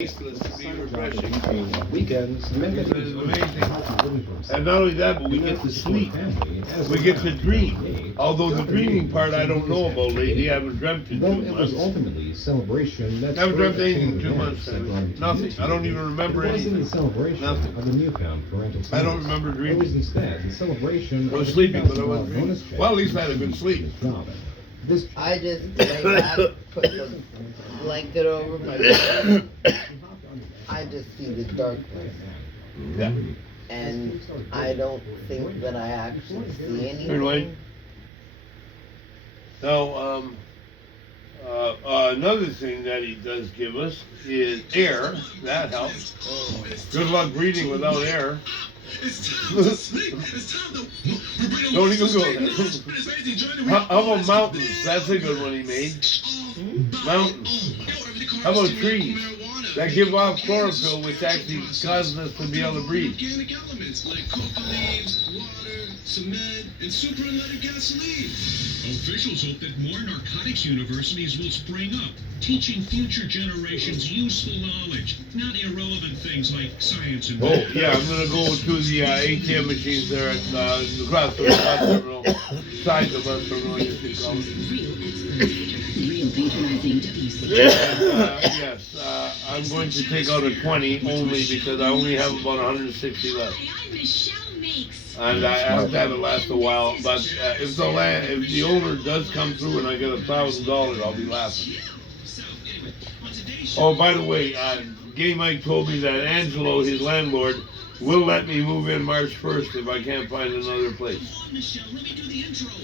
tasteless to be refreshing. Weekends, It's amazing. And not only that, but we get to sleep. We get to dream. Although the dreaming part I don't know about lately. I haven't dreamt in 2 Though it was months. ultimately a celebration that I haven't dreamt spurred a anything in chain 2 of months. events that brought into Nothing. unity. I don't even remember It wasn't anything. the celebration Nothing. of the newfound parental I don't status. remember It was dreaming. instead the celebration I was of sleeping, but I $1,000 wasn't dreaming. bonus check Well, at least I had a good sleep. Miss Robin. This I just lay back, put the blanket over my bed. I just see the darkness, Yeah. and I don't think that I actually see Anyway. anything. Now, another thing that he does give us is air. That helps. Good luck breathing without air. Don't even go there. How about mountains? That's a good one he made. Mountains. How about trees that give off chlorophyll, which actually causes us to be able to breathe? Organic elements like coca leaves, water, cement, and superleaded gasoline. Officials hope that more narcotics universities will spring up, teaching future generations useful knowledge, not irrelevant things like science and Oh, math. yeah, I'm gonna go to the ATM machines there at the bus terminal, side the bus terminal, I guess you call it. Real patronizing WC. Yes, I'm going to take out a 20 only because I only have about 160 left. I'm Michelle Makes. And I have to have it last a while, but if the owner does come through and I get $1,000, I'll be laughing. Oh, by the way, Gay Mike told me that Angelo, his landlord, will let me move in March 1st if I can't find another place.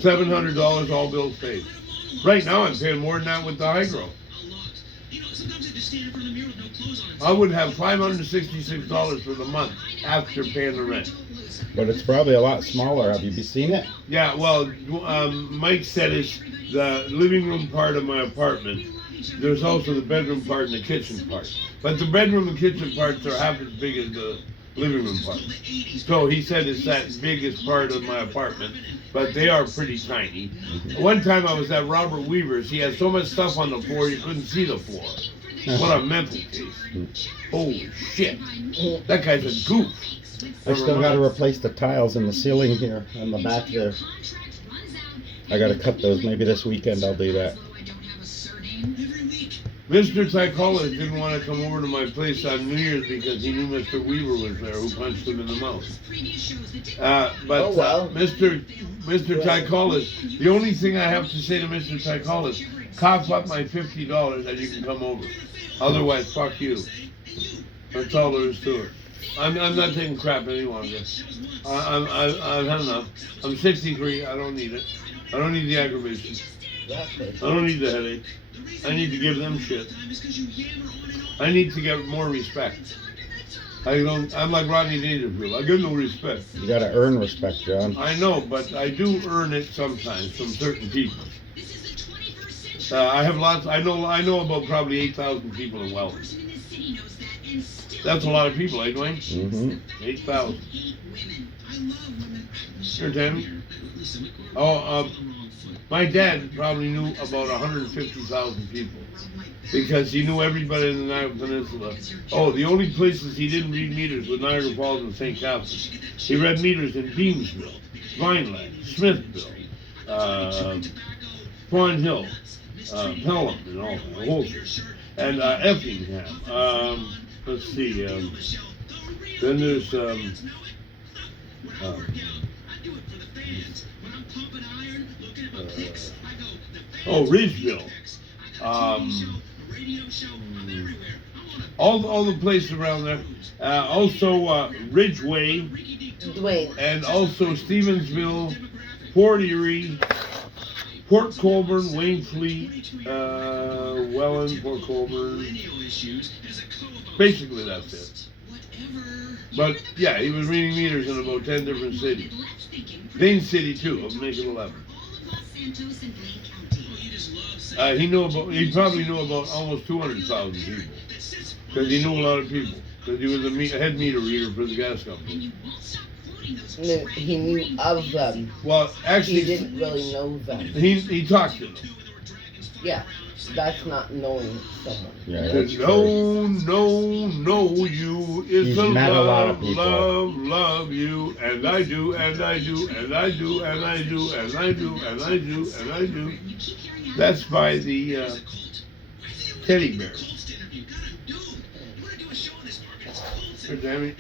$700, all bills paid. Right now I'm paying more than that with the hydro. I would have $566 for the month after paying the rent. But it's probably a lot smaller. Have you seen it? Yeah, well, Mike said it's the living room part of my apartment. There's also the bedroom part and the kitchen part. But the bedroom and kitchen parts are half as big as the living room part. So he said it's that biggest part of my apartment, but they are pretty tiny. One time I was at Robert Weaver's. He had so much stuff on the floor you couldn't see the floor. What a mental case. Holy shit. That guy's a goof. I still got to replace the tiles in the ceiling here on the back there. I got to cut those. Maybe this weekend I'll do that. Mr. Psychologist didn't want to come over to my place on New Year's because he knew Mr. Weaver was there, who punched him in the mouth. Mr. Psychologist, the only thing I have to say to Mr. Psychologist, cough up my $50 and you can come over. Otherwise, fuck you. That's all there is to it. I'm not taking crap any longer. I've had enough. I'm 63. I don't need it. I don't need the aggravation. I don't need the headache. I need to give them shit. I need to get more respect. I'm like Rodney Dangerfield. I get no respect. You got to earn respect, John. I know, but I do earn it sometimes from certain people. I have lots. I know about probably 8,000 people in Welland. That's a lot of people, eh, Dwayne? Mm-hmm. 8,000. Sure, Tammy. Oh, my dad probably knew about 150,000 people because he knew everybody in the Niagara Peninsula. Oh, the only places he didn't read meters were Niagara Falls and St. Catharines. He read meters in Beamsville, Vineland, Smithville, Swan Hill, Pelham, and all that, Holzer, and Effingham. Let's see. Then there's Ridgeville. All the places around there. Also Ridgeway, Dwayne, and also Stevensville, Port Erie, Port Colborne, Wainfleet, Welland, Port Colborne. Basically, that's it. But yeah, he was reading meters in about 10 different cities. Dane City too. I'll make it 11. He probably knew about almost 200,000 people because he knew a lot of people because he was a head meter reader for the gas company. he knew of them. Well, actually, He didn't really know them. he talked to them. Yeah. That's not knowing someone. Yeah, To that's true. know you is He's to met a lot of love, people. love you, and I do, and I do, and I do, and I do, and I do, and I do, and I do. That's by the Teddy Bear. Oh, damn it.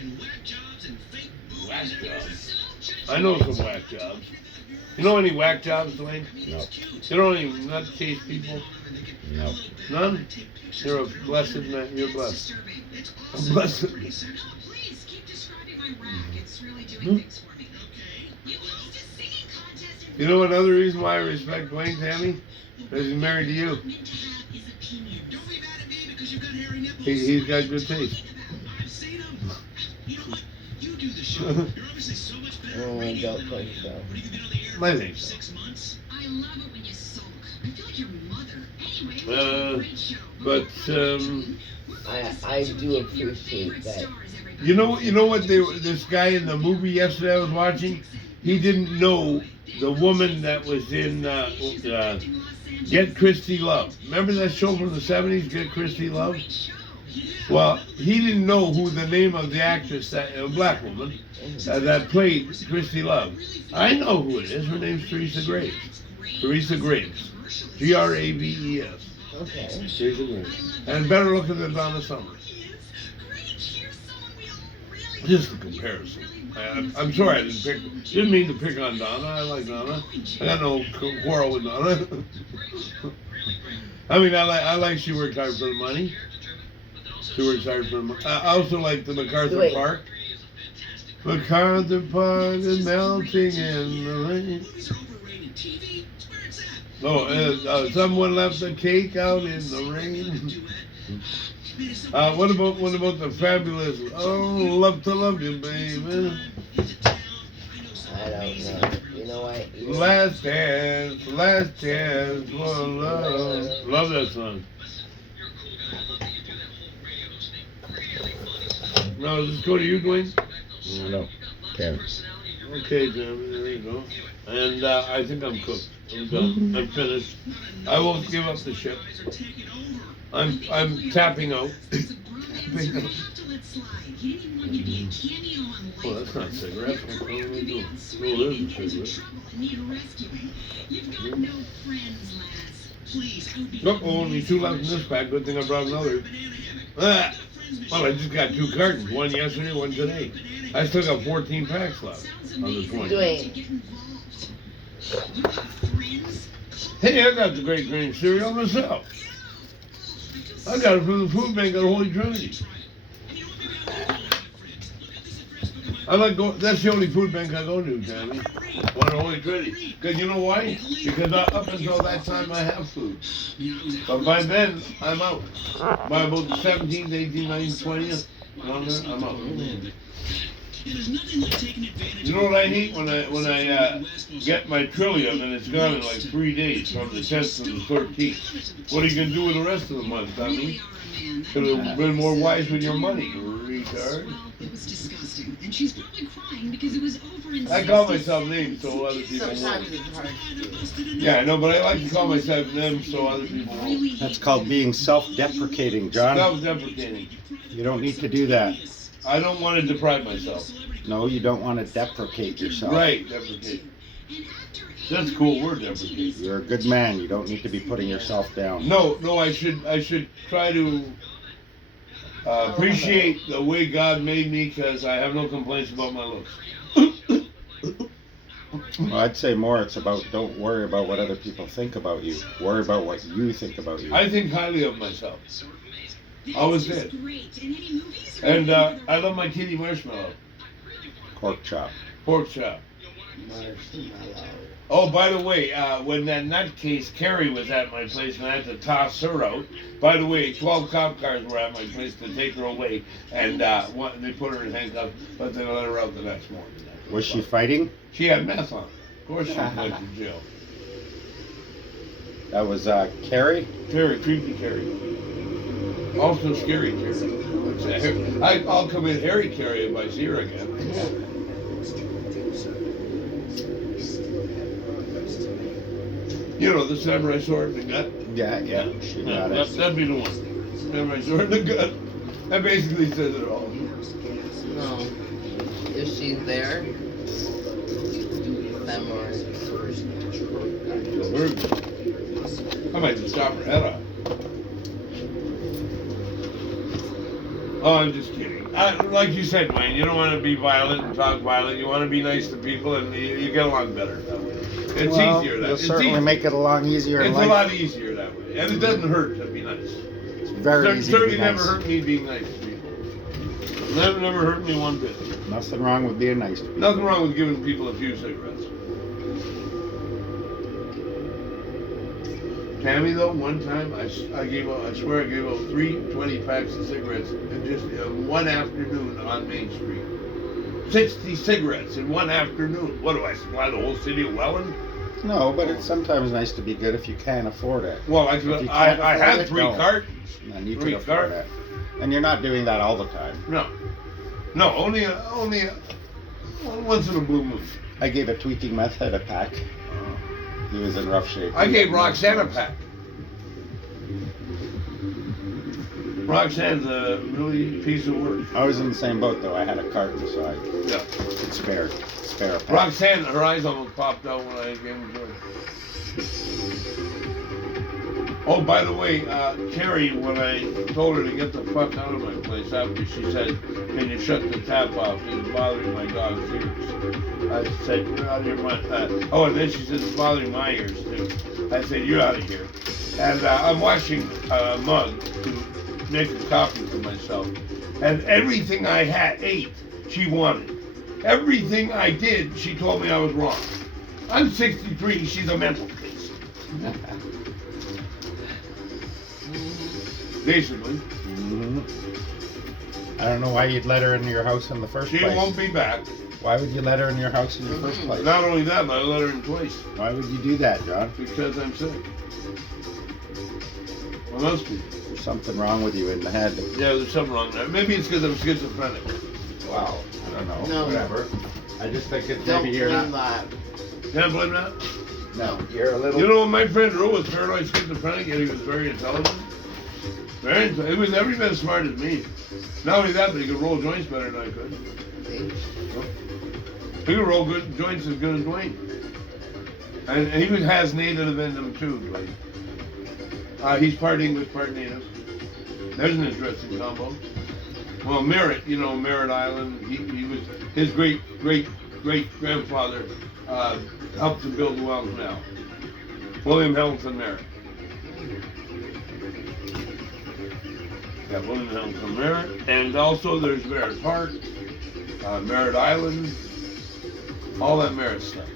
Whack jobs. I know some whack jobs. You know any whack jobs, Dwayne? No, You don't even nutcase people? no. None? You're a blessed man. You're blessed. I'm blessed. Please keep describing my rack. It's really doing things for me. You lost a singing contest. You know another reason why I respect Dwayne, Tammy? Because he's married to you. Meant to have his opinion. Don't be mad at me because you've got hairy nipples. He's got good taste. I've seen them. You know what? You do the show. You're obviously so much better at Oh, I radio. don't think so. What have you been on the air I for? think so. 6 months? I love it when you sulk. I feel like your mother. Anyway, it was Uh, a great show. but, I do appreciate that. You know what this guy in the movie yesterday I was watching? He didn't know the woman that was in Get Christy Love. Remember that show from the 70s, Get Christy Love? Well, he didn't know who the name of the actress, a black woman, that played Christy Love. I know who it is. Her name's Teresa Graves. Teresa Graves. Graves. Okay. Teresa Graves. And better looking than Donna Summer. Just a comparison. I'm sorry I didn't mean to pick on Donna. I like Donna. I got no quarrel with Donna. I mean, I like she worked hard for the money. She works hard for the money. I also like the MacArthur Wait. Park. MacArthur Park is melting in the rain. Movies are overrated. TV? Where it's at. No, someone left the cake out in the rain. What about the fabulous? Oh, love to love you, baby. I don't know. You know what? Last chance for love. Love that song. Now, does this go to you, Dwayne? No. Okay. Okay, Jeremy, there you go. And I think I'm cooked. I'm done. I'm finished. I won't give up the ship. I'm tapping out. Well, that's not cigarettes. What are we doing? Well, there's a cigarette. Nope, only 2 left in this pack. Good thing I brought another. Ah, well, I just got 2 cartons. 1 yesterday, 1 today. I still got 14 packs left of the 20. Dwayne. Hey, I got the Great Grain cereal myself. I got it from the food bank at Holy Trinity. That's the only food bank I go to, Tammy. One at Holy Trinity. Because you know why? Because up until that time I have food. But by then, I'm out. By about the 17th, 18th, 19th, 20th, I'm out. You know what I hate when I get my Trillium and it's gone in like 3 days from the 10th to the 13th. What are you gonna do with the rest of the month, Tommy? Should have been more wise with your money, you retard. Well, it was disgusting, and she's probably crying because it was over in I call myself names so other people Sometimes won't. it's hard to do. Yeah, I know, but I like to call myself them so other people won't. really That's called being self-deprecating, John. Self-deprecating. You don't need to do that. I don't want to deprive myself. No, you don't want to deprecate yourself. Right, deprecate. That's a cool word, deprecate. You're a good man. You don't need to be putting yourself down. No, I should try to appreciate the way God made me because I have no complaints about my looks. Well, I'd say more it's about don't worry about what other people think about you. Worry about what you think about you. I think highly of myself. Always did. Great. And any movies? And I love my kitty marshmallow. Pork chop. Pork chop. Marshmallow. Oh, by the way, when that nutcase Carrie was at my place and I had to toss her out, by the way, 12 cop cars were at my place to take her away, and they put her in handcuffs, but they let her out the next morning. Was she fighting? She had meth on. Of course she went to jail. That was Carrie? Carrie, creepy Carrie. Also scary Carrie. I'll commit Harry Carrie if I see her again. You know, the samurai sword in the gut. Yeah, yeah. She got it. That'd be the one. And my sword in the gut. That basically says it all. No. Is she there? Memory. I might just chop her head off. Oh, I'm just kidding. Like you said, Wayne, you don't want to be violent and talk violent. You want to be nice to people, and you get along better that way. It's Well, easier that way. you'll It's certainly easier. make it a lot easier in It's a life. lot easier that way, and it doesn't hurt to be nice. It's very It easy to certainly be never nice. hurt me being nice to people. Never hurt me one bit. Nothing wrong with being nice to people. Nothing wrong with giving people a few cigarettes. Tammy, though, one time I swear I gave out 3 20 packs of cigarettes in just one afternoon on Main Street. 60 cigarettes in one afternoon. What do I supply the whole city of Welland? No, but it's sometimes nice to be good if you can afford it. Well, If you can't I afford had it, 3 don't. cartons. And you Three can afford cartons. it. And you're not doing that all the time. No, only once in a blue moon. I gave a Tweaking Method a pack. He was in rough shape. I gave Roxanne a pack. Roxanne's a really piece of work. I was in the same boat though. I had a carton, so I Yeah. could spare a pack. Roxanne, her eyes almost popped out when I gave him to her. Oh, by the way, Carrie, when I told her to get the fuck out of my place after she said, "Can you shut the tap off? It's bothering my dog's ears." I said, "You're out of your mind." Oh, and then she said, "It's bothering my ears too." I said, "You're out of here." And I'm washing a mug to make a coffee for myself. And everything I ate, she wanted. Everything I did, she told me I was wrong. I'm 63, she's a mental case. Basically. Mhm. I don't know why you'd let her into your house in the first She place. won't be back. Why would you let her in your house in the first place? Not only that, but I let her in twice Why would you do that, John? because I'm sick. Well, must be. There's something wrong with you in the head. Yeah, there's something wrong there. Maybe it's because I'm schizophrenic. Wow. I don't know. No. Whatever. I just think it's Don't maybe you're blame not. that. Can't blame that. No, you're a little. You know, my friend Earl was paranoid schizophrenic, and he was very intelligent. He was every bit as smart as me. Not only that, but he could roll joints better than I could. See? He could roll good joints as good as Dwayne. And he has native in him too, Dwayne. He's part English, part native. There's an interesting combo. Well, Merritt, Merritt Island, he was, his great grandfather helped to build the Wells Canal. William Hamilton Merritt. Yeah, William Hamilton Merritt. And also there's Merritt Park, Merritt Island, all that Merritt stuff.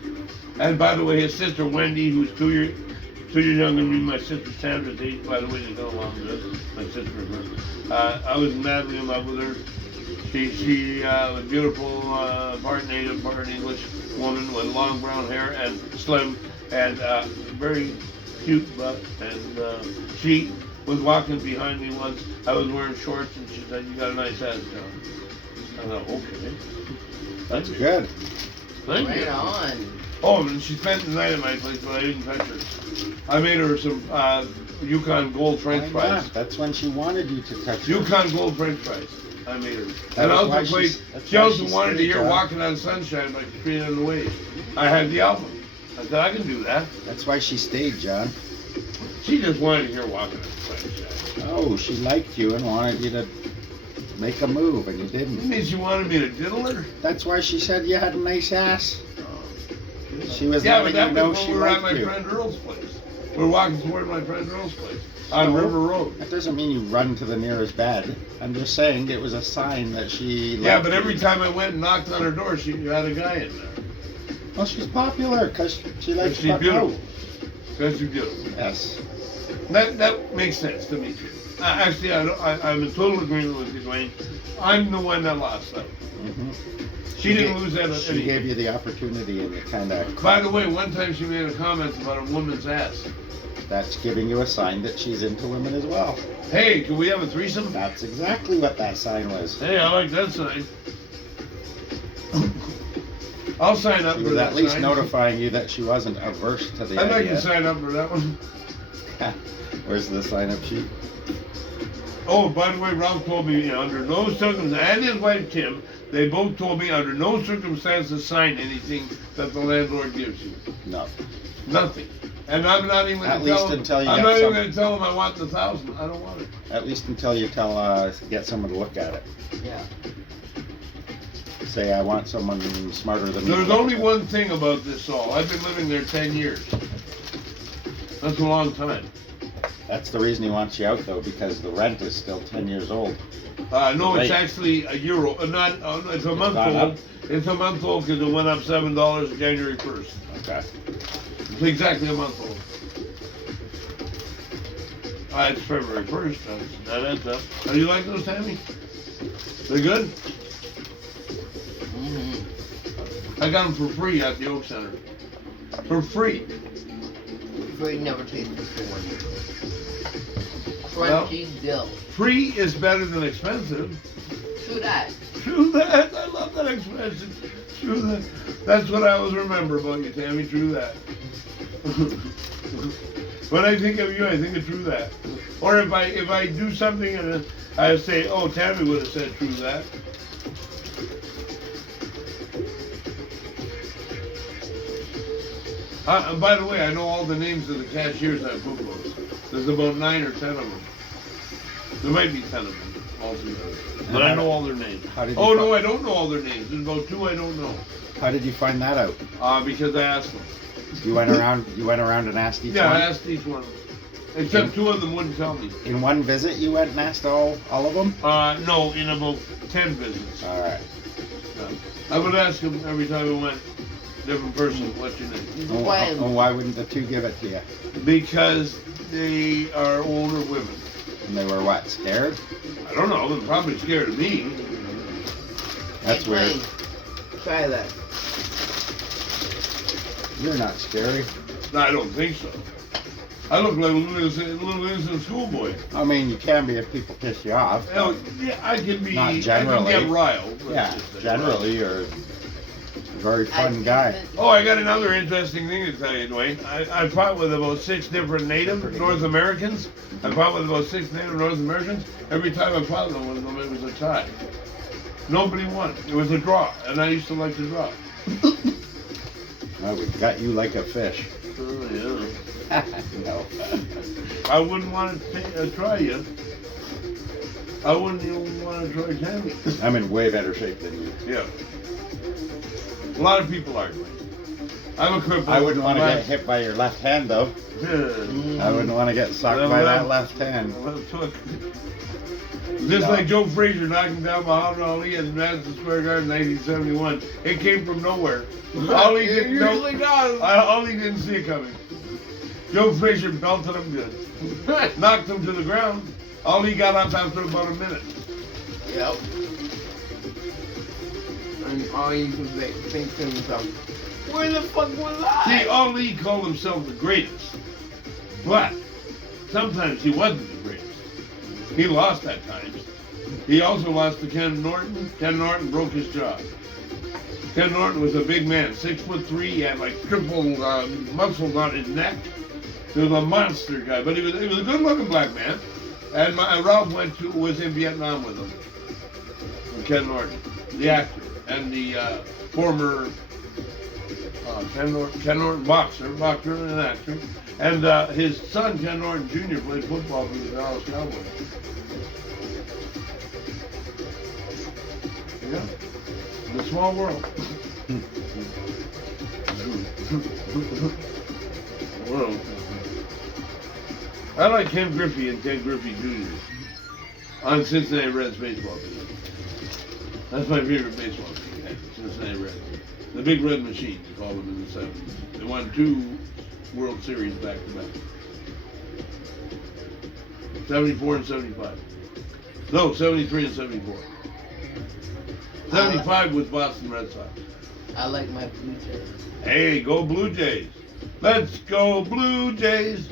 And by the way, his sister Wendy, who's 2 years younger than me, my sister Sandra's 8, by the way, they go along with us, my sister and her. I was madly in love with her. She was a beautiful, part native, part English woman with long brown hair and slim and very cute butt. And she was walking behind me once. I was wearing shorts and she said, "You got a nice ass, John." I thought, okay. That's good. Thank Right you. on. Oh, and she spent the night at my place, but I didn't touch her. I made her some Yukon Gold French Why not? fries. That's when she wanted you to touch her. Yukon Gold French fries. I made her. That And I was why also played. that's She why also she wanted to stayed, hear John. "Walking on Sunshine" by Katrina and the Waves. I had the album. I said, I can do that. That's why she stayed, John. She just wanted to hear "Walking on Sunshine." Oh, she liked you and wanted you to make a move, and you You didn't. mean she wanted me to diddle her? That's why she said you had a nice ass. She was Yeah, but letting you that know was when she we were at my liked you. friend Earl's place. We were walking toward my friend Earl's place on No. River Road. That doesn't mean you run to the nearest bed. I'm just saying it was a sign that she liked Yeah, but every you. time I went and knocked on her door, she had a guy in there. Well, she's popular because she likes She's fuck beautiful. out. Because she's beautiful. Yes. That makes sense to me too. Actually, I'm in total agreement with you, Dwayne. I'm the one that lost that. Mhm. She didn't lose that. She gave you the opportunity, and you kind of. By the way, one time she made a comment about a woman's ass. That's giving you a sign that she's into women as well. Hey, can we have a threesome? That's exactly what that sign was. Hey, I like that sign. I'll sign up She for was that at least sign. notifying you that she wasn't averse to the I'd like idea. to sign up for that one. Where's the sign-up sheet? Oh, by the way, Ralph told me under no circumstances, and his wife Kim, they both told me under no circumstances sign anything that the landlord gives you. No. Nothing. And I'm not even At gonna tell least them, until you I'm get not even some- gonna tell them I want the 1,000. I don't want it. At least until you get someone to look at it. Yeah. Say, I want someone smarter than me. to There's look only at it. one thing about this all. I've been living there 10 years. That's a long time. That's the reason he wants you out, though, because the rent is still 10 years old. No, it's Right. actually a euro, not, it's a month gone old. up? It's a month old because it went up $7 January 1st. Okay. It's exactly a month old. It's February 1st. That's up. How do you like those, Tammy? They're good? Mm-hmm. I got them for free at the Oak Center. For free. Free never tasted before. Well- Crunchy dill. Free is better than expensive. True that. True that. I love that expression. True that. That's what I always remember about you, Tammy. True that. When I think of you, I think of true that. Or if I do something and I say, oh, Tammy would have said true that. And by the way, I know all the names of the cashiers at Buffalo's. There's about 9 or 10 of them. There might be 10 of them altogether. But I know all their names. How did you Oh, fi- no, I don't know all their names. There's about 2 I don't know. How did you find that out? Because I asked them. You went around and asked each Yeah, I one? asked each one of them. Except 2 of them wouldn't tell me. In one visit, you went and asked all of them? No, in about 10 visits. All right. I would ask them every time I went, different person, what's your name? Why wouldn't the 2 give it to you? Because they are older women. And they were what, scared? I don't know, they're probably scared of me. That's Hey, weird. Wayne, try that. You're not scary. No, I don't think so. I look like a little innocent schoolboy. I mean, you can be if people piss you off. but Hell, yeah, I can be, Not I generally. can get riled. let's Yeah, just say. generally, you're a very fun guy. Oh, I got another interesting thing to tell you, Dwayne. I fought with about 6 different Native North Americans. I fought with about 6 Native North Americans. Every time I fought with them, it was a tie. Nobody won. It was a draw, and I used to like to draw. Well, we got you like a fish. Oh, yeah. No. I wouldn't want to try you. I wouldn't even want to try Tammy. I'm in way better shape than you. Yeah. A lot of people are. I'm a cripple. I wouldn't want to get hit by your left hand, though. Yeah. I wouldn't want to get sucked Well, by well. that left hand. Left hook. Just like Joe Frazier knocking down Muhammad Ali in Madison Square Garden in 1971. It came from nowhere. Ali didn't know. usually does. Ali didn't see it coming. Joe Frazier belted him good. Knocked him to the ground. Ali got up after about a minute. Yep. And all you can think to himself, where the fuck was I? See, Ali called himself the greatest. But sometimes he wasn't the greatest. He lost at times. He also lost to Ken Norton. Ken Norton broke his jaw. Ken Norton was a big man, 6'3". He had like triple muscles on his neck. He was a monster guy, but he was a good-looking black man. And Ralph was in Vietnam with him. Ken Norton, the actor, and the former Ken Norton boxer and actor. And his son, Ken Norton Jr., played football for the Dallas Cowboys. Yeah. It's a small world. World. I like Ken Griffey and Ken Griffey Jr. on Cincinnati Reds baseball team. That's my favorite baseball team, Cincinnati Reds. The Big Red Machine, they called them in the 70s. They won 2 World Series back to back. 74 and 75. No, 73 and 74. 75 was Boston Red Sox. I like my Blue Jays. Hey, go Blue Jays. Let's go Blue Jays.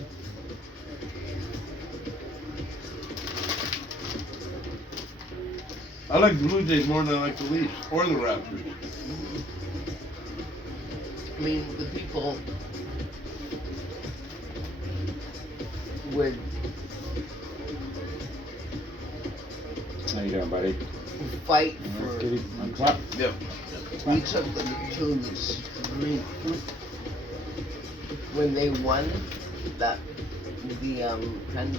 I like the Blue Jays more than I like the Leafs or the Raptors. I mean, the people would How you doing, buddy? fight for. Kitty, on top. Yep. We took them to the street when they won the pen.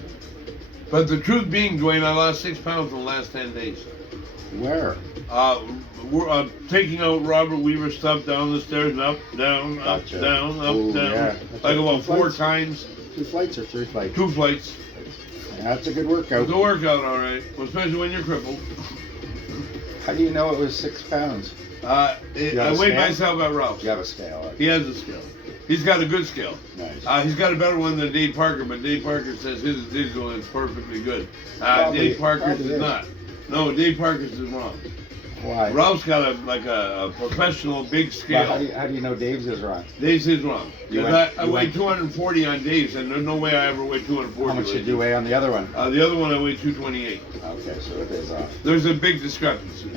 But the truth being, Dwayne, I lost 6 pounds in the last 10 days. Where? We're taking out Robert Weaver stuff down the stairs, and up, down, up, Gotcha. down, up, Ooh, down. yeah. Like about 4 Flights? times, 2 flights or 3 flights? 2 flights. That's a good workout. It's a workout, all right, especially when you're crippled. How do you know it was 6 pounds? You I got a weighed scale? myself at Ralph's. You have a scale. He has a scale. He's got a good scale. Nice. He's got a better one than Dave Parker, but Dave Parker says his digital is perfectly good. Probably- Dave Parker's probably is is. not. No, Dave Parker's is wrong. Why? Ralph's got a professional big Well, scale. how do you know Dave's is wrong? Dave's is wrong. You 'Cause went- I you weighed went- 240 on Dave's, and there's no way I ever weighed 240. How much lately. did you weigh on the other one? The other one I weighed 228. Okay, so it is off. There's a big discrepancy.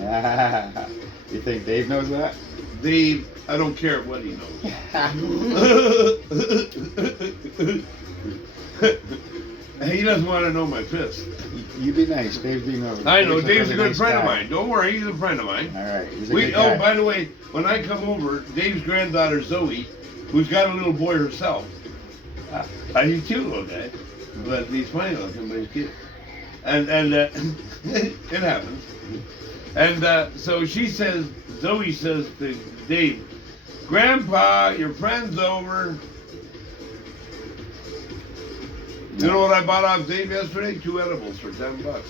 You think Dave knows that? Dave, I don't care what he knows. He doesn't want to know my fist. You be nice. Dave's being over. I know, Dave's a really good nice friend of guy. mine. Don't worry, he's a friend of mine. All right, he's a good guy. Oh, by the way, when I come over, Dave's granddaughter Zoe, who's got a little boy herself. He's cute little guy, but he's funny looking, but he's cute. And it happens. And so Zoe says to Dave, "Grandpa, your friend's over." You know what I bought off Dave yesterday? 2 edibles for $10.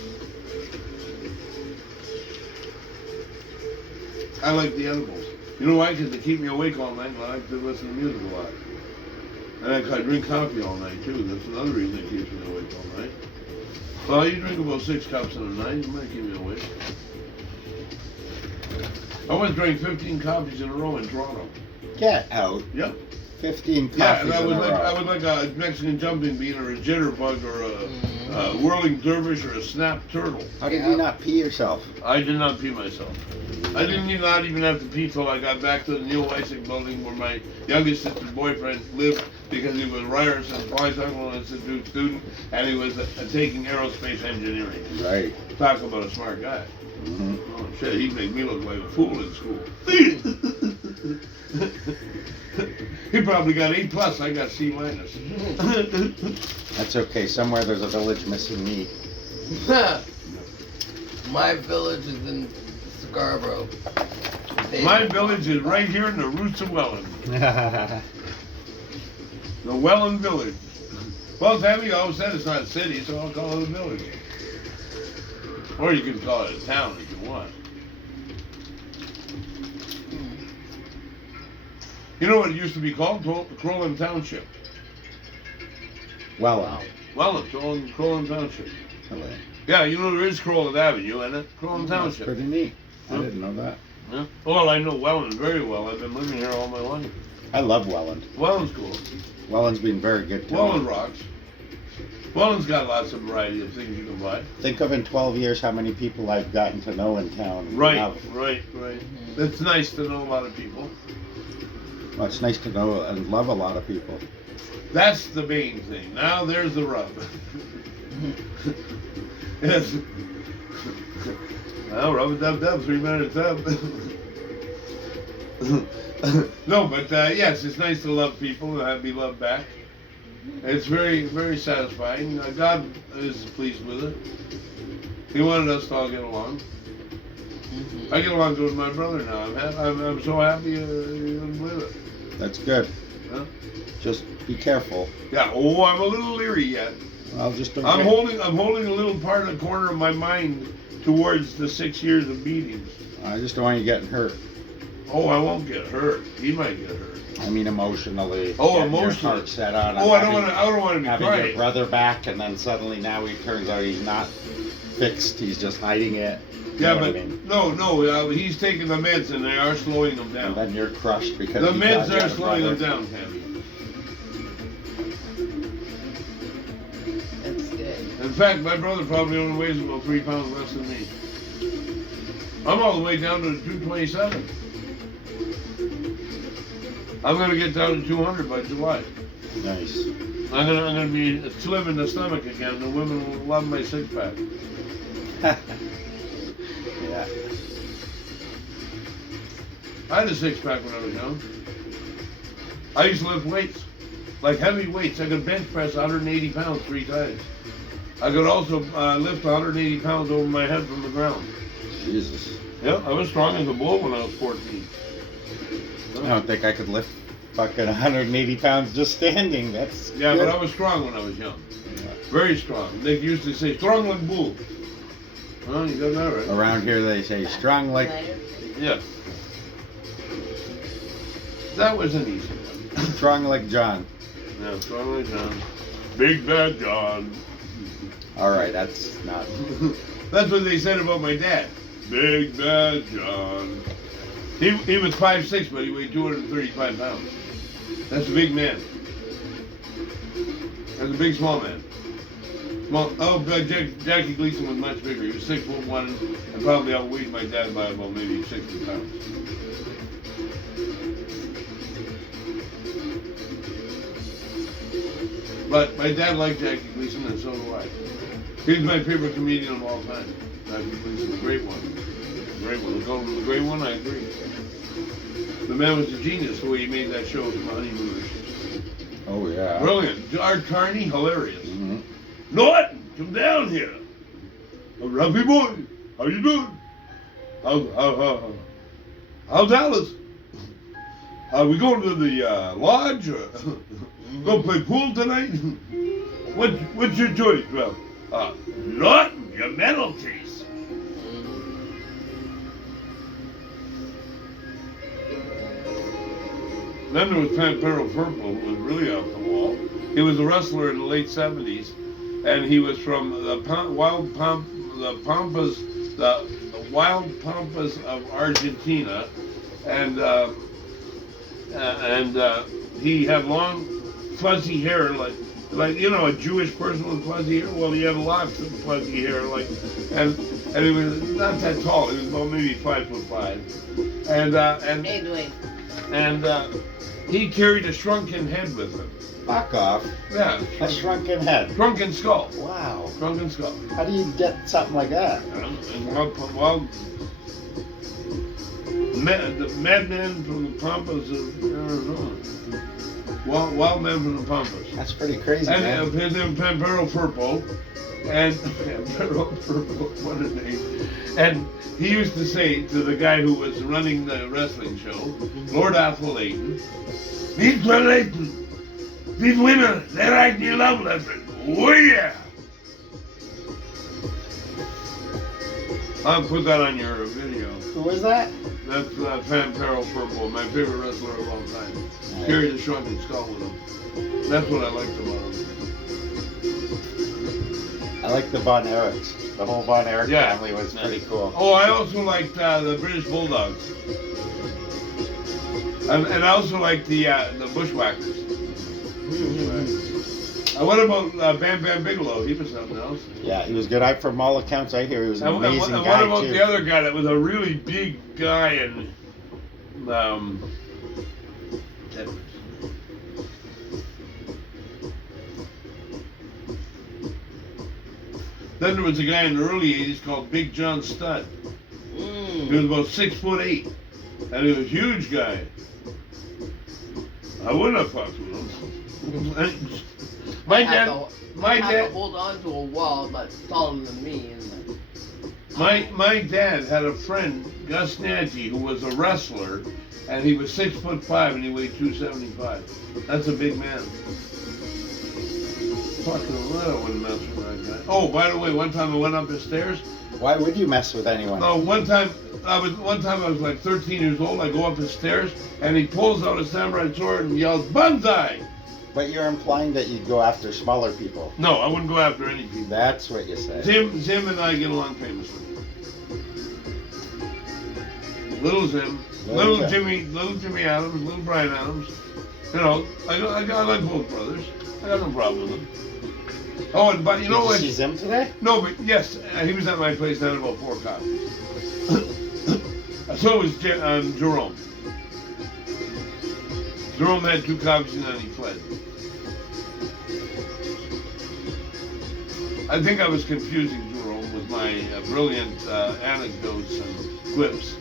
I like the edibles. You know why? Because they keep me awake all night, and I like to listen to music a lot. And I drink coffee all night too. That's another reason it keeps me awake all night. Well, you drink about 6 cups in a night, it might keep me awake. I once drank 15 coffees in a row in Toronto. Get out. Yep. 15 coffees Yeah, and I in was a like row. a Mexican jumping bean or a jitterbug or a whirling dervish or a snap turtle. How did you not pee yourself? I did not pee myself. I didn't not even have to pee till I got back to the Neil Weissig building where my youngest sister's boyfriend lived because he was Ryerson Polytechnical Institute student and he was taking aerospace engineering. Right. Talk about a smart guy. Mm-hmm. Oh shit, he'd make me look like a fool in school. He probably got A+, I got C-. That's okay. Somewhere there's a village missing me. My village is in Scarborough. My village is right here in the roots of Welland. The Welland Village. Well, Tammy always said it's not a city, so I'll call it a village. Or you can call it a town if you want. You know what it used to be called? Crowland Township. Well, Welland, Crowland Township. hello. Yeah, you know there is Crowland Avenue in it. Crowland That's Township. pretty neat. I Yeah. didn't know that. Yeah. Well, I know Welland very well. I've been living here all my life. I love Welland. Welland's cool. Welland's been very good to Welland me. rocks. Welland's got lots of variety of things you can buy. Think of in 12 years how many people I've gotten to know in town. and Right, love. right. It's nice to know a lot of people. Well, it's nice to know and love a lot of people. That's the main thing. Now there's the rub. Yes. Well, rub-a-dub-dub, 3 minutes up. No, but yes, it's nice to love people and be loved back. It's very, very satisfying. God is pleased with it. He wanted us to all get along. I get along good with my brother now. I'm so happy with it. That's good. Huh? Just be careful. Yeah. Oh, I'm a little leery yet. I'll just don't I'm get- holding a little part of the corner of my mind towards the 6 years of meetings. I just don't want you getting hurt. Oh, I won't get hurt. He might get hurt. I mean emotionally. Oh, getting your emotionally. heart set on. Oh, I don't having- want to. I don't want to be having your crying. brother back, and then suddenly now he turns out he's not fixed. He's just hiding it. You Yeah, know what but I mean? no. He's taking the meds, and they are slowing him And down. then you're crushed because The you meds thought you are had a slowing him brother. down, Tammy. That's good. In fact, my brother probably only weighs about 3 pounds less than me. I'm all the way down to 227. I'm gonna get down to 200 by July. Nice. I'm gonna be slim in the stomach again. The women will love my 6-pack. yeah. I had a six pack when I was young. I used to lift weights, like heavy weights. I could bench press 180 pounds 3 times. I could also lift 180 pounds over my head from the ground. Jesus. Yeah, I was strong as a bull when I was 14. I don't think I could lift fucking 180 pounds just standing. That's Yeah, good. but I was strong when I was young. Very strong. They used to say, strong like bull. Well, you got that right. Around here they say strong like Yeah. That was an easy one. strong like John. Yeah, strong like John. Big bad John. All right, that's not. That's what they said about my dad. Big bad John. He was 5'6", but he weighed 235 pounds. That's a big man. That's a big small man. Small. Oh, but Jackie Gleason was much bigger. He was 6'1" and probably outweighed my dad by about maybe 60 pounds. But my dad liked Jackie Gleason, and so do I. He's my favorite comedian of all time. Jackie Gleason, a great one. Great one. Call him the great one, I agree. The man was a genius the way he made that show from Honeymooners. Oh yeah. Brilliant. Art Carney, hilarious. Mhm. Norton, come down here. Oh, Ruffy boy, how you doing? How's Alice? Are we going to the lodge? Or go play pool tonight? What's your choice, Ralph? Norton, your metal case. Then there was Pampero Purple, who was really off the wall. He was a wrestler in the late 70s, and he was from the Wild Pampas of Argentina, and he had long, fuzzy hair, like you know, a Jewish person with fuzzy hair. Well, he had lots of fuzzy hair, and he was not that tall. He was about maybe 5'5", and Hey, Dwayne. and he carried a shrunken head with him. Fuck off. Yeah, A shrunken head. shrunken skull. Wow. Shrunken skull. How do you get something like that? The madman from the Pampas of Arizona. Wild man from the Pampas. That's pretty crazy, And man. his name was Pampero Purple. And Pampero Purple, what a name. And he used to say to the guy who was running the wrestling show, Lord Athol Leighton, these women, they like me love letters. Oh yeah! I'll put that on your video. Who was that? That's Pampero Purple, my favorite wrestler of all time. Carried a shrunken skull with him. That's what I liked about him. I like the Von Erichs. The whole Von Erich Yeah. family was pretty cool. Oh, I also liked the British Bulldogs. And I also liked the Bushwhackers. What about Bam Bam Bigelow? He was something else. Yeah, he was good. From all accounts I hear, he was an And amazing what guy about too. the other guy that was a really big guy and then there was a guy in the early 80s called Big John Studd. He was about 6'8", and he was a huge guy. I wouldn't have fucked with him. My I dad, had to hold on to a wall that's taller than me. my dad had a friend, Gus Nagy, who was a wrestler, and he was 6'5" and he weighed 275. That's a big man. Fucking I wouldn't mess with that guy. Oh, by the way, one time I went up the stairs. Why would you mess with anyone? No, one time I was like 13 years old. I go up the stairs and he pulls out a samurai sword and yells "Banzai!" But you're implying that you'd go after smaller people. No, I wouldn't go after any people. That's what you said. Zim and I get along famously. Little Zim, Little little Zim. Jimmy Adams, little Brian Adams. You know, I like both brothers. I got no problem with them. Oh, and but you know Did what? you see Zim today? No, but yes, he was at my place. Had about 4 copies. So was Jerome. Jerome had 2 copies and then he fled. I think I was confusing Jerome with my brilliant anecdotes and quips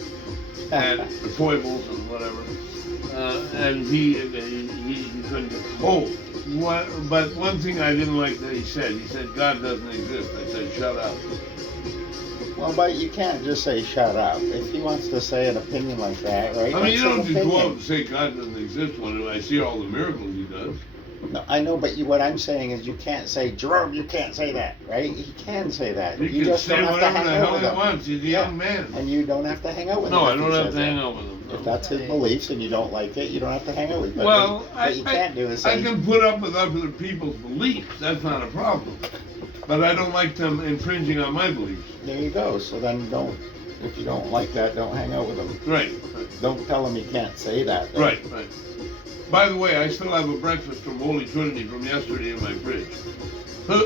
and foibles and whatever. And he couldn't. Oh, what? But one thing I didn't like that he said God doesn't exist. I said shut up. Well, but you can't just say shut up. If he wants to say an opinion like that, right? I mean, you that's don't his just go out opinion. and say God doesn't exist when I see all the miracles he does. No, I know, but what I'm saying is you can't say, Jerome, you can't say that, right? He can say that. He You can just say don't have to whatever hang the out hell with he him. wants. He's a Yeah. young man. And you don't have to hang out with No, him. I if he don't have says to hang that. out with him. If No. that's his beliefs and you don't like it, you don't have to hang out with him. But Well, what you can't do is I say, can put up with other people's beliefs. That's not a problem. But I don't like them infringing on my beliefs. there you go. So then don't, if you don't like that, don't hang out with him. Right. Don't tell him he can't say that. though. Right. Right. By the way, I still have a breakfast from Holy Trinity from yesterday in my fridge. Huh.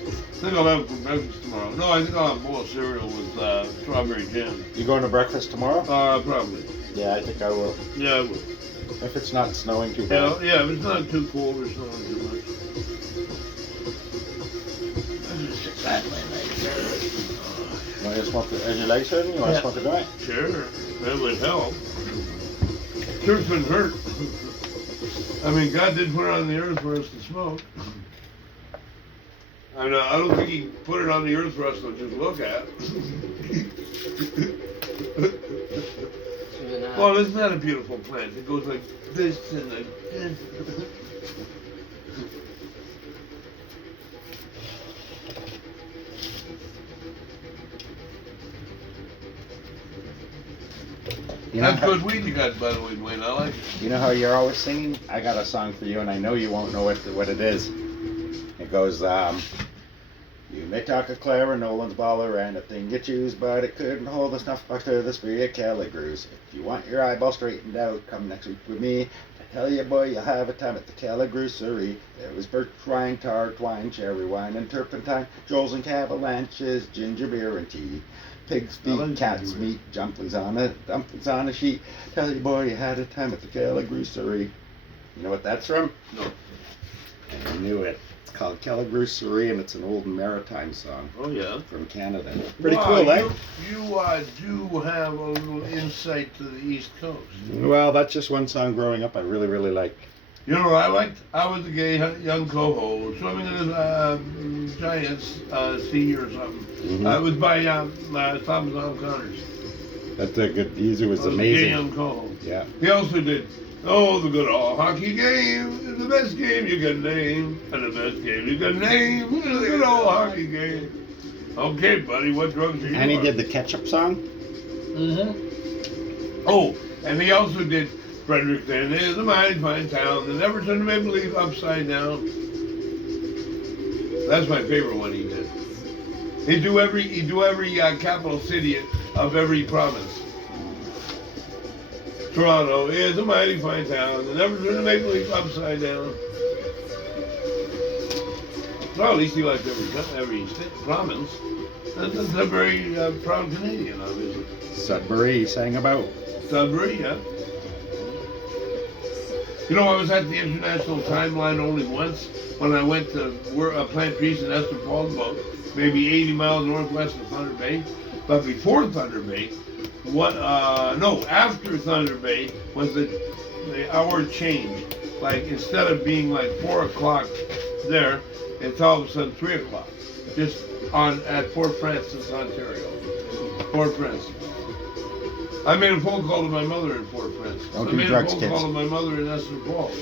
I think I'll have it for breakfast tomorrow. No, I think I'll have a bowl of cereal with strawberry jam. You going to breakfast tomorrow? Probably. Yeah, I think I will. Yeah, I will. If it's not snowing too bad. Yeah, if it's not too cold or something too much. You want to smoke the, is your legs hurting? You want to smoke a joint? Sure, that would help. Truth and hurt. I mean, God did put it on the earth for us to smoke. And I don't think He put it on the earth for us to just look at. Well, isn't that a beautiful plant? It goes like this and like this. You know That's how- good weed you got, by the way, Dwayne. I like it. You know how you're always singing? I got a song for you, and I know you won't know what it is. It goes, you may talk a clever, no one's baller, and a thing you choose, but it couldn't hold the snuff box to the spree of Caligrews. If you want your eyeball straightened out, come next week with me. I tell you, boy, you'll have a time at the Caligrew-serie. There was birch wine, tart wine, cherry wine, and turpentine, Joel's and Cavalanches, ginger beer and tea. Pig's feet, like cat's ginger beer. meat, dumplings on a sheet. Tell you, boy, you had a time at the Caligrew-serie. You know what that's from? No. I knew it. It's called Caligrew-serie, and it's an old maritime song Oh, yeah. from Canada. Pretty Wow, cool, eh? You do have a little insight to the East Coast. Well, that's just one song growing up I really, really liked. You know what I liked? I was a gay young coho swimming in a giant sea or something. Mhm. It was by Thomas Connors. That's a good. He was I a gay amazing. young coho. Yeah. He also did, oh, the good old hockey game is the best game you can name, and the best game you can name is the good old hockey game. Okay, buddy, what drugs are you And he on? did the ketchup song. Oh, and he also did Fredericton is a mighty fine town. The never turned to make believe upside down. That's my favorite one he did. He do every capital city of every province. Toronto is a mighty fine town. The never turned to make believe upside down. Well, at least he liked every province. That's a very proud Canadian, obviously. Sudbury, he sang about. Sudbury, yeah. You know, I was at the International Timeline only once when I went to plant trees in Esther Falls, about maybe 80 miles northwest of Thunder Bay. But before Thunder Bay, after Thunder Bay was the hour change. Like instead of being like 4 o'clock there, it's all of a sudden 3 o'clock. Just at Fort Frances, Ontario. Fort Frances. I made a phone call to my mother in Fort Frances. Don't I do made drugs, a phone kids. call to my mother in Esther Falls.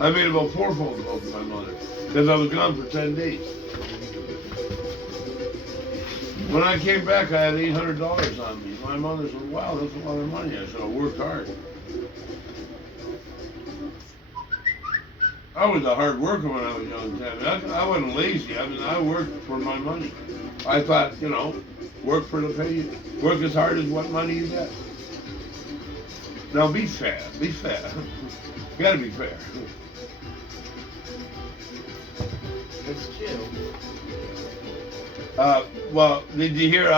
I made about 4 phone calls to my mother because I was gone for 10 days. When I came back, I had $800 on me. My mother said, "Wow, that's a lot of money." I said, "I worked hard." I was a hard worker when I was young, Tammy. I wasn't lazy. I mean, I worked for my money. I thought, work for the pay. Work as hard as what money you get. Now be fair. Be fair. You gotta be fair. It's true. Well, did you hear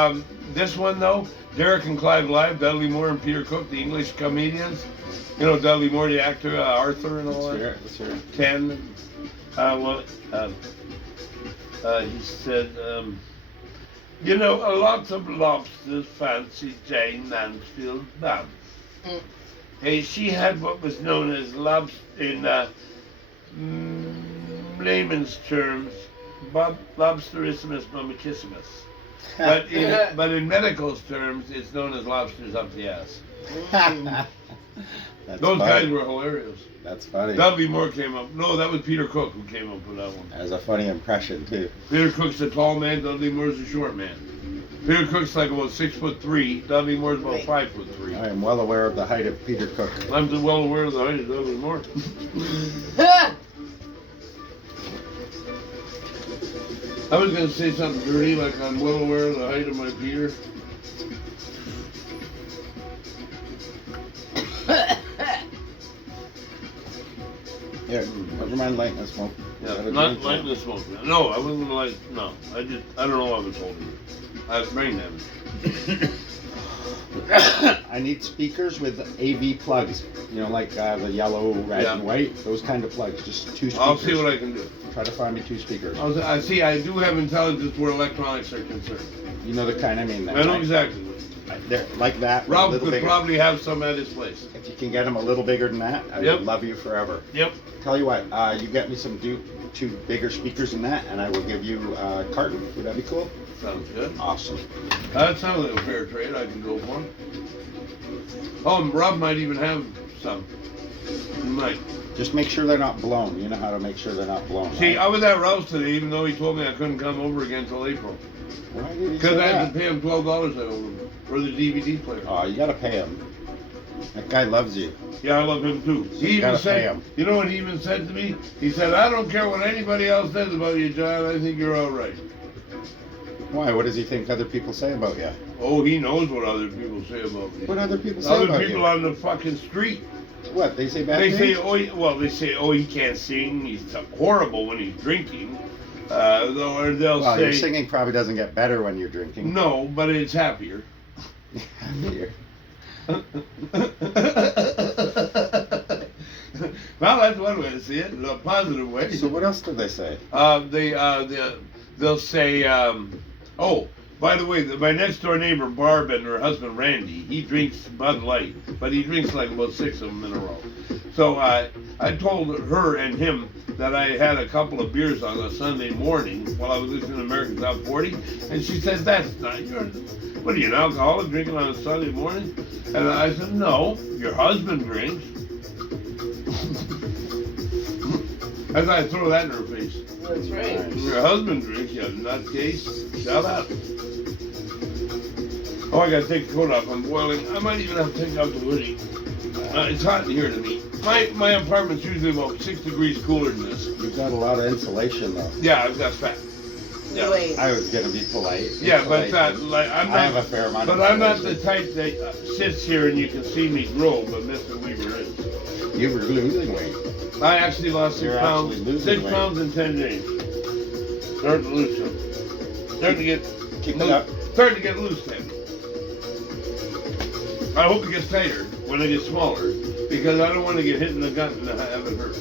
this one though? Derek and Clive Live, Dudley Moore and Peter Cook, the English comedians. You know Dudley Moore, the actor, Arthur and all that. Let's hear it. Ken. He said, You know, a lot of lobsters fancy Jane Mansfield Bum. Mm. Hey, she had what was known as lobster in layman's terms, lobsterismus mamichissimus. But in medical terms, it's known as lobsters up the ass. That's Those funny. guys were hilarious. That's funny. Dudley Moore came up. No, that was Peter Cook who came up with that one. That was a funny impression too. Peter Cook's a tall man, Dudley Moore's a short man. Peter Cook's like about 6'3", Dudley Moore's about Right. 5'3". I am well aware of the height of Peter Cook. I'm well aware of the height of Dudley Moore. I was gonna say something dirty, like I'm well aware of the height of my Peter. Yeah, never mind lighting the smoke. Yeah, Gotta not drink lighting more. the smoke. No, I wasn't like, no. I don't know what I was holding. I have brain damage. I need speakers with AV plugs. You know, like the yellow, red, Yeah. and white. Those kind of plugs. Just 2 speakers. I'll see what I can do. Try to find me 2 speakers. I see, I do have intelligence where electronics are concerned. You know the kind I mean. Then, I know right? exactly. They're like that. but a Rob little could bigger. probably have some at his place. If you can get them a little bigger than that, I Yep. would love you forever. Yep. Tell you what, you get me some 2 bigger speakers than that, and I will give you a carton. Would that be cool? Sounds good. Awesome. That sounds like a fair trade. I can go for. Oh, and Rob might even have some. He might. Just make sure they're not blown. You know how to make sure they're not blown. See, right? I was at Rouse today, even though he told me I couldn't come over again until April. Why did he say Because I had that? to pay him $12 I owe him for the DVD player. Oh, you gotta pay him. That guy loves you. Yeah, I love him too. He even gotta pay said, him. you know what he even said to me? He said, I don't care what anybody else says about you, John. I think you're all right. Why? What does he think other people say about you? Oh, he knows what other people say about me. What other people say Other about people you? on the fucking street. What? They say bad They things? say, they say, oh, he can't sing. He's horrible when he's drinking. Or they'll well, your say, singing probably doesn't get better when you're drinking. no, but it's happier. Here. Well, that's one way to see it, in a positive way. So what else do they say? They'll say, oh, by the way, my next door neighbor Barb and her husband Randy, he drinks Bud Light, but he drinks like about 6 of them in a row. So I told her and him that I had a couple of beers on a Sunday morning while I was listening to American Top 40, and she said, "That's not what are you, an alcoholic drinking on a Sunday morning?" And I said, "No, your husband drinks." I thought I'd throw that in her face. That's right. Your husband drinks, you nutcase. Shut up. Oh, I gotta take the coat off. I'm boiling. I might even have to take off the hoodie. It's hot in here to me. My apartment's usually about 6 degrees cooler than this. You've got a lot of insulation though. Yeah, I've got fat. Yeah. Wait. I was gonna be polite. Yeah, but Insulation. I'm I have a not. fair amount But of I'm not the insulation. type that sits here and you can see me grow. But Mr. Weaver is. You were losing weight. I actually lost 6 You're pounds. actually losing 6 weight. pounds in 10 days. Starting to lose some. Starting to get. Keep it up. Starting to get loose then. I hope it gets tighter when I get smaller, because I don't want to get hit in the gut and have it hurt.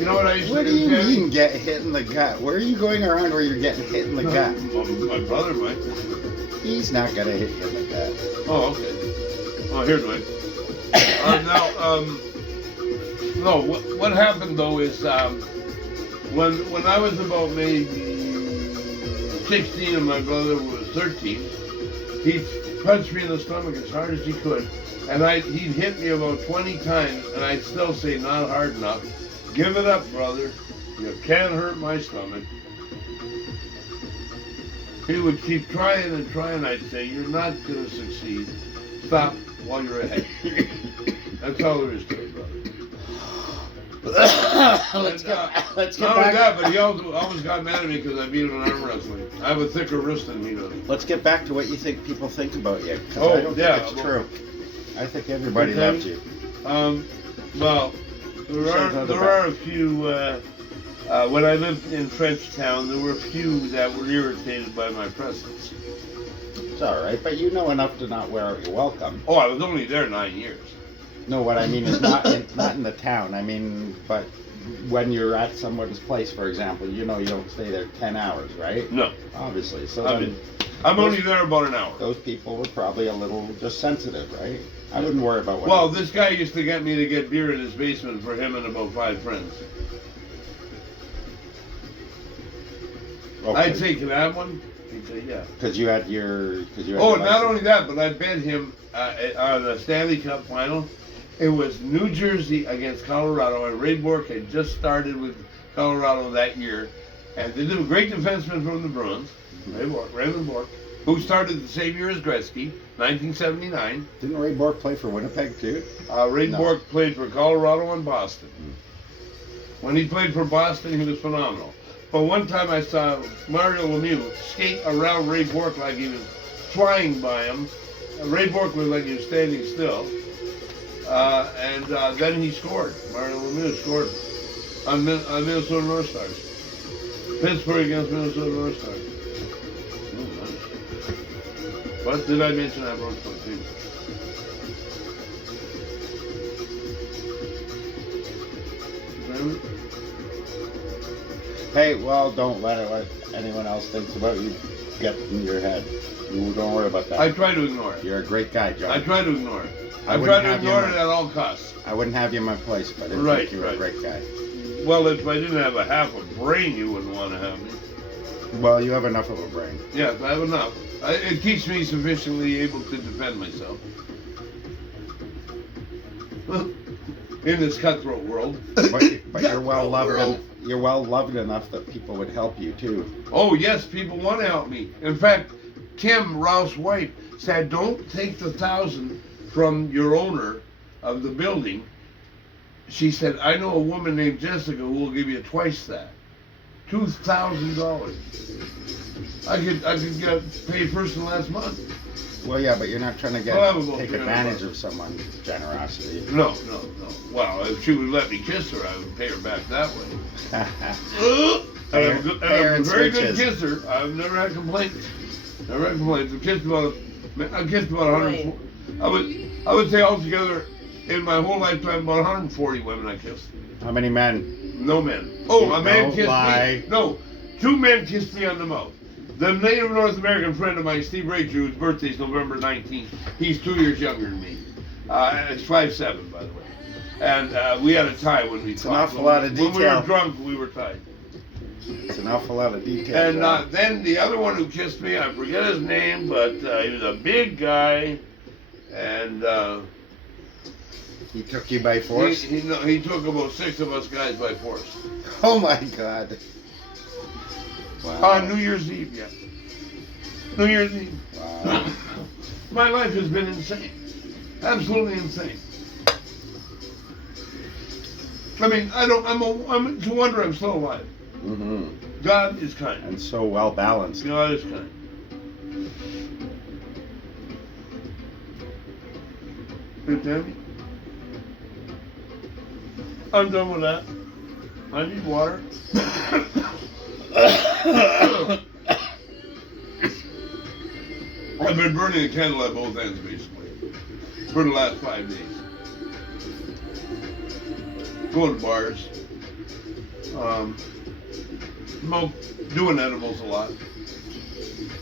You know what I used What to do do, you Tammy? mean get hit in the gut? Where are you going around where you're getting hit in the gut? Well, my brother might. He's not gonna hit you in the gut. Oh, okay. Oh, here's Mike. No, what happened though is when I was about maybe 16 and my brother was 13, he punched me in the stomach as hard as he could, and he'd hit me about 20 times, and I'd still say not hard enough. Give it up, brother. You can't hurt my stomach. He would keep trying and trying. I'd say, you're not going to succeed. Stop while you're ahead. That's all there is to it, brother. let's get Not only back. that, but he also always got mad at me because I beat him in arm wrestling. I have a thicker wrist than he does. Let's get back to what you think people think about you. 'Cause Oh, I don't yeah, think it's well- true. I think everybody Okay. loves you. Well, Says other there are a few. When I lived in Frenchtown, there were a few that were irritated by my presence. It's all right, but you know enough to not wear out your welcome. Oh, I was only there 9 years. No, what I mean is not in the town. I mean, but when you're at someone's place, for example, you know you don't stay there 10 hours, right? No, Obviously. So I then mean, I'm only there about an hour. those people were probably a little just sensitive, right? I wouldn't worry about what. Well, this guy used to get me to get beer in his basement for him and about 5 friends. I'd say, can I have one? He'd say, yeah. Because you had your. Oh, not only that, but I bet him on the Stanley Cup final. It was New Jersey against Colorado, and Ray Bourque had just started with Colorado that year. And they did a great defenseman from the Bruins, Raymond Bourque, who started the same year as Gretzky, 1979. Didn't Ray Bourque play for Winnipeg too? Ray No. Bourque played for Colorado and Boston. When he played for Boston, he was phenomenal. But one time I saw Mario Lemieux skate around Ray Bourque like he was flying by him. Ray Bourque was like he was standing still. And then he scored. Mario Lemieux scored on Minnesota North Stars. Pittsburgh against Minnesota North Stars. Oh, nice. But did I mention I wrote some too? Hey, well, don't let it what anyone else thinks about you get in your head. You don't worry about that. I try to ignore it. You're a great guy, John. I try to ignore it. I I wouldn't try to have you ignore in it my- at all costs. I wouldn't have you in my place, but I didn't Right, think you were right. a great guy. Well, if I didn't have a half a brain, you wouldn't want to have me. Well, you have enough of a brain. Yes, I have enough. It keeps me sufficiently able to defend myself. In this cutthroat world. But you're well loved. You're well loved enough that people would help you too. Oh, yes, people want to help me. In fact, Kim, Ralph's wife, said, don't take the $1,000 from your owner of the building. She said, I know a woman named Jessica who will give you twice that. $2,000. I could get paid first and last month. Well, yeah, but you're not trying to Well, I would go take for advantage that. of someone's generosity. No. Well, if she would let me kiss her, I would pay her back that way. I'm a very good kisser. I've never had complaints. Never had complaints. I've kissed about 100. I would say altogether in my whole lifetime about 140 women I kissed. How many men? No men. Oh, a man Don't kissed lie. me. No, 2 men kissed me on the mouth. The native North American friend of mine, Steve Rachel, whose birthday is November 19th. He's 2 years younger than me. It's 5'7", by the way. And we had a tie when we It's talked. an awful lot of When we detail. were drunk, we were tied. It's an awful lot of detail. And John. then the other one who kissed me, I forget his name, but he was a big guy, and He took you by force? he took about 6 of us guys by force. Oh my God. Wow. On New Year's Eve, yeah. New Year's Eve. Wow. My life has been insane. Absolutely insane. I mean, I'm to wonder I'm still alive. Mm-hmm. God is kind. And so well balanced. God is kind. Good, Tammy? I'm done with that. I need water. I've been burning a candle at both ends, basically, for the last 5 days. Going to bars. Doing edibles a lot.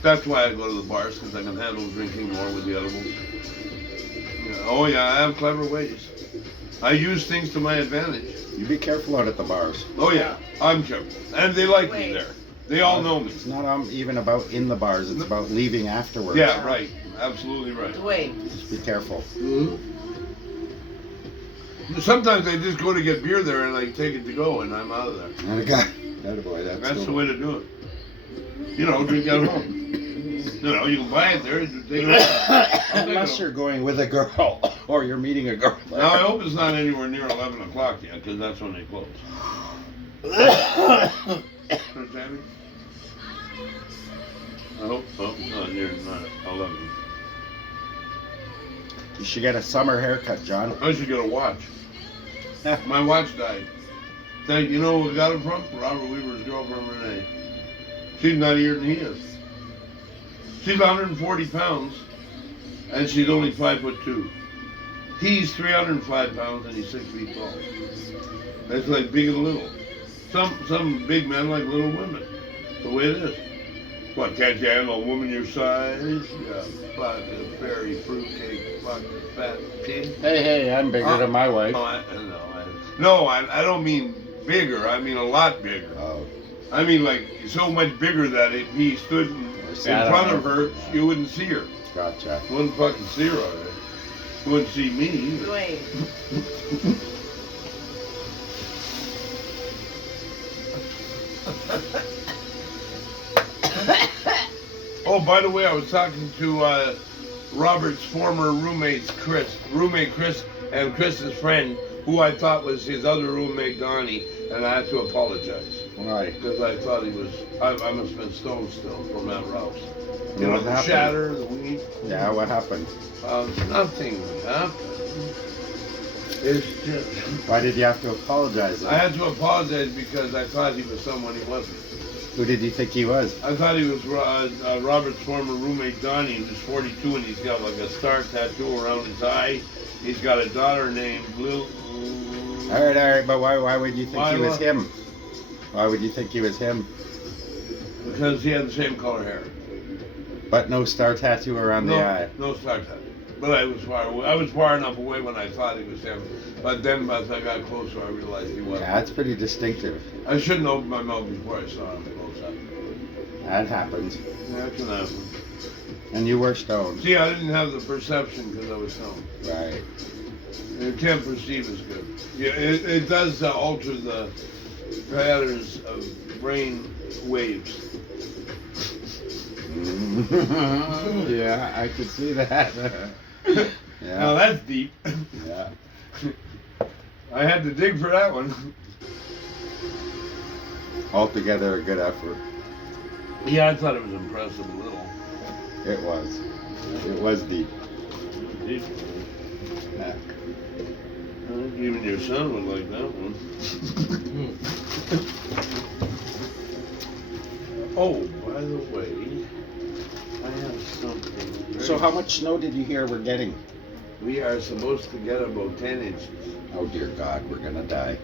That's why I go to the bars, because I can handle drinking more with the edibles. Yeah, oh yeah, I have clever ways. I use things to my advantage. You be careful out at the bars. Oh yeah, I'm careful. And they like me there. They all know me. It's not even about in the bars. It's about leaving afterwards. Yeah, right. Absolutely right. Dwayne. Just be careful. Sometimes I just go to get beer there and I take it to go and I'm out of there. Attaboy, That's the way to do it. You know, drink at home. You know, you can buy it there. You take it home. Unless you're going with a girl or you're meeting a girl. Now I hope it's not anywhere near 11 o'clock yet, because that's when they close. Understand me? I hope so. Not near 11. You should get a summer haircut, John. I should get a watch. My watch died. You know who we got it from? Robert Weaver's girlfriend, Renee. She's not here than he is. She's 140 pounds, and she's only 5'2". He's 305 pounds, and he's 6 feet tall. That's like big and little. Some big men like little women. That's the way it is. What, can't you handle a woman your size? Yeah, fucking fairy fruitcake, fucking fat pig. Hey, I'm bigger than my wife. No, I don't mean bigger. I mean a lot bigger. Oh, I mean like so much bigger that if he stood in sat front on of her, you wouldn't see her. gotcha. You wouldn't fucking see her on it. You wouldn't see me either. Dwayne, Oh, by the way, I was talking to Robert's former roommate Chris, and Chris's friend, who I thought was his other roommate Donnie, and I had to apologize Right. because I thought he was. I must have been stoned still from that rouse. You know, What the happened? shatter, the weed. Yeah, what happened? Nothing happened. It's just. Why did you have to apologize? I had to apologize because I thought he was someone he wasn't. Who did you think he was? I thought he was Robert's former roommate Donnie, who's 42, and he's got like a star tattoo around his eye. He's got a daughter named Lil. All right, but why would you think he was Lila. him? Why would you think he was him? Because he had the same color hair. But no star tattoo around the eye. No star tattoo. But I was far away. I was far enough away when I thought he was him. But then as I got closer, I realized he wasn't. Yeah, that's pretty distinctive. I shouldn't open my mouth before I saw him close up. That happens. That can happen. And you were stoned. See, I didn't have the perception because I was stoned. Right. You can't perceive as good. Yeah, it does alter the patterns of brain waves. Yeah, I could see that. Now Yeah. that's deep. Yeah. I had to dig for that one. Altogether a good effort. Yeah, I thought it was impressive a little. It was. It was deep. Deep. Yeah. Even your son would like that one. Oh, by the way, I have something. So how much snow did you hear we're getting? We are supposed to get about 10 inches. Oh dear God, we're gonna die.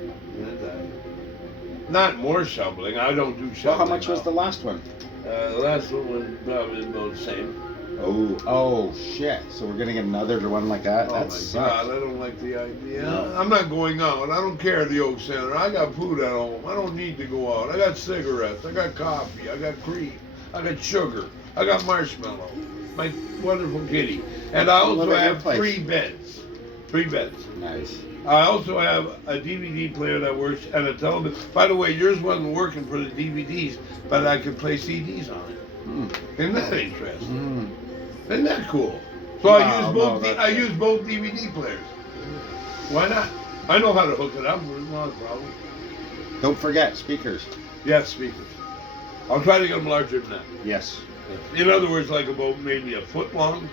Not more shoveling. I don't do shoveling. Well, how much was the now. last one? The last one was probably about the same. Oh shit. So we're gonna get another one like that? Oh That my sucks. God, I don't like the idea. No. I'm not going out. I don't care at the Oak Center. I got food at home. I don't need to go out. I got cigarettes. I got coffee. I got cream. I got sugar. I got marshmallow. My wonderful kitty. And I also Live at your have place. 3 beds. 3 beds. Nice. I also have a DVD player that works and a television. By the way, yours wasn't working for the DVDs, but I could play CDs on it. Mm. Isn't that interesting? Mm. Isn't that cool? So Wow, I use both. no, I use both DVD players. Why not? I know how to hook it up. It's not a problem. Don't forget speakers. Yes, speakers. I'll try to get them larger than that. Yes. In other words, like about maybe a foot long,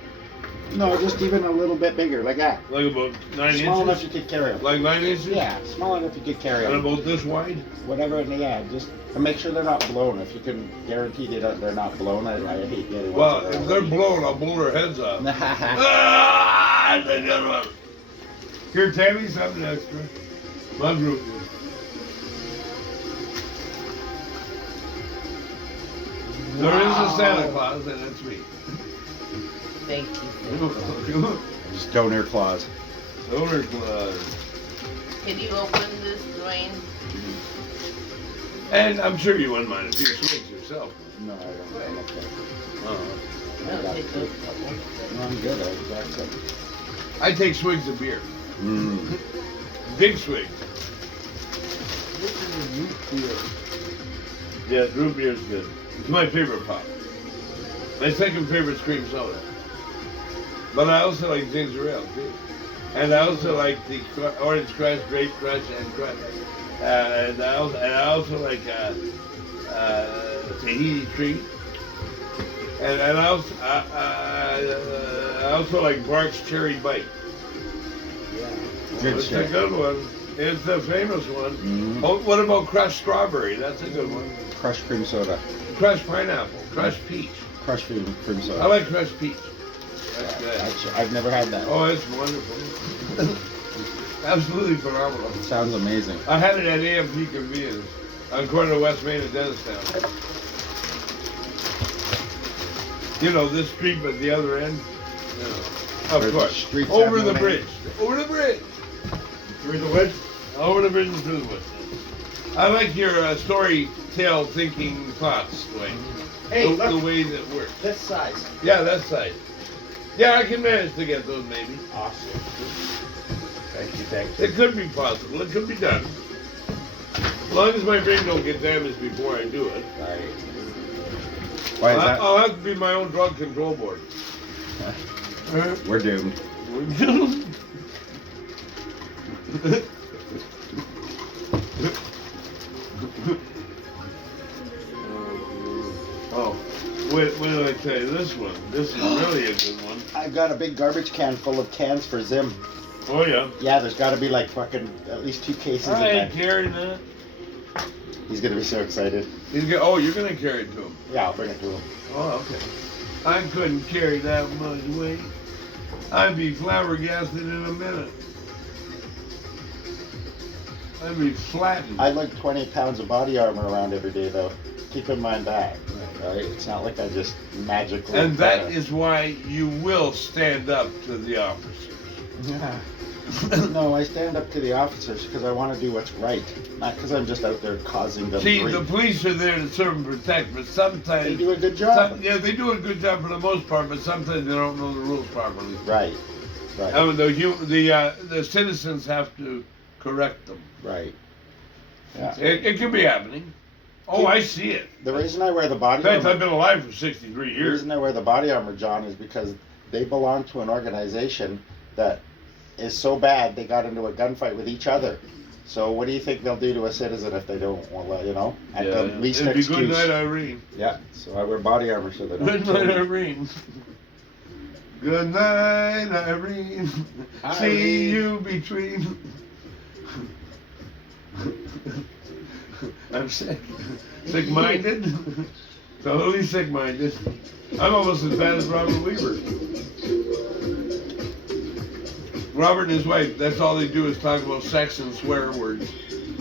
No, just even a little bit bigger, like that. like about 9 Small enough you inches. could carry them. Like 9 inches. Yeah, small enough you could carry And them. about this wide. Whatever, yeah, just and make sure they're not blown. If you can guarantee they're not blown, I hate getting Well, ones if that they're are blown, I'll blow their heads off. already- Ah, that's a good one. Here, Tammy, something extra. My group. There is a Santa Claus, and it's me. thank you. Just donor clause. Santa Claus. Can you open this, Dwayne? And I'm sure you wouldn't mind a few swigs yourself. No, I don't. I'm okay. Uh-huh. No, take those couple. No, I'm good. I got some. I take swigs of beer. Mm. Big swigs. This is a root beer. Yeah, root beer's good. It's my favorite pop. My second favorite is cream soda. But I also like ginger ale too. And I also like the orange crush, grape crush, and crush. And I also like Tahiti treat. And I also like Barks Cherry Bite. Good It's shit. a good one. It's the famous one. Mhm. Oh, what about crushed strawberry? That's a good one. Crushed cream soda. Crushed pineapple. Crushed peach. Crushed cream soda. I like crushed peach. That's good. I've never had that. Oh, it's wonderful. Absolutely phenomenal. Sounds amazing. I had it at AMP Convenience on corner of West Main and Dennistown. You know, this street but the other end? You know, of Where the course. streets Over have the no bridge. Over the bridge. Through the woods? Over the bridge and through the woods. I like your storytell thinking thoughts, Dwayne. Hey, the look, way that works. this size. Yeah, that's right. Yeah, I can manage to get those maybe. Awesome. Thank you. It could be possible. It could be done. As long as my brain don't get damaged before I do it. Right. Why is that? I'll have to be my own drug control board. We're doomed. Oh, wait did I tell you this one? This is really a good one. I've got a big garbage can full of cans for Zim. Oh yeah. Yeah, there's got to be like fucking at least 2 cases I of ain't that. carrying that. He's gonna be so excited. Oh, you're gonna carry it to him. Yeah, I'll bring it to him. Oh, okay. I couldn't carry that much weight. I'd be flabbergasted in a minute. I'd be flattened. I lug 20 pounds of body armor around every day, though. Keep in mind that. Right? It's not like I just magically. And that is why you will stand up to the officers. Yeah. No, I stand up to the officers because I want to do what's right, not because I'm just out there causing them See, grief. the police are there to serve and protect, but sometimes They do a good job. yeah, they do a good job for the most part, but sometimes they don't know the rules properly. Right. Right. I mean, the citizens have to correct them. Right. Yeah. It could be happening. Oh, I see it. The reason I wear the body In fact, I've armor, been alive for 63 the years. reason I wear the body armor, John, is because they belong to an organization that is so bad they got into a gunfight with each other. So what do you think they'll do to a citizen if they don't? Well, you know, at the least It'd be excuse. good night, Irene. Yeah. So I wear body armor so they don't. Good kill night, me. Irene. Good night, Irene. Irene. See you between. I'm sick. Sick-minded? Totally sick-minded. I'm almost as bad as Robert Weaver. Robert and his wife, that's all they do is talk about sex and swear words.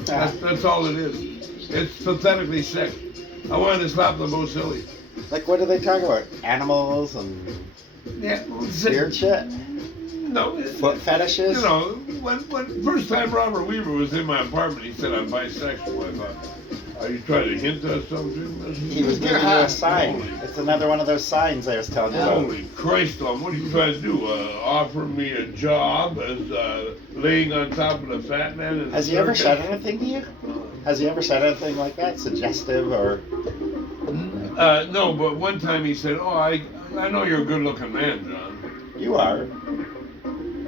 That's all it is. It's pathetically sick. I wanted to slap them both silly. Like, what do they talk about? Animals and Yeah, weird shit? No, it's, Foot fetishes? you know, when first time Robert Weaver was in my apartment, he said I'm bisexual. I thought, are you trying to hint at something? He was giving you a sign. It's another one of those signs I was telling you about. Holy Christ, Tom, what are you trying to do? Offer me a job as laying on top of the fat man? In the Has he ever circus? said anything to you? Has he ever said anything like that? Suggestive or. No, but one time he said, "Oh, I know you're a good-looking man, John." You are.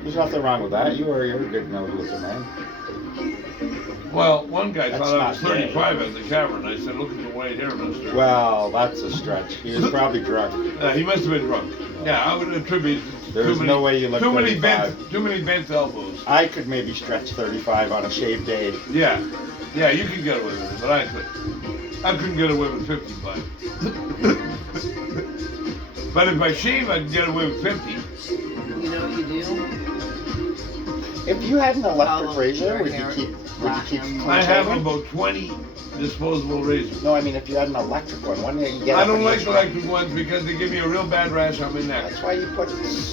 There's nothing wrong with that. You're a good looking man. Well, one guy That's thought I was not gay. 35 at the cavern. I said, "Look at your white hair, mister." Well, that's a stretch. He was probably drunk. He must have been drunk. Yeah, I would attribute There's no way you look too many 35. too many bent elbows. I could maybe stretch 35 on a shave day. Yeah, you could get away with it, but I couldn't. I couldn't get away with 55. But if I shave, I can get away with 50. You know what you do? If you had an electric How long razor, your would you hair keep platinum? clean I have shaven? about 20 disposable razors. No, I mean if you had an electric one, when you get I up don't and like use electric ones because they give me a real bad rash on my neck. That's why you put.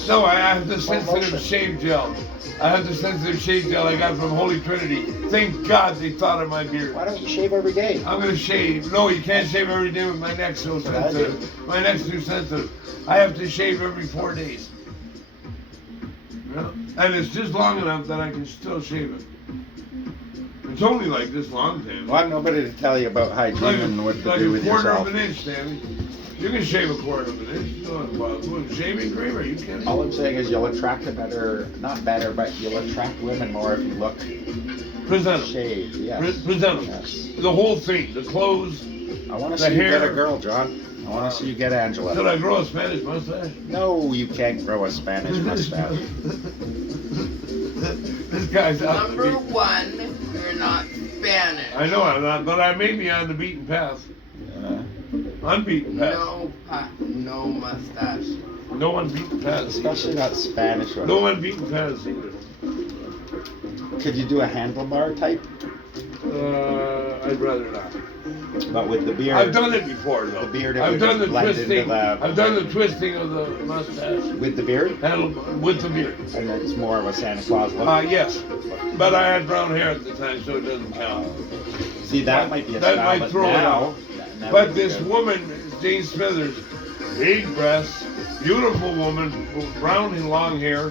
No, I have the sensitive motion. shave gel. I have the sensitive shave gel I got from Holy Trinity. Thank God they thought of my beard. Why don't you shave every day? I'm gonna shave. No, you can't shave every day with my neck's so But I do. sensitive. My neck's too sensitive. I have to shave every 4 days. Yeah. And it's just long enough that I can still shave it. It's only like this long, Tammy. Want nobody to tell you about hygiene and what to like do a with quarter yourself. of an inch, Tammy. You can shave a quarter of an inch. You don't have a shaving cream, are you kidding? All I'm saying is you'll attract a better, not better, but you'll attract women more if you look Presentable. shaved. Yes. Presentable. Yes. The whole thing, the clothes. I want The to see you get hair. a girl, John. I want to see you get Should Angela. I grow a Spanish mustache? No, you can't grow a Spanish mustache. This guy's out to Number be. one, you're not Spanish. I know I'm not, but I may be on the beaten path. Unbeaten path. No mustache. No unbeaten path. Especially not Spanish. No unbeaten path either. Could you do a handlebar type? I'd rather not. But with the beard. I've done it before though. The beard, it I've would done the blend into twisting. the- I've done the twisting of the mustache. With the beard? Handle with the beard. And it's more of a Santa Claus look. Yes, but I had brown hair at the time, so it doesn't count. See, that might be a That style, might but throw it now, out. that But would be this good. woman, Jane Smithers, big breasts, beautiful woman, brown and long hair,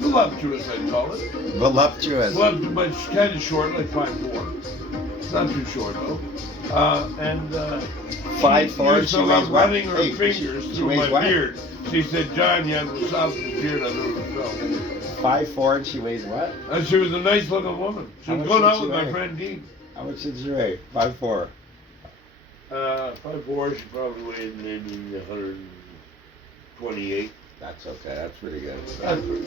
voluptuous I'd call it. Voluptuous. But she's kind of short, like 5'4". Not too short though. And 5'4", used she to weighs love what? running her Hey, fingers she through weighs my what? beard. She said, "John, you have the softest beard I've ever felt." 5'4", and she weighs what? And she was a nice looking woman. She How was much going did out she with my weigh? friend Dean. How much did she weigh? 5'4". 5'4", she probably weighed maybe 128. That's okay. That's pretty good. That's pretty.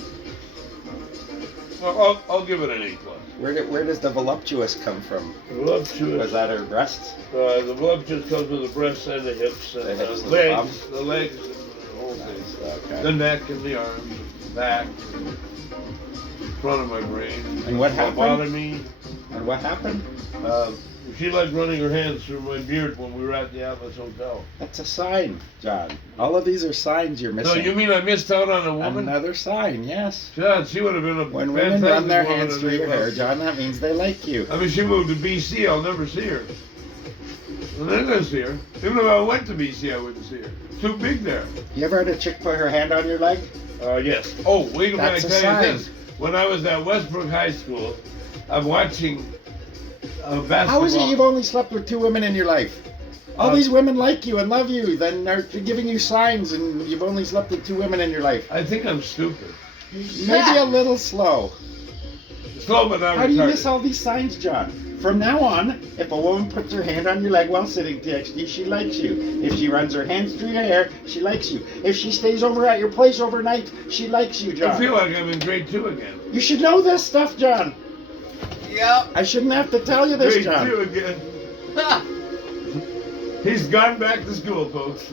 Well, I'll give it an A+. Where does the voluptuous come from? The voluptuous, Was that her breasts? the voluptuous comes with the breasts and the hips and The hips and the legs, bums? the legs and the whole thing. Nice, okay. The neck and the arms, back, front of my brain. And what happened? Lobotomy. And what happened? She liked running her hands through my beard when we were at the Atlas Hotel. That's a sign, John. All of these are signs you're No, missing. you mean I missed out on a woman? Another sign, yes. God, she would have been a When women fantastic run their woman hands to through make your love hair, to. John, that means they like you. I mean, she moved to BC. I'll never see her. I'm not gonna see her. Even if I went to BC, I wouldn't see her. Too big there. You ever had a chick put her hand on your leg? Yes. Oh, wait a minute. I That's a tell sign. you this. When I was at Westbrook High School, I'm watching basketball. How is it you've only slept with 2 women in your life? All these women like you and love you, then they're giving you signs, and you've only slept with 2 women in your life. I think I'm stupid. Maybe a little slow. Slow but not How do you retarded. miss all these signs, John? From now on, if a woman puts her hand on your leg while sitting next to you, she likes you. If she runs her hands through your hair, she likes you. If she stays over at your place overnight, she likes you, I John. feel like I'm in grade 2 again. You should know this stuff, John. Yep. I shouldn't have to tell you this, Grade John. 2 again. He's gone back to school, folks.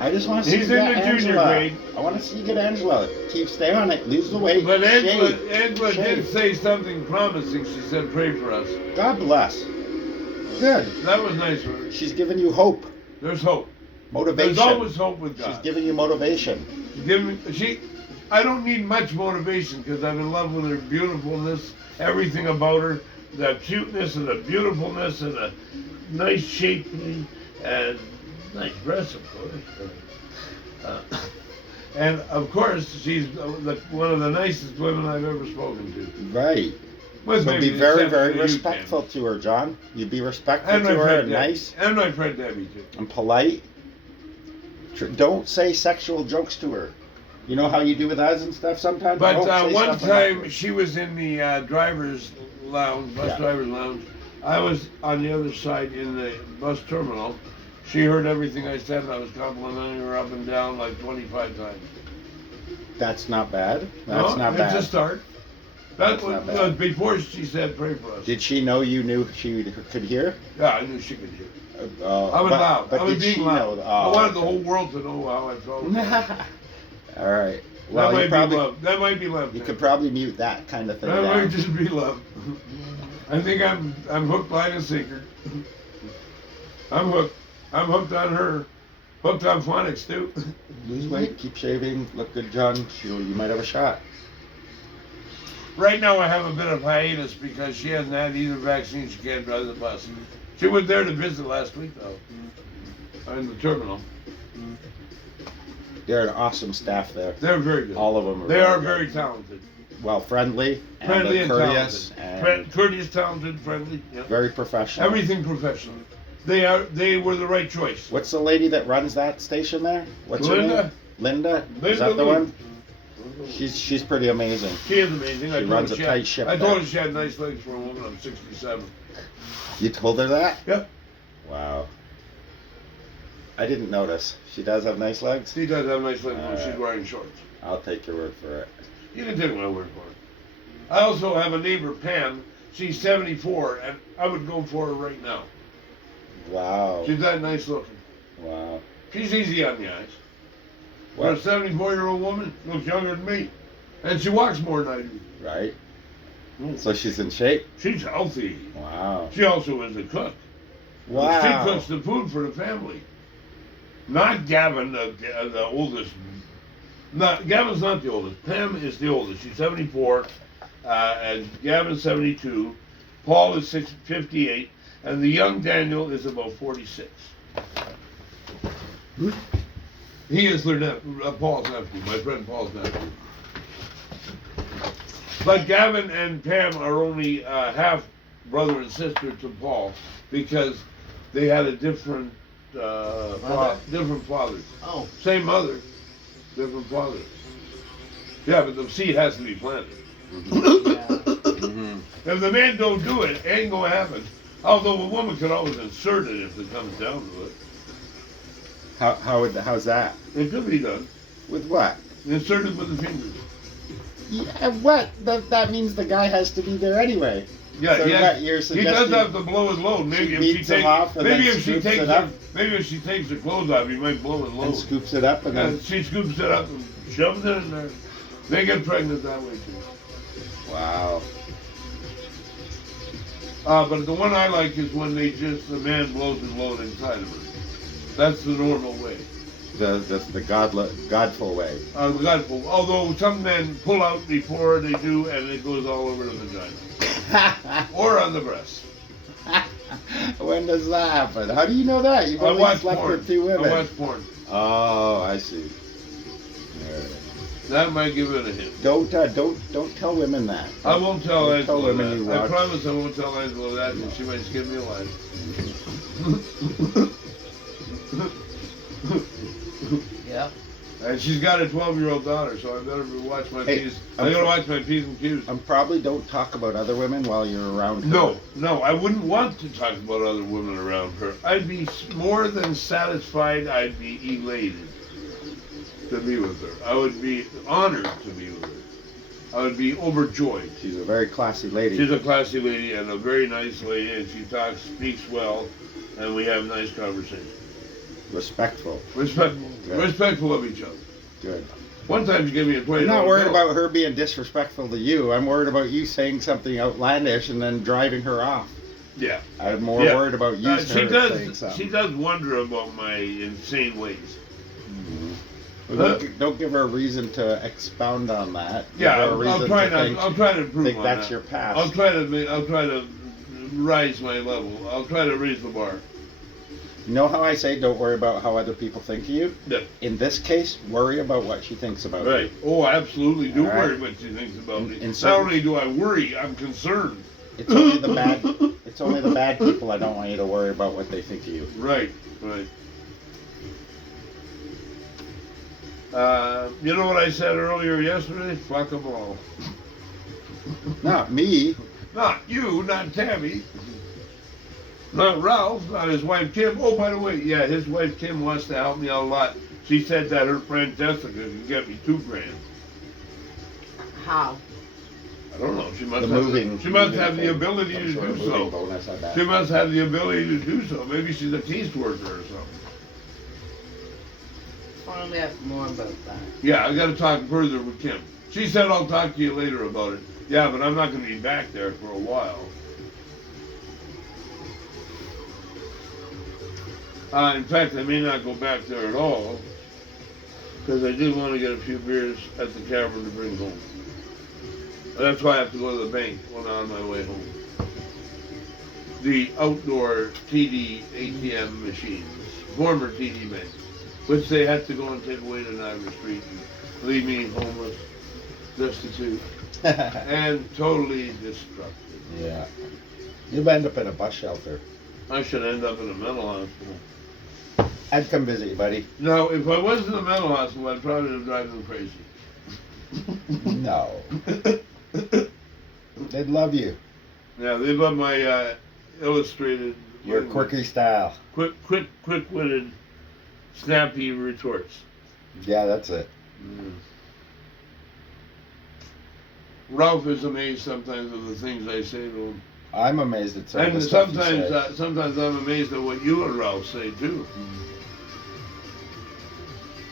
I just want to see He's you in get the junior Angela. grade. I want to see you get Angela. Stay on it. Lose the weight. But Angela Shave. did Shave. say something promising. She said, "Pray for us." God bless. Good. That was nice of her. She's giving you hope, There's hope. motivation. There's always hope with She's God. giving you motivation. I don't need much motivation because I'm in love with her beautifulness, everything about her, the cuteness and the beautifulness and the nice shape and nice dress, of course. And of course, she's one of the nicest women I've ever spoken to. Right. With So maybe be the very, exception very of you, respectful to her, John. You be respectful And to my her friend and Debbie. nice And my friend Debbie too. and polite. Don't say sexual jokes to her. You know how you do with us and stuff sometimes? But Don't say one stuff like time she was in the driver's lounge, bus Yeah. driver's lounge. I was on the other side in the bus terminal. She heard everything I said and I was complimenting her up and down like 25 times. That's not bad. That's No, not it's bad. a start. That That's was not bad. before she said pray for us. Did she know you knew she could hear? Yeah, I knew she could hear. I was but, loud. But I was did being she loud. know? I wanted the okay. whole world to know how I felt. All right. Well, that you might probably be love. That might be love. you Tim. could probably mute that kind of thing That might down. just be love. I think I'm hooked, line, and sinker. I'm hooked. I'm hooked on her. Hooked on phonics too. Lose weight, keep shaving, look good, John. You might have a shot. Right now I have a bit of hiatus because she hasn't had either vaccine. She can't drive the bus. She was there to visit last week though. In the terminal. They're an awesome staff there. They're very good. All of them are. They are good. very talented. well friendly and Friendly and courteous talented. and Courteous, talented, friendly. Yeah. very professional. Everything professional. They were the right choice. What's the lady that runs that station there? What's her Linda. name? Linda. Is Linda that the Lee. one? She's pretty amazing. She is amazing. She runs a tight ship I told there. her she had nice legs for a woman. I'm 67. You told her that? Yep. Wow. I didn't notice. She does have nice legs? She does have nice legs when she's Alright. wearing shorts. I'll take your word for it. You can take my word for it. I also have a neighbor, Pam. She's 74, and I would go for her right now. Wow. She's that nice looking. Wow. She's easy on the eyes. For a What? 74-year-old woman, looks younger than me. And she walks more than I do. Right? So she's in shape. She's healthy. Wow. She also is a cook. Wow. She cooks the food for the family. Not Gavin, the oldest. Not Gavin's not the oldest. Pam is the oldest. She's 74, and Gavin's 72. Paul is 58, and the young Daniel is about 46. He is their Paul's nephew, my friend Paul's nephew. But Gavin and Pam are only half brother and sister to Paul because they had a different different fathers. Oh. Same mother, different fathers. Yeah, but the seed has to be planted. Mhm. If the man don't do it, it ain't gonna happen. Although a woman could always insert it if it comes down to it. How's that? It could be done. With what? Insert it with the fingers. Yeah, what? That means the guy has to be there anyway. Yeah, So yeah. what, you're He does suggesting have to blow his load. Maybe she if she beats him takes, off and maybe then if she scoops takes it up? maybe if she takes the clothes off, he might blow his load. And scoops it up and then. And she scoops it up and shoves it in there. They get pregnant that way too. Wow. But the one I like is when the man blows his load inside of her. That's the normal way. The godful way. Although some men pull out before they do, and it goes all over the vagina or on the breast. When does that happen? How do you know that? You've I only watch slept porn. with 2 women. I watch porn. Oh, I see. Alright. That might give it a hint. Don't tell women that. I won't tell Don't tell Angela women you that. I watch. promise I won't tell Angela that, and she might skip me alive. Yep. And she's got a 12-year-old daughter, so I better watch my Hey, P's. I gotta watch my P's and Q's. Probably don't talk about other women while you're around her. No, I wouldn't want to talk about other women around her. I'd be more than satisfied, I'd be elated to be with her. I would be honored to be with her. I would be overjoyed. She's a very classy lady. She's a classy lady and a very nice lady, and she speaks well, and we have nice conversations. Respectful. Respectful of each other. Good. One time she gave me a $20 I'm not worried bill. about her being disrespectful to you. I'm worried about you saying something outlandish and then driving her off. Yeah. I'm more Yeah. worried about you saying She something. does wonder about my insane ways. Well, don't give her a reason to expound on that. Give Yeah, her a I'll reason try to not. think, I'll try to improve think on that's that. your past. I'll try to rise my level. I'll try to raise the bar. You know how I say don't worry about how other people think of you? Yeah. In this case, worry about what she thinks about Right. you. Oh, absolutely. Do All right. worry what she thinks about me. In Not certain- only do I worry, I'm concerned. It's only the bad. It's only the bad people I don't want you to worry about what they think of you. Right. Right. You know what I said earlier yesterday? Fuck them all. Not me. Not you, not Tammy. Not Ralph, not his wife Kim. Oh, by the way, yeah, his wife Kim wants to help me out a lot. She said that her friend Jessica can get me $2,000. How? I don't know. She must The have. moving. She must moving have the thing. ability Some to sort of do moving so. bonus, I bet. She must have the ability to do so. Maybe she's a caseworker or something. Find out more about that. Yeah, I got to talk further with Kim. She said I'll talk to you later about it. Yeah, but I'm not going to be back there for a while. In fact, I may not go back there at all because I did want to get a few beers at the cavern to bring home. That's why I have to go to the bank when I'm on my way home. The outdoor TD ATM machines, former TD banks, which they had to go and take away to Niagara Street and leave me homeless, destitute, and totally destructive. Yeah. You'll end up in a bus shelter. I should end up in a mental hospital. I'd come visit you, buddy. No, if I was in a mental hospital, I'd probably have driven them crazy. No. They'd love you. Yeah, they love my illustrated, Your quirky style. quick-witted, snappy retorts. Yeah, that's it. Ralph is amazed sometimes of the things I say to him. I'm amazed at some of And the stuff you sometimes, say. sometimes I'm amazed at what you and Ralph say too.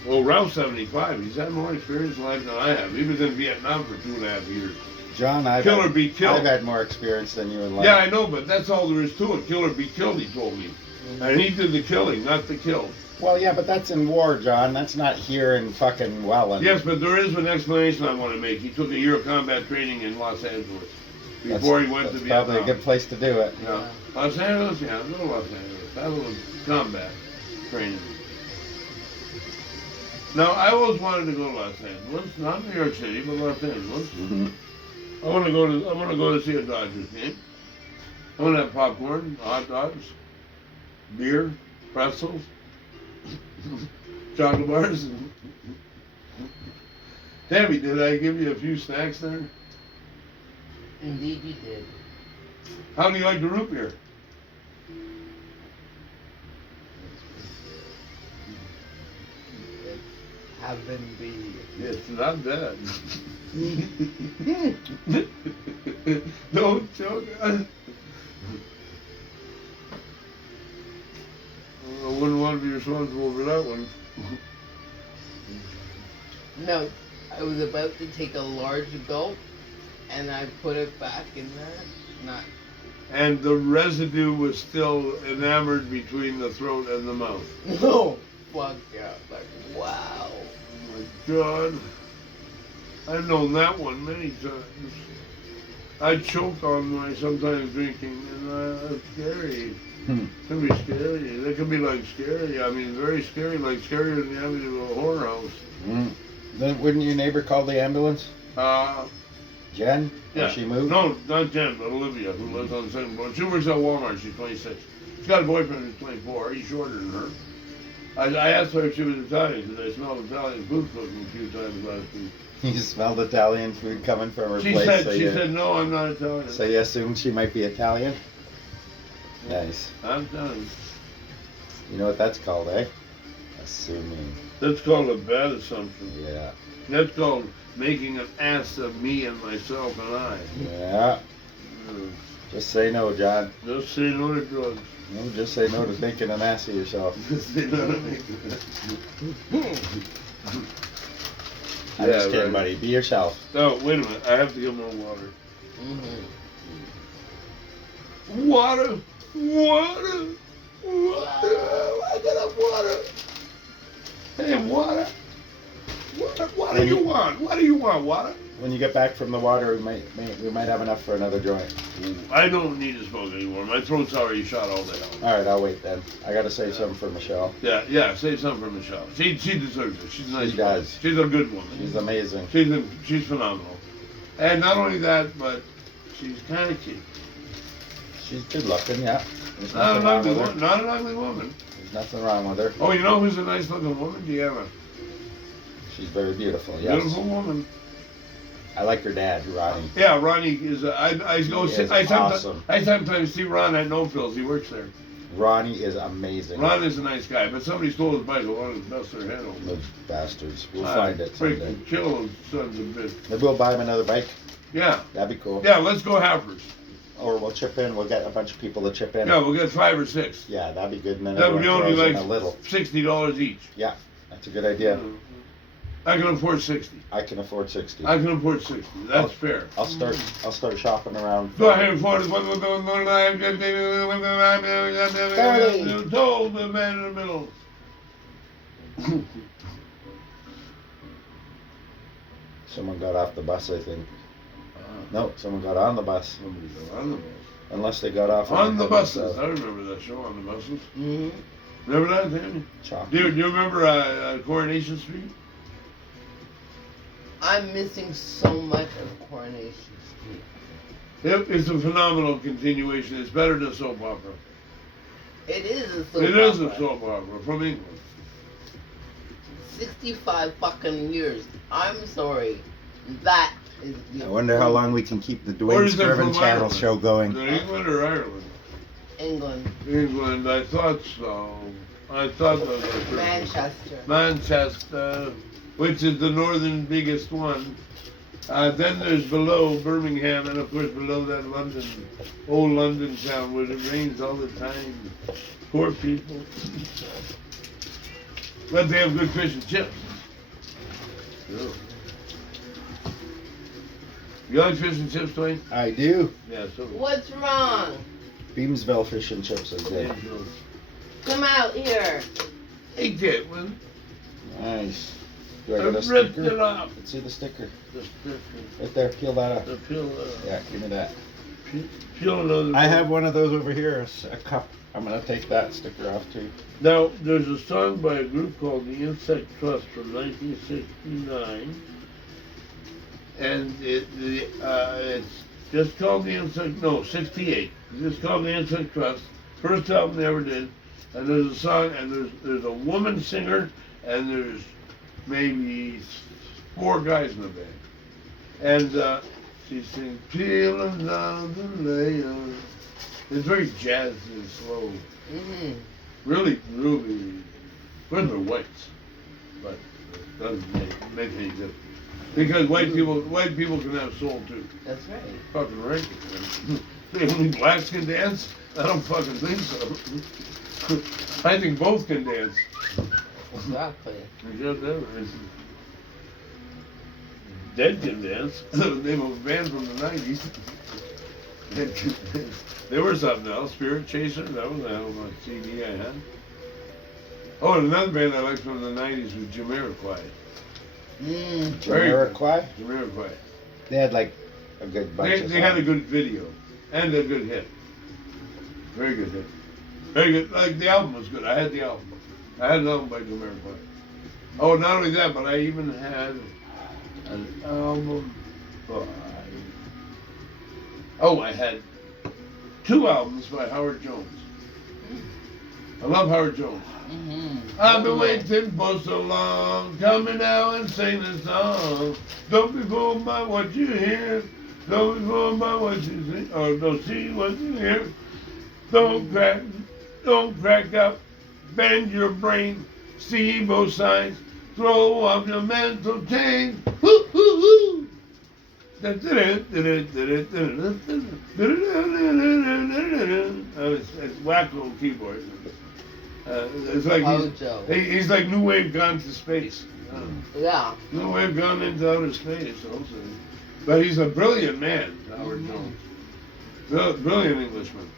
Well, Ralph's 75. He's had more experience in life than I have. He was in Vietnam for 2.5 years. John, I've Kill or had, be killed. I've had more experience than you in life. Yeah, I know, but that's all there is to it. Kill or be killed, he told me. And he did the killing, not the kill. Well, yeah, but that's in war, John. That's not here in fucking Welland. Yes, but there is an explanation I want to make. He took a year of combat training in Los Angeles before he went to that's Vietnam. probably a good place to do it. Yeah. Los Angeles, yeah, go to Los Angeles. That was combat training. Now, I always wanted to go to Los Angeles, not New York City, but Los Angeles. Mm-hmm. I want to go to see a Dodgers game. I want to have popcorn, hot dogs, beer, pretzels, chocolate bars. Tammy, did I give you a few snacks there? Indeed you did. How do you like the root beer? Haven't been. It's not bad. Don't choke. I wouldn't want to be responsible for that one. No, I was about to take a large gulp, and I put it back in there. Not. And the residue was still enamored between the throat and the mouth. No. Fuck yeah. Like, wow. Oh my God. I've known that one many times. I choke on my sometimes drinking, and that's scary. It can be scary. That can be like scary. I mean, very scary, like scarier than having to go to a horror house. Then wouldn't your neighbor call the ambulance? Jen? Yeah. Or she moved? No, not Jen, but Olivia, who lives on the second floor. She works at Walmart. She's 26. She's got a boyfriend who's 24. He's shorter than her. I asked her if she was Italian because I smelled Italian food cooking a few times last week. You smelled Italian food coming from her She place. said, so she you, said, no, I'm not Italian. So you assumed she might be Italian? Nice. I'm Italian. You know what that's called, eh? Assuming. That's called a bad assumption. Yeah. That's called making an ass of me and myself and I. Yeah. Just say no, John. Just say no to drugs. No, just say no to thinking an ass of yourself. Just say no to me. I'm just kidding, buddy. Be yourself. No, wait a minute. I have to get more water. Mm-hmm. Water! Water! Water! I got up water! Hey, water! What do you want? What do you want, water? When you get back from the water, we might have enough for another joint. I don't need to smoke anymore. My throat's already shot all day long. All right, I'll wait then. I gotta save something for Michelle. Yeah, save something for Michelle. She deserves it. She's a nice She woman. does. She's a good woman. She's amazing. She's phenomenal. And not only that, but she's kind of cute. She's good looking, yeah. There's Not an nothing wrong ugly with her. woman. Not an ugly woman. There's nothing wrong with her. Oh, you know who's a nice looking woman? Deanna. She's very beautiful, yes. Beautiful woman. I like her dad, Ronnie. Yeah, Ronnie is. I sometimes see Ron at No Frills. He works there. Ronnie is amazing. Ron is a nice guy, but somebody stole his bike. I wanted to bust their head open. Those bastards. We'll find it someday. Freaking kill those sons of bitch. Maybe we'll buy him another bike. Yeah, That'd be cool. yeah. Let's go halfers. Or we'll chip in. We'll get a bunch of people to chip in. Yeah, we'll get 5 or 6. Yeah, that'd be good. And then That would be everyone only throws in like a little. $60 each. Yeah, that's a good idea. I can afford 60. I can afford 60. I can afford 60. That's fair. I'll start shopping around. Go ahead and afford it. Told the man in the middle. Someone got off the bus, I think. No, someone got on the bus. Somebody got on the bus. Unless they got off On the buses. themselves. I remember that show, On the Buses. Mm-hmm. Remember that, Danny? Chalky. Do you remember Coronation Street? I'm missing so much of Coronation Street. It's a phenomenal continuation. It's better than a soap opera. It is a soap It is a opera. soap opera from England. 65 fucking years. I'm sorry. That is I beautiful. wonder how long we can keep the Where Dwayne is it Scriven from channel Ireland? show going. Is it England or Ireland? England. England, I thought so. I thought that was the Manchester. Manchester, which is the northern biggest one. Then there's below Birmingham, and of course below that London, old London town where it rains all the time. Poor people. But they have good fish and chips. Yeah. You like fish and chips, Dwayne? I do. Yeah, so. What's wrong? Beamsville fish and chips is good. Come out here. Hey, Dick, man. Nice. Do I I get a ripped it sticker? off. Let's see the sticker. Just Right there, peel that up. peel, Yeah, give me that. peel another. I have one of those over here, a cup. I'm gonna take that sticker off too. Now, there's a song by a group called the Insect Trust from 1969, and it's just called the Insect. No, 68. It's just called the Insect Trust. First album they ever did, and there's a song, and there's a woman singer, and there's maybe 4 guys in the band, and she sings "Peeling Down the Lane." It's very jazzy and slow. Mm-hmm. Really, well, they're whites, but doesn't make any difference. Because white people can have soul too. That's right. Fucking right. They only blacks can dance? I don't fucking think so. I think both can dance. Exactly. Because Dead can dance. The name of a band from the 90s. There was something else. Spirit Chaser. That was a hell of a CD I had. Oh, and another band I liked from the 90s was Jamiroquai. Mm. Very good. Jamiroquai? Jamiroquai. They had like a good bunch of They had a songs. good video and a good hit. Very good hit. Very good. Like the album was good. I had the album. I had an album by Jamiroquai. Oh, not only that, but I even had an album by. Oh, I had 2 albums by Howard Jones. I love Howard Jones. Mm-hmm. I've been waiting for so long. Come me now and sing the song. Don't be fooled by what you hear. Don't be fooled by what you see. Or don't see what you hear. Don't crack up. Bend your brain. See both sides. Throw off your mental chain. Hoo hoo hoo. It's wacko keyboard. It's like Hojo. he's like New Wave gone to space. Yeah. New Wave gone into outer space also. But he's a brilliant man, Howard Jones. Brilliant Englishman.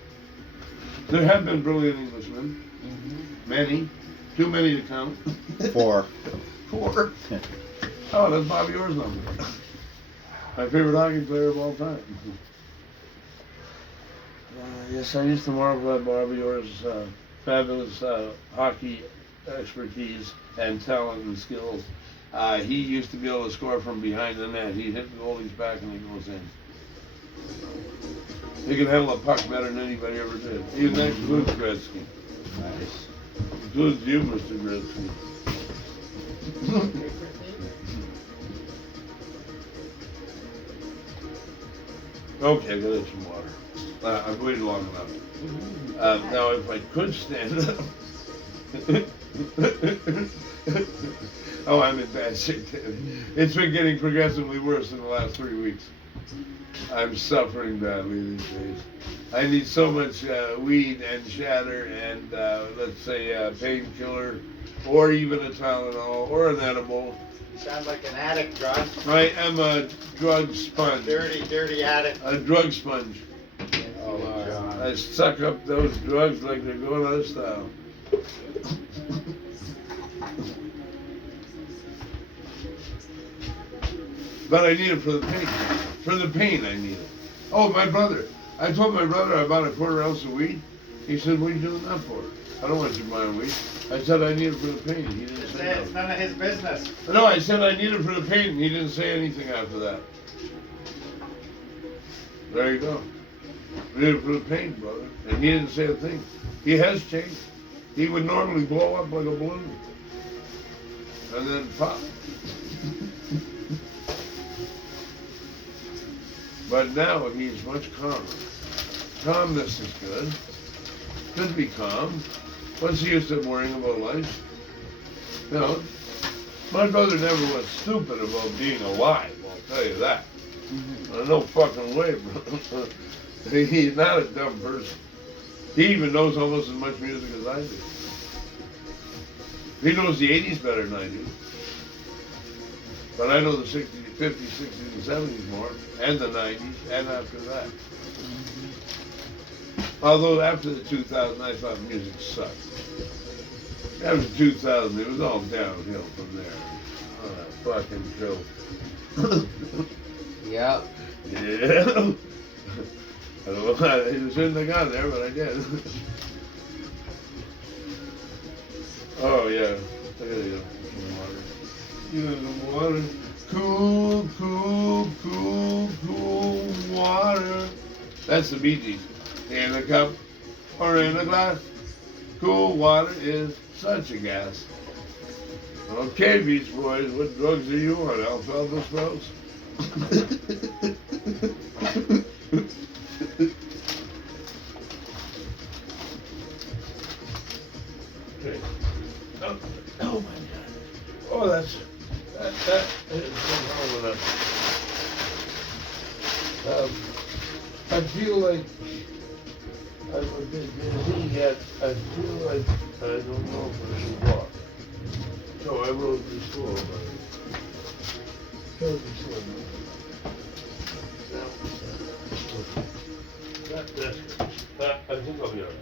There have been brilliant Englishmen. Mm-hmm. Many. Too many to count. 4. 4. Oh, that's Bobby Orr's number. My favorite hockey player of all time. Yes, I used to marvel at Bobby Orr's fabulous hockey expertise and talent and skills. He used to be able to score from behind the net. He'd hit the goalie's back and he goes in. He could handle a puck better than anybody ever did. Even that includes Gretzky. Nice. Includes you, Mr. Gretzky. Okay, I gotta get some water. I've waited long enough. Now, if I could stand up. Oh, I'm in bad shape. It's been getting progressively worse in the last 3 weeks. I'm suffering badly these days. I need so much weed and shatter and, let's say, painkiller, or even a Tylenol, or an edible. Sound like an addict, John. I am a drug sponge. Dirty addict. A drug sponge. Oh, John. I suck up those drugs like they're going out of style. But I need it for the pain. For the pain, I need it. Oh, my brother. I told my brother I bought a quarter ounce of weed. He said, "What are you doing that for?" I don't want you buying weed. I said I need it for the pain. He didn't say It's no. none of his business. No, I said I need it for the pain. He didn't say anything after that. There you go. I need it for the pain, brother. And he didn't say a thing. He has changed. He would normally blow up like a balloon. And then pop. But now he's much calmer. Calmness is good. Good to be calm. What's the use of worrying about life? You know, my brother never was stupid about being alive, I'll tell you that. No fucking way, bro. He's not a dumb person. He even knows almost as much music as I do. He knows the 80s better than I do. But I know the 60s, 50s, 60s, and 70s more, and the 90s, and after that. Although after the 2000, I thought music sucked. After 2000, it was all downhill from there. Oh, that fucking filth. Yep. Yeah. I don't know why I shouldn't have gone there, but I did. Oh, yeah. Look at you. You know, the water. Cool, cool, cool, cool water. That's the Bee Gees. In a cup or in a glass. Cool water is such a gas. Okay, Beach Boys, what drugs are you on? Alfalfa sprouts? Okay. Oh my God. Oh, that is wrong with us. I feel like I haven't been yet. I feel like I don't know if I should walk. So I will be slow about it. Try to be slow. I think I'll be alright.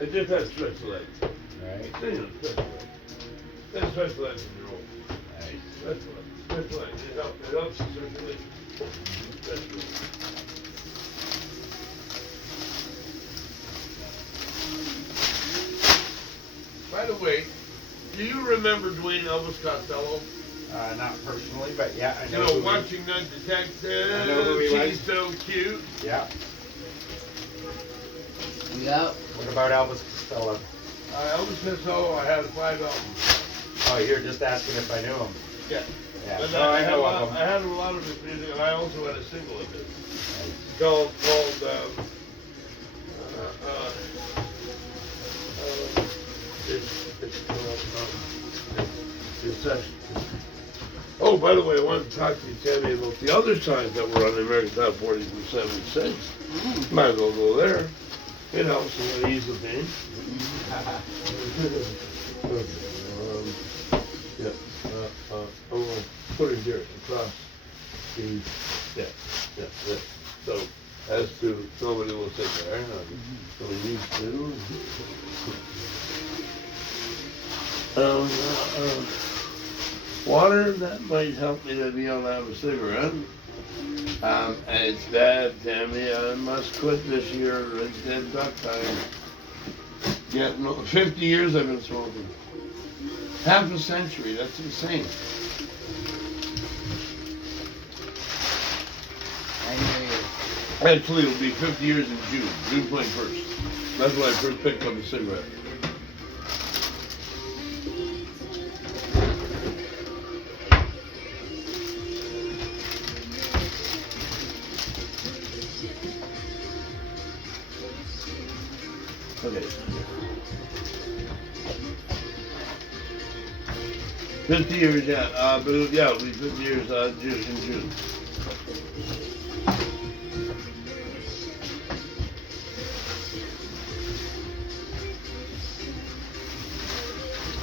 I just had stretch legs. Right. Stretch legs. Then stretch legs when you're old. Nice. Stretch legs. It helps the circulation. Stretch legs. By the way, do you remember Dwayne Elvis Costello? Not personally, but yeah, I You know. know, who he- watching that detective, I know who he was. she's so cute. Yeah. Yep. What about Elvis Costello? Elvis Costello, I had 5 albums. Oh, you're just asking if I knew him. Yeah. Yeah. But No, I had know a of lot, him. I had a lot of his music, and I also had a single of his. Called oh, by the way, I wanted to talk to you, Tammy, about the other signs that were on the American Top 40 from 76. Might as well go there. It helps to ease the pain. Oh, put it here across the, yeah. So, as to, nobody will sit there, so we need to. Water, that might help me to be able to have a cigarette. And it's bad, Tammy, I must quit this year, it's dead duck time. Yeah, no, 50 years I've been smoking. Half a century, that's insane. I hear you. Actually, it'll be 50 years in June 21st. That's when I first picked up a cigarette. Okay. 50 years, yeah. It'll be 50 years in June.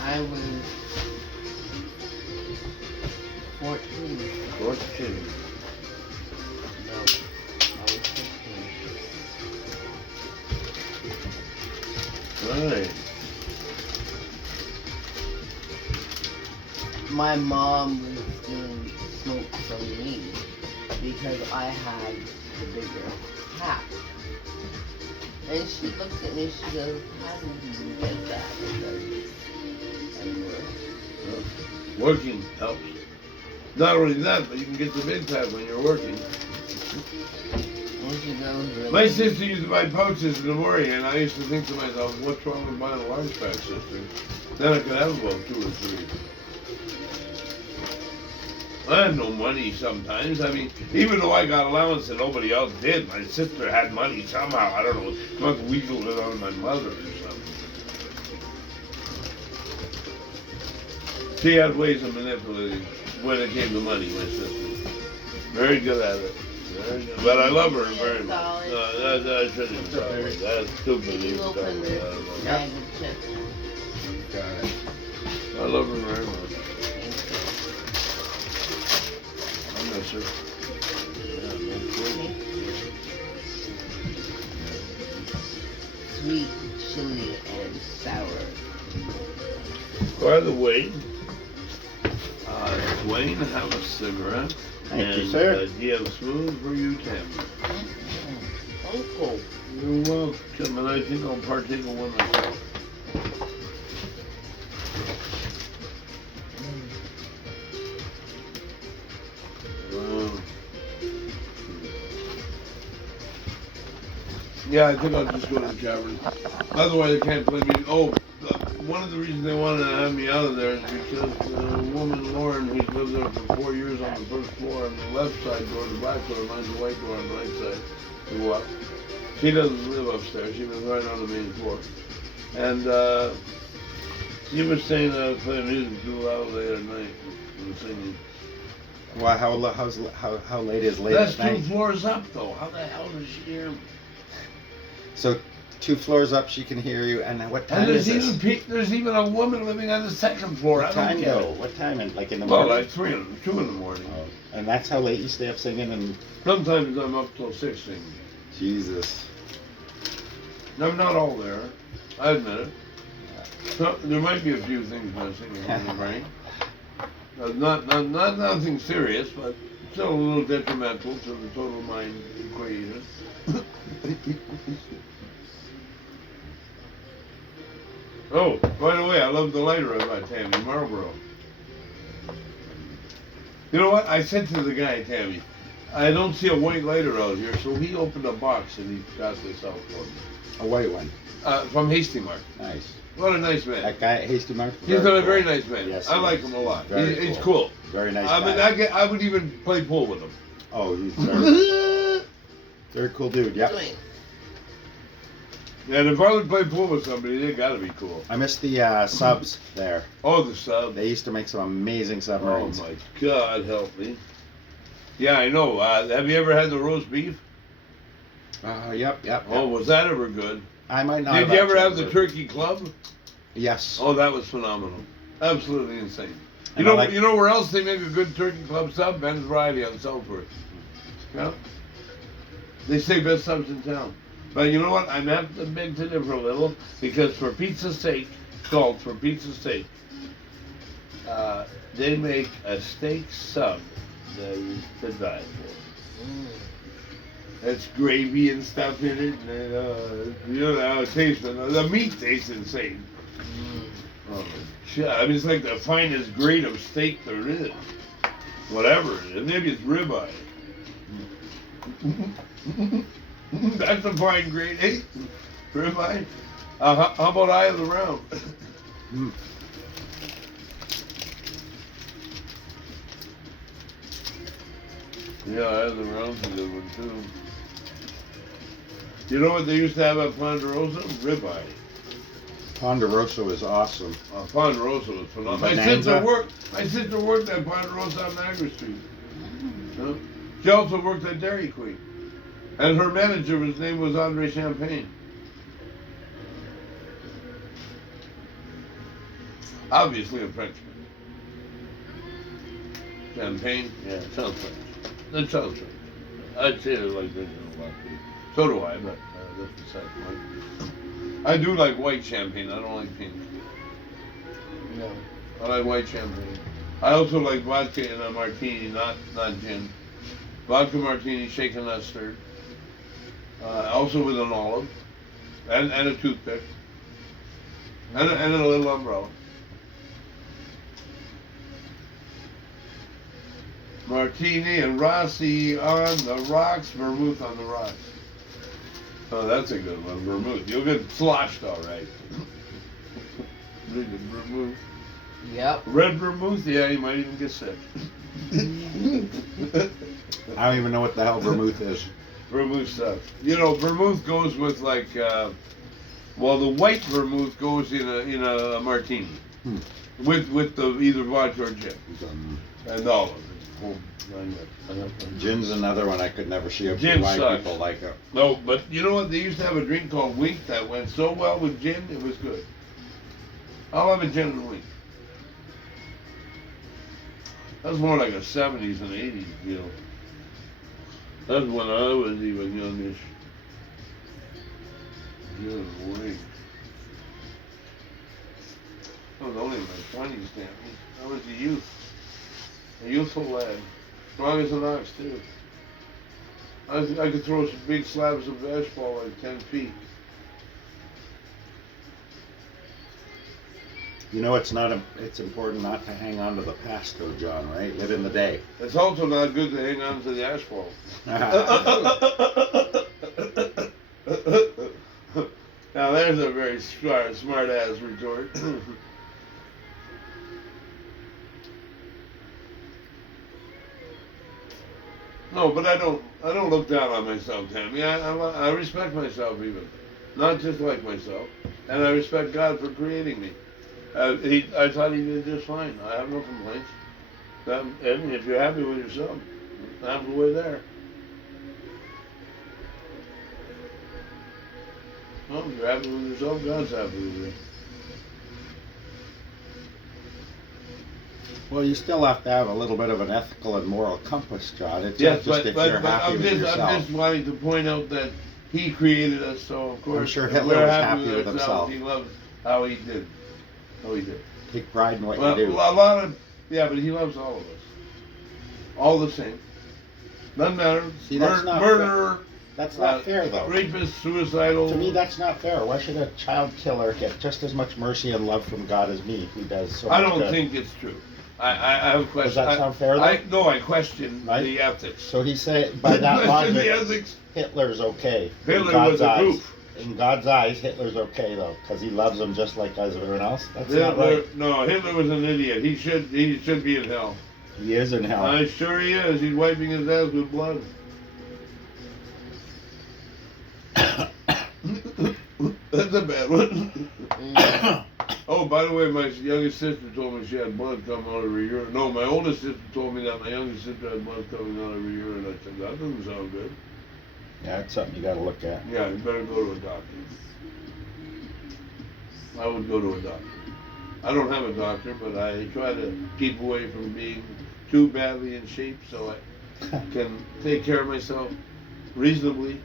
I was 14. 14. No, I was 15. Right. My mom was doing smoke from me because I had the bigger cap. And she looks at me, she goes, how did you get that? Because I work. Working helps. Not only that, but you can get the big pack when you're working. And she goes, really? My sister used to buy pouches in the morning, and I used to think to myself, what's wrong with buying a large pack, sister? Then I could have about 2 or 3. I had no money sometimes. I mean, even though I got allowance and nobody else did, my sister had money somehow. I don't know. She must have weaseled it out of my mother or something. She had ways of manipulating when it came to money, my sister. Very good at it. Very good. But I love her very much. Solid. No, that shouldn't even tell her. That's stupid. You even open tell her this that. bag of chips. Got it. I love her very much. I miss her. Sweet chili and sour. By the way, Dwayne, have a cigarette. Thank you, And, sir. Do you have smooth for you, Tammy? Uncle. You're welcome, and I think I'll partake of one myself. Yeah, I think I'll just go to the cavern. Otherwise, I can't play music. Oh, one of the reasons they wanted to have me out of there is because the woman, Lauren, who's lived there for 4 years on the first floor on the left side door, the black door, mine's the white door on the right side. You go up. She doesn't live upstairs. She lives right on the main floor. And she was saying that I was playing music too loud late at night and singing. Well, how late is late That's at 2 night? floors up, though. How the hell does she hear me? So 2 floors up, she can hear you. And what time And is this? there's even a woman living on the 2nd floor. What I don't time get though? it. What time? Like in the Well, morning? like 2 in the morning. Oh, and that's how late you stay up singing? And Sometimes I'm up till 6 singing. Jesus. I'm not all there. I admit it. So, there might be a few things missing in the brain. Not nothing serious, but still a little detrimental to the total mind equation. Oh, by the way, I love the lighter of my Tammy Marlboro. You know what? I said to the guy, Tammy, I don't see a white lighter out here, so he opened a box and he got this out for me. A white one. From Hasty Mark. Nice. What a nice man. That guy at Hasty Mark? He's a very nice man. Yes, I he like is. him a lot. Very He's cool. Very nice I mean, guy. I would even play pool with him. Oh, he's very, very cool dude. Yep. Dwayne. And if I would play pool with somebody, they gotta be cool. I miss the subs there. Oh, the sub. They used to make some amazing Oh submarines. my God, help me. Yeah, I know. Have you ever had the roast beef? Yep. Oh, was that ever good? I might not. Did you ever have actually, the but- turkey club? Yes. Oh, that was phenomenal. Absolutely insane. You And I know, like- you know where else they make a good turkey club sub? Ben's Variety on Southworth. Yeah. They say best subs in town. But you know what? I'm have to beg to differ a little because for pizza's sake, called for pizza's sake, they make a steak sub that is to die for. That's gravy and stuff in it, and you know how it tastes. But the meat tastes insane. Oh, shit. I mean, it's like the finest grade of steak there is. Whatever it is. Maybe it's ribeye. That's a fine grade, eh? Ribeye. How about eye of the round? Mm. Yeah, eye of the round's a good one too. You know what they used to have at Ponderosa? Ribeye. Ponderosa is awesome. Ponderosa was phenomenal. Bonanza? My sister worked at Ponderosa on Niagara Street. Yeah. She also worked at Dairy Queen. And her manager, his name was Andre Champagne. Obviously a Frenchman. Champagne? Yeah, it sounds French. It sounds French. I'd say it like this in a lot. So do I, but that's the second one. I do like white champagne, I don't like pink. No. I like white champagne. I also like vodka in a martini, not gin. Vodka martini, shaken not stirred. Also with an olive, and a toothpick, and a little umbrella. Martini and Rossi on the rocks, vermouth on the rocks. Oh, that's a good one, vermouth. You'll get sloshed all right. Drink vermouth. Yep. Red vermouth, yeah, you might even get sick. I don't even know what the hell vermouth is. Vermouth stuff. You know, vermouth goes with like, well, the white vermouth goes in a martini, with the either vodka or gin, and olive. Gin's another one I could never see Gin why sucks. people like it. No, but you know what? They used to have a drink called Wink that went so well with gin, it was good. I'll have a gin and wink. That was more like a 70s and 80s deal. That's when I was even youngish. Good wait. I was only in my 20s, Tammy. I was a youth. A youthful lad. Strong as an ox, too. I could throw some big slabs of baseball like 10 feet. You know, it's important not to hang on to the past, though, John, right? Live in the day. It's also not good to hang on to the asphalt. Now there's a very smart ass retort. No, but I don't look down on myself, Tammy. I respect myself even, not just like myself, and I respect God for creating me. I thought he did just fine. I have no complaints. And if you're happy with yourself, halfway there. Well, if you're happy with yourself, God's happy with you. Well, you still have to have a little bit of an ethical and moral compass, John. It's Yes, not just if you're happy with yourself. I'm just wanting to point out that he created us, so of course I'm sure if Hitler we're was happy with ourselves, himself. He loves how he did. How he did. Take pride in what Well, you do. a lot of, yeah, but he loves all of us. All the same. Doesn't matter. See, that's not murderer, That's not fair, though. rapist, suicidal. To me, that's not fair. Why should a child killer get just as much mercy and love from God as me, who does so much I don't good? think it's true. I have questions. Does that sound fair, though? I question Right? the ethics. So he said, by that Question the logic, ethics. Hitler's okay. in Hitler God's was a eyes. goof. In God's eyes, Hitler's okay, though, because he loves him just like does everyone else. That's not right. Hitler, no, Hitler was an idiot. He should be in hell. He is in hell. I sure he is. He's wiping his ass with blood. That's a bad one. Oh, by the way, my youngest sister told me she had blood coming out of her urine. No, my oldest sister told me that my youngest sister had blood coming out of her urine. I said, that doesn't sound good. Yeah, it's something you got to look at. Yeah, you better go to a doctor. I would go to a doctor. I don't have a doctor, but I try to keep away from being too badly in shape so I can take care of myself reasonably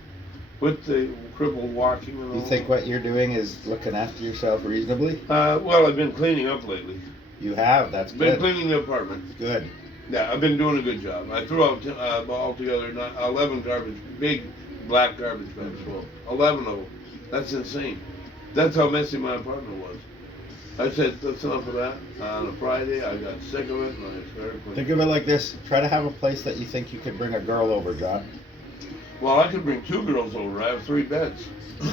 with the crippled walking and all. You think what you're doing is looking after yourself reasonably? Well, I've been cleaning up lately. You have. That's Been good. cleaning the apartment. Good. Yeah, I've been doing a good job. I threw out altogether 11 big black garbage bags full. 11 of them. That's insane. That's how messy my apartment was. I said, that's enough of that. On a Friday, I got sick of it and I started cleaning. Think of it like this. Try to have a place that you think you could bring a girl over, John. Well, I could bring 2 girls over. I have 3 beds.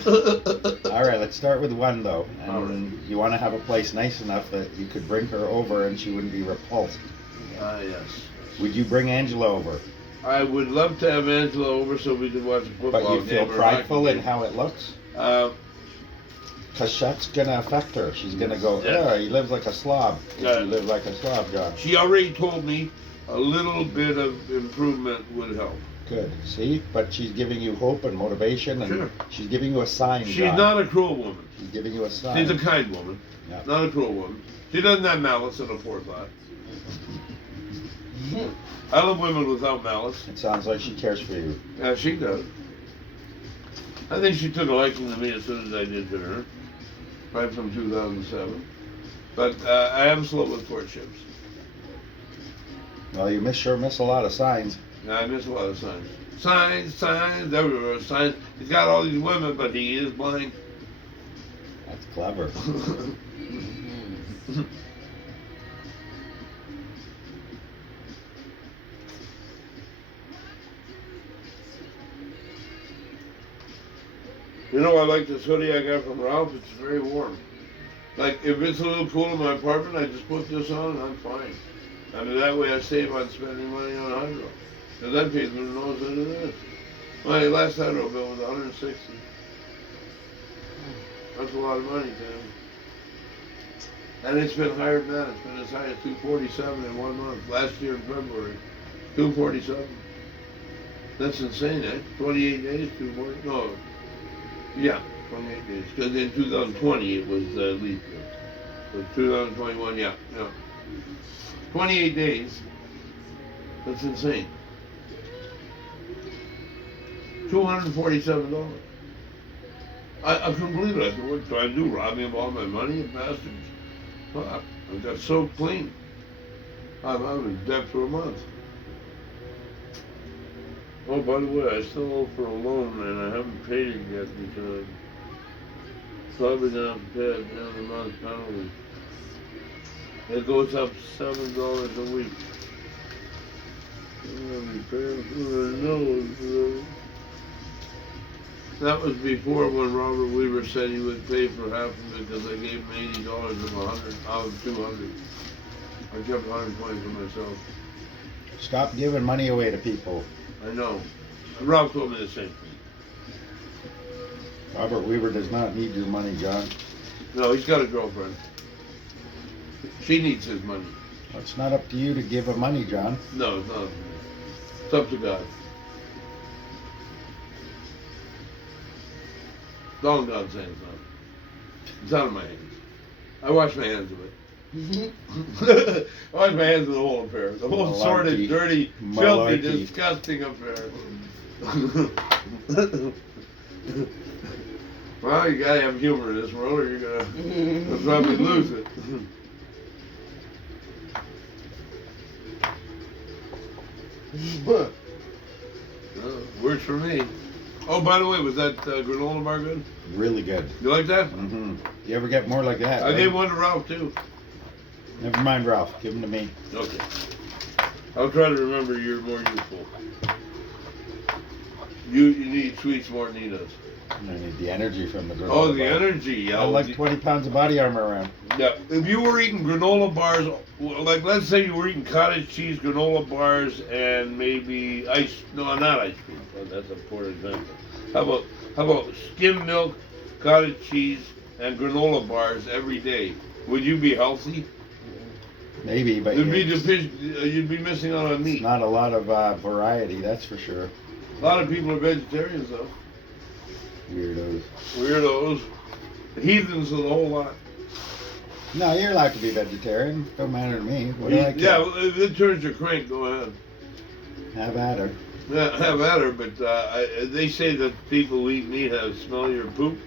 All right, let's start with one, though. And All right. you want to have a place nice enough that you could bring her over and she wouldn't be repulsed. Yes. Would you bring Angela over? I would love to have Angela over so we could watch a football But you feel game or a prideful hockey in game. how it looks? Because Uh, that's going to affect her. She's going to go, Yeah. oh, he lives like a slob. Yeah. You live like a slob, John. she already told me a little bit of improvement would help. Good. See? But she's giving you hope and motivation, and Sure. she's giving you a sign, She's John. not a cruel woman. She's giving you a sign. She's a kind woman. Yeah. Not a cruel woman. She doesn't have malice and a forethought. I love women without malice. It sounds like she cares for you. Yeah, she does. I think she took a liking to me as soon as I did to her. Right from 2007. But I am slow with courtships. Well, you sure miss a lot of signs. Yeah, I miss a lot of signs. Signs, everywhere. Signs. He's got all these women, but he is blind. That's clever. You know, I like this hoodie I got from Ralph. It's very warm. Like, if it's a little cool in my apartment, I just put this on and I'm fine. And that way I save on spending money on hydro. Because that people knows what it is. My last hydro bill was $160. That's a lot of money, Tim. And it's been higher than that. It's been as high as $247 in 1 month. Last year in February, $247. That's insane, eh? 28 days, 240. No, yeah, 28 days. Because in 2020 it was leap year. So 2021, yeah. 28 days. That's insane. $247. I couldn't believe it. I said, what do I do? Rob me of all my money, you bastards? Fuck. I got so clean. I was in debt for a month. Oh, by the way, I still owe for a loan, and I haven't paid it yet because I'm probably gonna have to pay it at the end of the month penalty. It goes up $7 a week. I'm gonna be paying for the nose. That was before when Robert Weaver said he would pay for half of it because I gave him $80 of 100, out of 200. I kept 120 for myself. Stop giving money away to people. I know. Ralph told me the same thing. Robert Weaver does not need your money, John. No, he's got a girlfriend. She needs his money. It's not up to you to give him money, John. No, it's not. It's up to God. It's all in God's hands now. It's out of my hands. I wash my hands of it. I wash my hands of the whole affair. The whole sordid, Malarkey. dirty, filthy, Malarkey. disgusting affair. Well, you gotta have humor in this world or you're gonna probably lose it. Works for me. Oh, by the way, was that granola bar good? Really good. You like that? Mm-hmm. You ever get more like that? I right? gave one to Ralph too. Never mind, Ralph. Give them to me. Okay. I'll try to remember you're more useful. You need sweets more than he does. I need the energy from the granola Oh, the bar. energy. Yeah. I like 20 pounds of body armor around. Yeah. If you were eating granola bars, like let's say you were eating cottage cheese, granola bars, and maybe not ice cream. That's a poor example. How about skim milk, cottage cheese, and granola bars every day? Would you be healthy? Maybe, but You'd be missing out on meat. it's not a lot of variety, that's for sure. A lot of people are vegetarians though. Weirdos. Weirdos. Heathens of the whole lot. No, you're allowed to be vegetarian. Don't matter to me. What do I care? Yeah, well, if it turns your crank, go ahead. Have at her. Yeah, have at her, but they say that people who eat meat have smellier poop.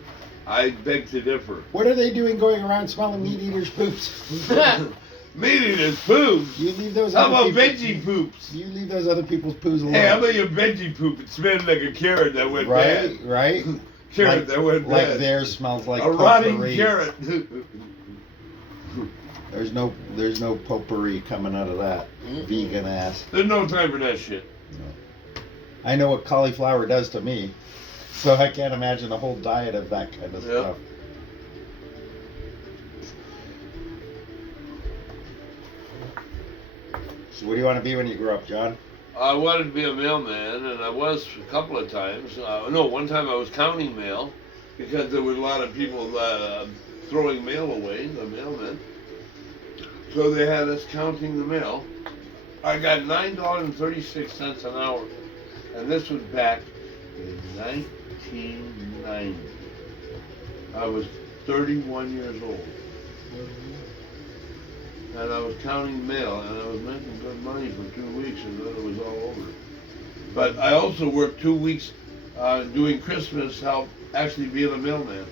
I beg to differ. What are they doing going around smelling meat eaters' poops? Meat eaters' poops? You leave those How other about people, veggie poops? You leave those other people's poos alone. Hey, how about your veggie poop? It smells like a carrot that went right, bad. right? Carrot that went Like bad. theirs smells like a rotting potpourri. carrot. There's no potpourri coming out of that vegan ass. There's no time for that shit. I know what cauliflower does to me, so I can't imagine a whole diet of that kind of Yeah. stuff. So what do you want to be when you grow up, John? I wanted to be a mailman, and I was a couple of times. No, one time I was counting mail because there were a lot of people throwing mail away, the mailmen. So they had us counting the mail. I got $9.36 an hour, and this was back in 1990. I was 31 years old. And I was counting mail, and I was making good money for 2 weeks, and then it was all over. But I also worked 2 weeks doing Christmas help, actually being a mailman.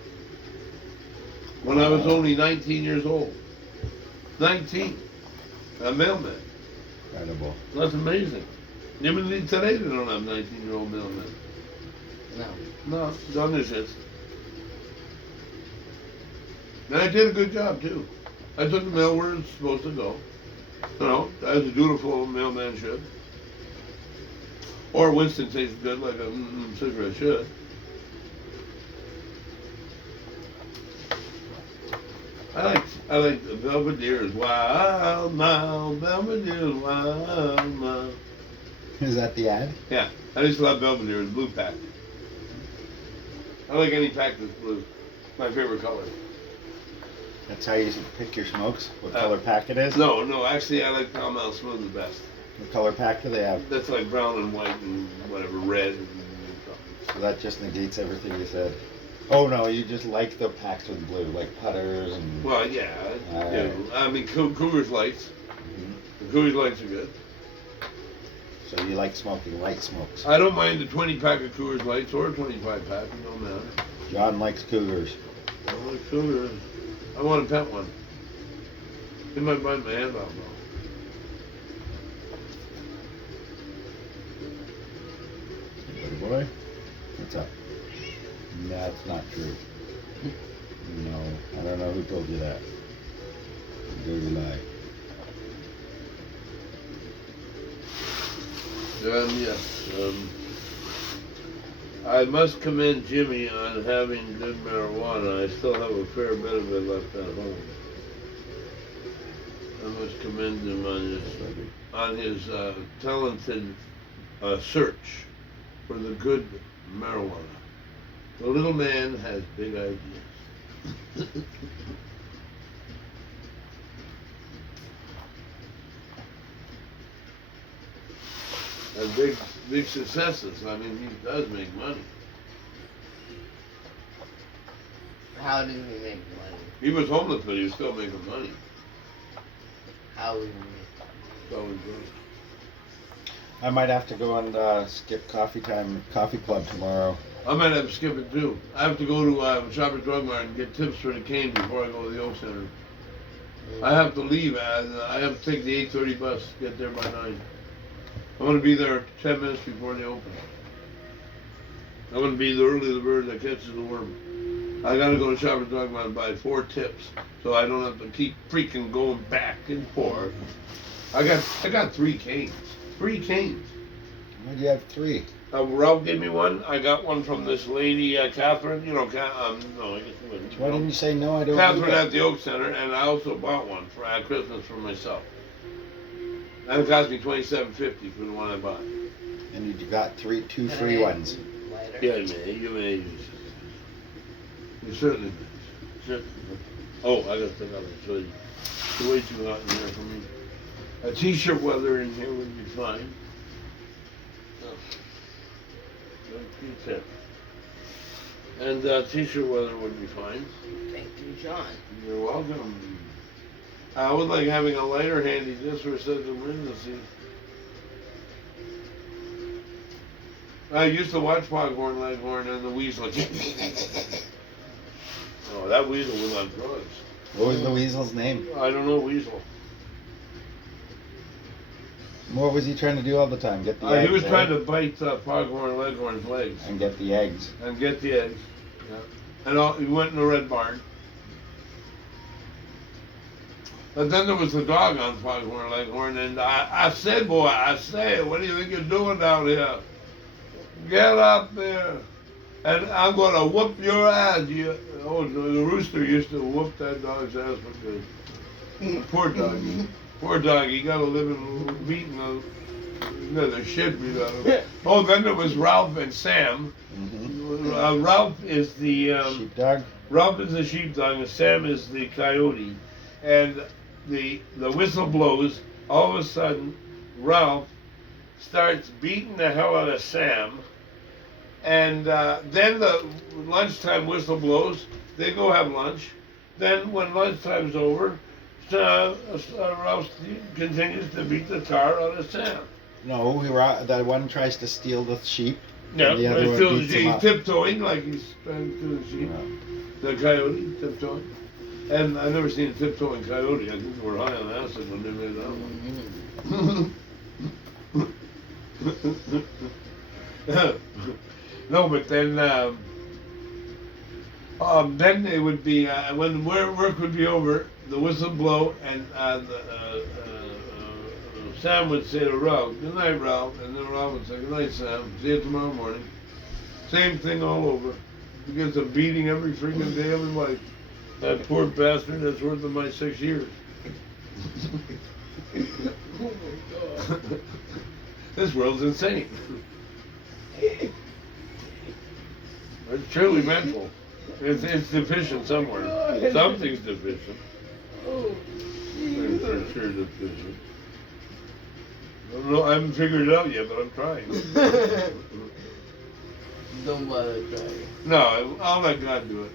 When I was only 19 years old. 19. A mailman. Incredible. That's amazing. Even today they don't have 19-year-old mailmen. No. No, done this shit. And I did a good job, too. I took the mail where it's supposed to go. You know, as a dutiful mailman should. Or Winston tastes good like a cigarette should. I like the Belvedere's Wild Mile, Belvedere's Wild Mile. Is that the ad? Yeah, I just love Belvedere's blue pack. I like any pack that's blue. My favorite color. That's how you pick your smokes? What color pack it is? No, actually I like Pall Mall Smooth the best. What color pack do they have? That's like brown and white and whatever, red and So that just negates everything you said. Oh no, you just like the packs with blue, like putters and... well, yeah. All You know, I mean, Cougars Lights. Mhm. The Cougars Lights are good. So you like smoking light smokes. I don't mind the 20 pack of Coors Lights or a 25 pack, no matter. John likes cougars. I want Coors. I want a pet one. He might bite my hand off though. Buddy boy, what's up? That's not true. No, I don't know who told you that. Dirty lie. Yes. I must commend Jimmy on having good marijuana. I still have a fair bit of it left at home. I must commend him on his talented search for the good marijuana. The little man has big ideas. And big successes. I mean, he does make money. How did he make money? He was homeless, but he was still making money. How did he So he was I might have to go and skip coffee club tomorrow. I might have to skip it too. I have to go to Shoppers Drug Mart and get tips for the cane before I go to the Oak Center. I have to leave. I have to take the 8:30 bus, get there by 9. I'm going to be there 10 minutes before they open. I'm going to be the early bird that catches the worm. I got to go to Shoppers Drug Mart and buy 4 tips so I don't have to keep freaking going back and forth. I got 3 canes. 3 canes. Why do you have 3? Ralph gave me one. I got one from this lady, Catherine. You know, no, I guess it wasn't. Why didn't you say no? I don't. Catherine need at the Oak Center, and I also bought one for Christmas for myself. And it cost me $27.50 for the one I bought. And you got 2 Can free I ones. lighter? Yeah, man, you may. You certainly. Oh, I got to up so it's way too hot in here for me. A t-shirt weather in here would be fine. And t-shirt weather would be fine. Thank you, John. You're welcome. I would like having a lighter handy just for such emergencies. I used to watch Foghorn Leghorn and the Weasel. Oh, that Weasel was on drugs. What was the weasel's name? I don't know Weasel. What was he trying to do all the time? Get the eggs? He was trying to bite Foghorn Leghorn's legs. And get the eggs. And get the eggs. Yeah. And he went in the Red Barn. But then there was the dog on Foghorn Leghorn, and I said, boy, what do you think you're doing down here? Get up there, and I'm going to whoop your ass. The rooster used to whoop that dog's ass for good. Poor doggy. Poor dog, he got a living beating the shit beat out of him. Oh, then there was Ralph and Sam. Mm-hmm. Ralph is the sheepdog. Ralph is the sheepdog, and Sam is the coyote. And the whistle blows. All of a sudden, Ralph starts beating the hell out of Sam. And then the lunchtime whistle blows. They go have lunch. Then when lunchtime's over, Ralph continues to beat the tar out of Sam. No, that one tries to steal the sheep. Yeah, and the other one beats him he's up. tiptoeing like he's trying to the sheep. Yeah. The coyote tiptoeing. And I've never seen a tiptoeing coyote. I think they were high on acid when they made that one. No, but then it would be when work would be over, the whistle blow, and Sam would say to Ralph, "Good night, Ralph," and then Ralph would say, "Good night, Sam. See you tomorrow morning." Same thing all over. He gets a beating every freaking day of his life. That poor bastard. That's worth of my 6 years. Oh my God. This world's insane. It's truly mental. It's deficient somewhere. Something's deficient. Oh, It's for sure deficient. I haven't figured it out yet, but I'm trying. Don't bother trying. No, I'll let God do it.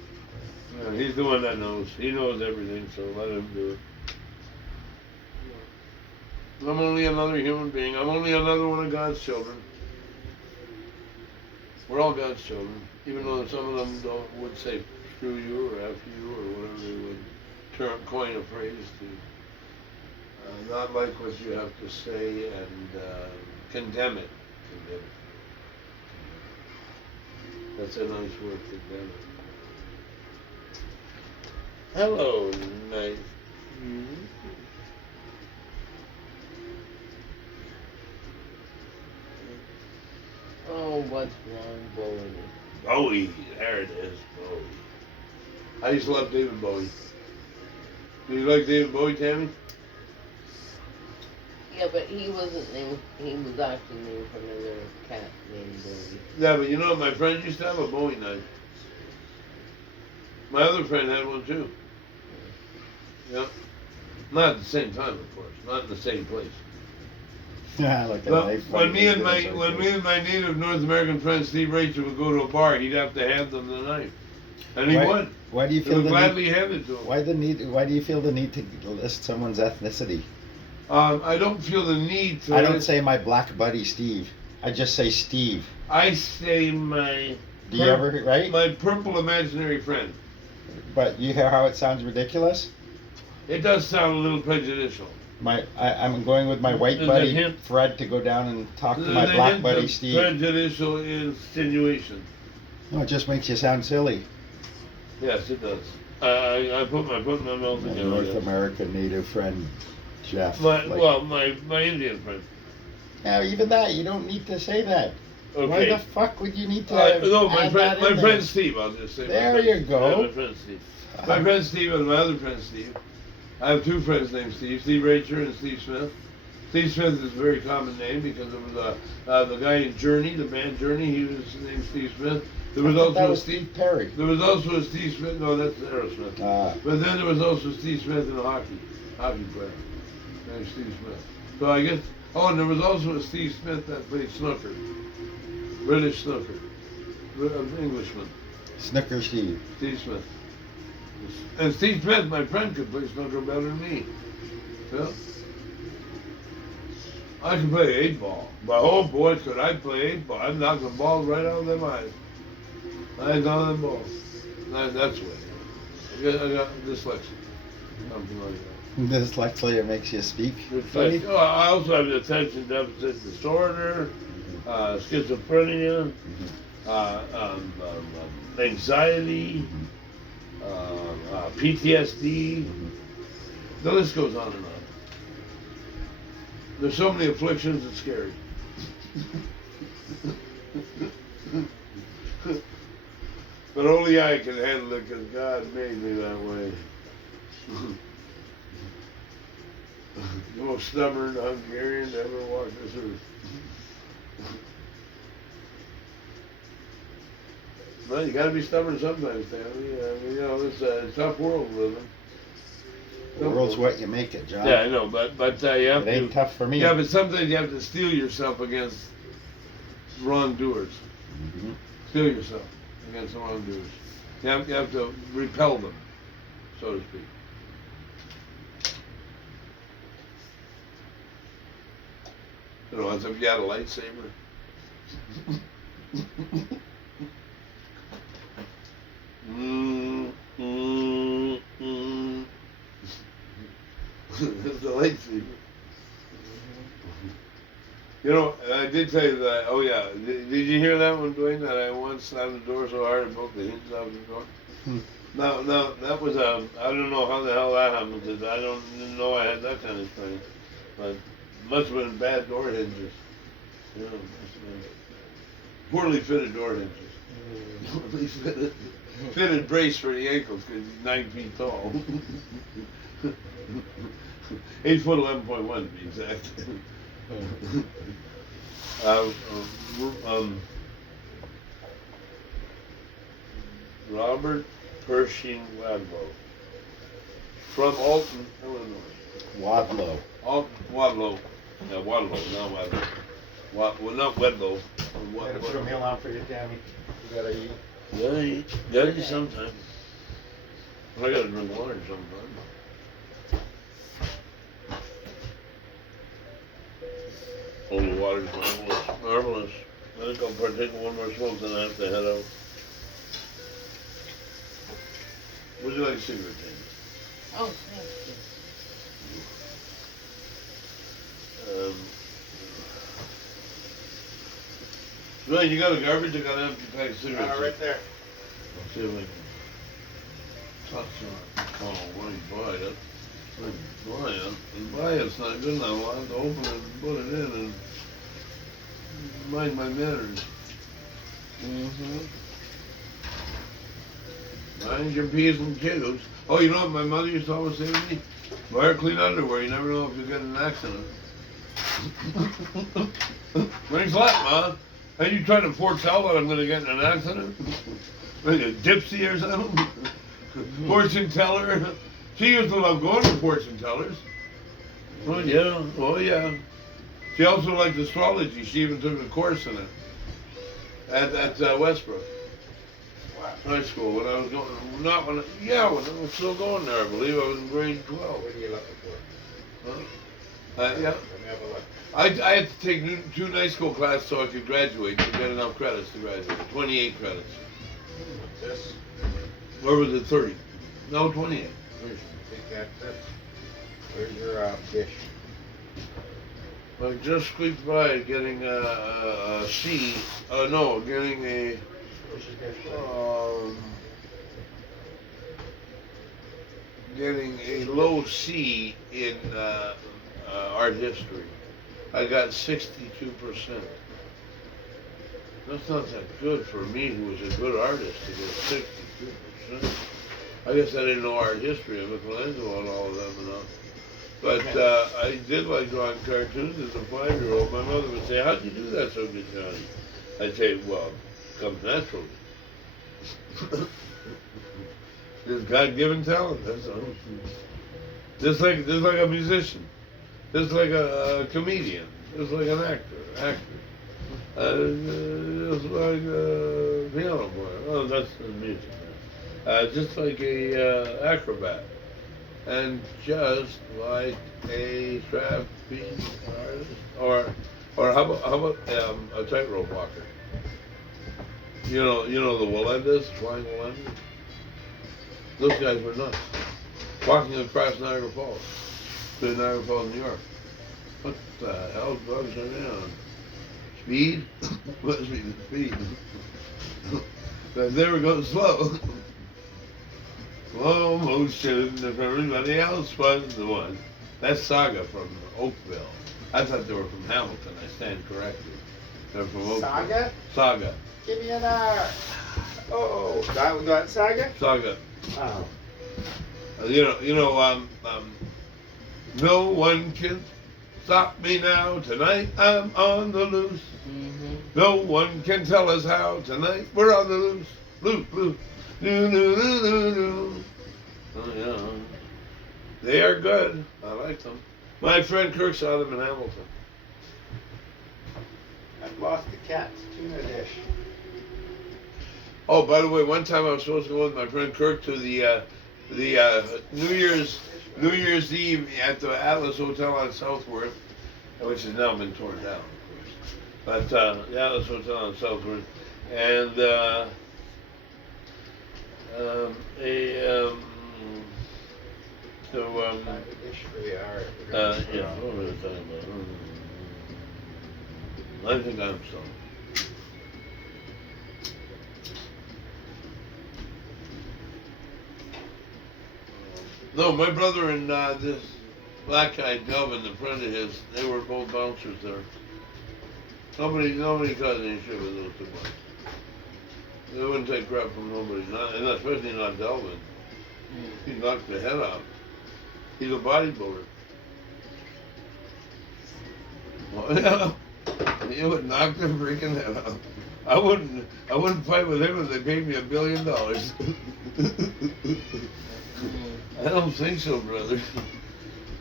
Yeah, he's the one that knows. He knows everything, so let him do it. I'm only another human being. I'm only another one of God's children. We're all God's children, even though some of them would say screw you or F you or whatever they would coin a phrase to not like what you have to say and condemn it. Condemn it. That's a nice word, condemn it. Hello, nice. Oh, what's wrong, Bowie? Bowie, there it is, Bowie. I used to love David Bowie. Do you like David Bowie, Tammy? Yeah, but he wasn't named, he was actually named for another cat named Bowie. Yeah, but you know, my friend used to have a Bowie knife. My other friend had one too. Yeah. Not at the same time, of course. Not in the same place. Like a But knife when fight me and with my native North American friend Steve Rachel would go to a bar, he'd have to hand them the knife, and he would. Why do you He feel would the gladly need? hand it to him. Why do you feel the need to list someone's ethnicity? I don't feel the need to. I don't say my black buddy Steve. I just say Steve. I say my. Do you ever, right? My purple imaginary friend. But you hear how it sounds ridiculous? It does sound a little prejudicial. I'm going with my white There's a buddy hint. Fred to go down and talk to There's my a black hint buddy of Steve. Prejudicial insinuation. No, it just makes you sound silly. Yes, it does. I put my mouth My together. North yes. American native friend Jeff. My like- my Indian friend. Now, even that, you don't need to say that. Why Okay. the fuck would you need to? No, my add friend, that my in friend there? Steve. I'll just say. There my friend, you go. Yeah, my friend Steve. My friend Steve and my other friend Steve. I have two friends named Steve. Steve Racher and Steve Smith. Steve Smith is a very common name because it was the guy in Journey, the band Journey. He was named Steve Smith. There was I thought also that a was Steve. Perry. There was also a Steve Smith. No, that's Aerosmith. But then there was also Steve Smith in hockey player named Steve Smith. So I guess. Oh, and there was also a Steve Smith that played snooker, British snooker, Englishman, Snooker Steve. Steve Smith. And Steve Smith, my friend, could play snooker better than me. Yeah. I can play 8-ball. But oh boy, could I play 8-ball. I'm knocking balls right out of them eyes. I know them balls. That's way. I got dyslexia. Something like that. Dyslexia makes you speak. Dyslexia. Oh, I also have attention deficit disorder, schizophrenia, anxiety, PTSD. The list goes on and on. There's so many afflictions, it's scary. But only I can handle it because God made me that way. The most stubborn Hungarian to ever walk this earth. Well, you gotta be stubborn sometimes, Stanley. I mean, you know, it's a tough world we live in. The world's what you make it, John. Yeah, I know, but you have It ain't to. tough for me. Yeah, but sometimes you have to steel yourself against wrongdoers. Mhm. Steel yourself against the wrongdoers. You have to repel them, so to speak. You know, as if you had a lightsaber. It's the lightsaber. You know, I did tell you that. Oh yeah, did you hear that one, Dwayne? That I once slammed the door so hard I broke the hinges off the door. No, that was I don't know how the hell that happened. 'Cause I didn't know I had that kind of strength, but must have been bad door hinges. You know, must have been poorly fitted door hinges. Poorly fitted brace for the ankles because he's 9 feet tall. 8 foot 11.1 to be exact. Robert Pershing Wadlow from Alton, Illinois. Wadlow. Wadlow. Yeah, Wadlow, not Wadlow. Well, not Wedlow. Gotta put a meal on for you, Tammy. You gotta eat. Gotta eat sometime. I gotta drink water sometime. Oh, the water's marvelous, marvelous. I think I'll partake of one more smoke, then I have to head out. Would you like a cigarette, James? Oh, thank you. Ryan, you got a garbage? I got an empty pack of cigarettes. Right there. I'll see if I can touch on it. Oh, what do you buy it? Buy it. And buy it's not good enough. I'll have to open it and put it in and mind my manners. Mm-hmm. Mind your P's and Q's. Oh, you know what my mother used to always say to me? Wear clean underwear. You never know if you get in an accident. Thanks a lot, Ma. Are you trying to foretell that I'm going to get in an accident? Like a dipsy or something? Fortune teller? She used to love going to fortune tellers. Oh yeah, oh yeah. She also liked astrology. She even took a course in it at Westbrook High School when I was going. When I was still going there. I believe I was in grade 12. What are you looking for? Yeah. Let me have a look. I had to take two night school classes so I could graduate to get enough credits to graduate. 28 credits. This, Or was it 30? No, 28. I think that's it. Where's your dish? I just squeaked by getting a C. No, getting a Where's your dish? getting a low C in art history. I got 62%. That's not that good for me, who was a good artist, to get 62%. I guess I didn't know art history of Michelangelo and all of them and all. But I did like drawing cartoons as a 5-year-old. My mother would say, "How'd you do that so good, Johnny?" I'd say, "Well, it comes naturally." This God-given talent, that's all. Just like a musician, just like a comedian, just like an actor, just like a piano player. Oh, that's the music. Just like a acrobat, and just like a trapeze artist, or how about a tightrope walker? You know the Wallendas, flying Wallendas. Those guys were nuts. Walking across Niagara Falls, to Niagara Falls, New York. What the hell drugs are they on? Speed? Must be the speed. But they were going slow. Slow motion if everybody else was the one. That's Saga from Oakville. I thought they were from Hamilton. I stand corrected. They're from Oakville. Saga? Saga. Give me an R. Oh, that Saga? Saga. Oh. No one can stop me now. Tonight I'm on the loose. Mm-hmm. No one can tell us how. Tonight we're on the loose. Loose, loose. Do, do, do, do, do. Oh, yeah. They are good. I like them. My friend Kirk saw them in Hamilton. I've lost the cat's tuna dish. Oh, by the way, one time I was supposed to go with my friend Kirk to the New Year's Eve at the Atlas Hotel on Southworth, which has now been torn down, of course. But the Atlas Hotel on Southworth, and Dish for the R. yeah, what were we talking about? I think I'm so. No, my brother and this black guy, Delvin, the friend of his, they were both bouncers there. Nobody caused any shit with those two boys. They wouldn't take crap from nobody, and especially not Delvin. He knocked the head off. He's a bodybuilder. Well, yeah, he would knock the freaking head off. I wouldn't fight with him if they paid me $1 billion. I don't think so, brother.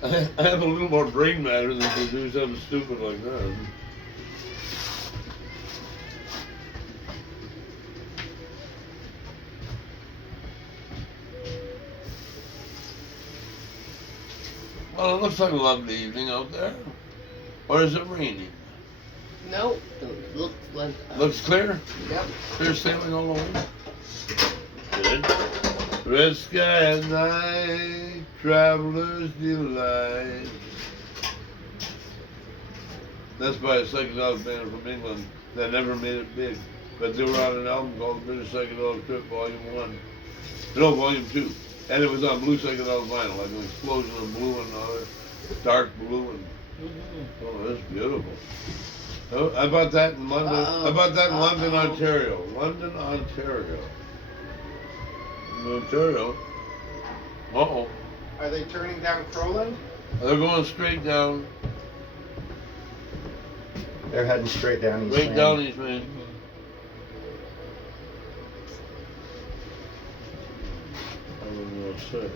I have a little more brain matter than to do something stupid like that. Well, it looks like a lovely evening out there. Or is it raining? Nope. It looks like. Looks clear? Yep. Clear sailing all over? Good. Red sky at night, traveler's delight. That's by a psychedelic band from England that never made it big. But they were on an album called The British Psychedelic Trip, Volume 1. No, Volume 2. And it was on blue psychedelic vinyl, like an explosion of blue and other dark blue. And oh, that's beautiful. Oh, I bought that in London. I bought that in London, Ontario. London, Ontario. Ontario. Uh-oh. Are they turning down Crowland? They're going straight down. They're heading straight down East Straight Main. down East Main. I don't know what to say.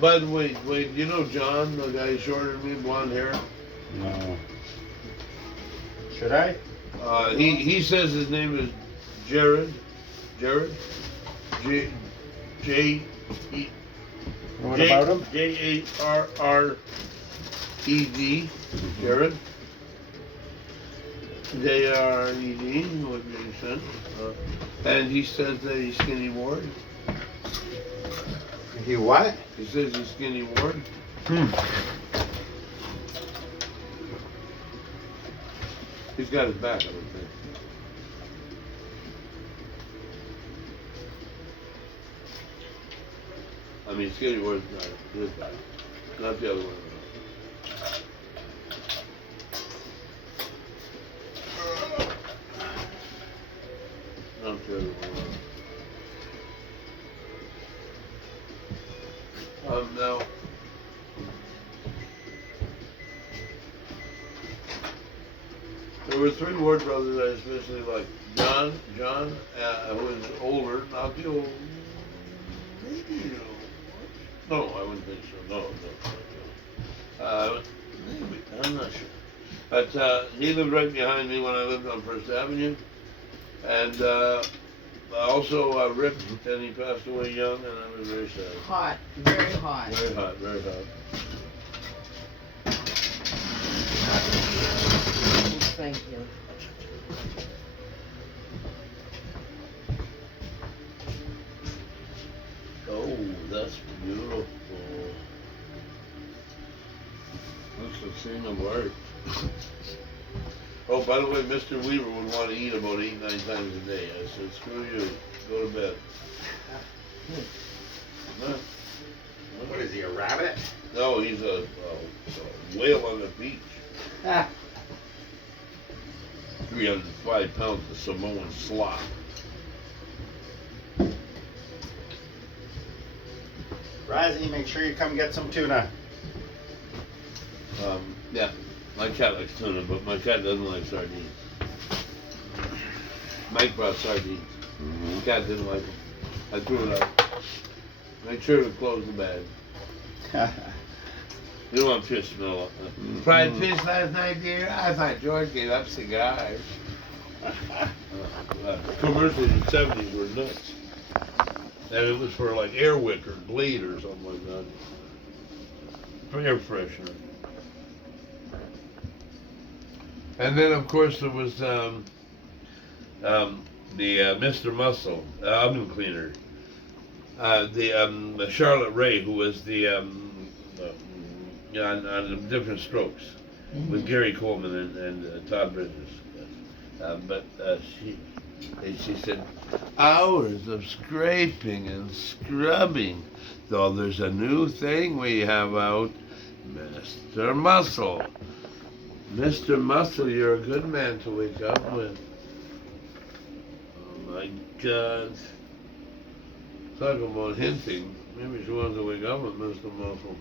By the way, wait, you know John, the guy shorter than me, blonde hair? No. Should I? He says his name is Jared. Jared? J E What about him? J-A-R-R-E-D. Jared. J-A-R-R-E-D would make sense. And he says that he's Skinny Ward. He what? He says he's Skinny Ward. He's got his back, I would think. I mean, Skinny Ward's not his back, not the other one. Not the other one. Now, there were three Ward brothers I especially liked. John, who was older, not the old, maybe the old. No, I wouldn't think so. No. Maybe, I'm not sure. But he lived right behind me when I lived on First Avenue, and also Rip, and he passed away young, and I was very sad. Hot. Very hot. Very hot, very hot. Thank you. Oh, that's beautiful. That's a scene of art. Oh, by the way, Mr. Weaver would want to eat about 8-9 times a day. I said, screw you, go to bed. Huh? What is he, a rabbit? No, he's a whale on the beach. 305 pounds of Samoan slop. Razzie, make sure you come get some tuna. Yeah, my cat likes tuna, but my cat doesn't like sardines. Mike brought sardines. The cat didn't like them. I threw it out. Make sure to close the bag. You don't want fish smell. Fried fish last night, dear? I thought George gave up cigars. Commercials in the 70s were nuts. And it was for like Airwick or Glade or something like that. For air freshener. And then of course there was the Mr. Muscle oven cleaner. The Charlotte Ray, who was the on Different Strokes with Gary Coleman and Todd Bridges. But she said, hours of scraping and scrubbing. Though there's a new thing we have out, Mr. Muscle. Mr. Muscle, you're a good man to wake up with. Oh my God. Talk about hinting. Maybe she wants to wake up with Mr. Muscle.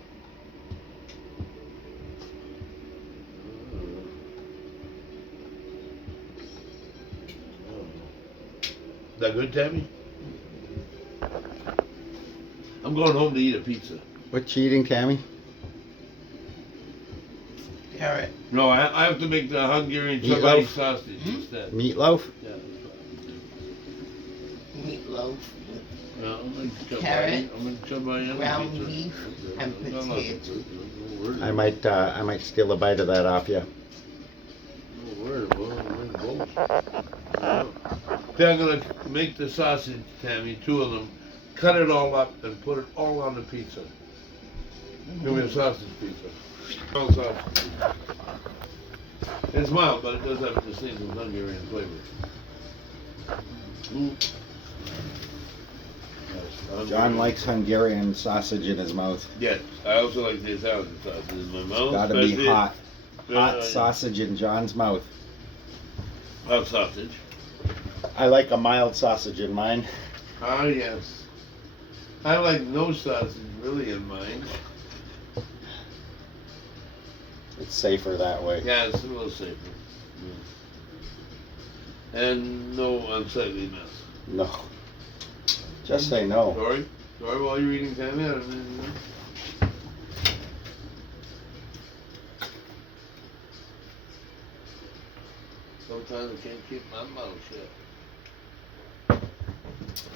Is that good, Tammy? I'm going home to eat a pizza. What you eating, Tammy? Carrot. No, I have to make the Hungarian Meatloaf? chapati sausage instead. Meatloaf? Yeah. Meatloaf. Yeah, I'm gonna come Carrot, by, I'm gonna come by and ground pizza. beef, Yeah, and I'm not looking potato. for- no I worries. might steal a bite of that off you. No worries, well, I'm gonna go. Yeah. Then I'm gonna make the sausage, Tammy, 2 of them, cut it all up and put it all on the pizza. Give me a sausage pizza. Mild sausage pizza. It's mild, but it does have the distinct Hungarian flavor. Yes, John likes Hungarian sausage in his mouth. Yes, I also like the Italian sausage in my mouth. Gotta be especially- hot. Hot Uh, sausage in John's mouth. Hot sausage. I like a mild sausage in mine. Ah, yes. I like no sausage really in mine. It's safer that way. Yeah, it's a little safer. Yeah. And no unsightliness. No. Just say no. Sorry? Sorry while you're eating, Tammy? I don't know. Sometimes I can't keep my mouth shut.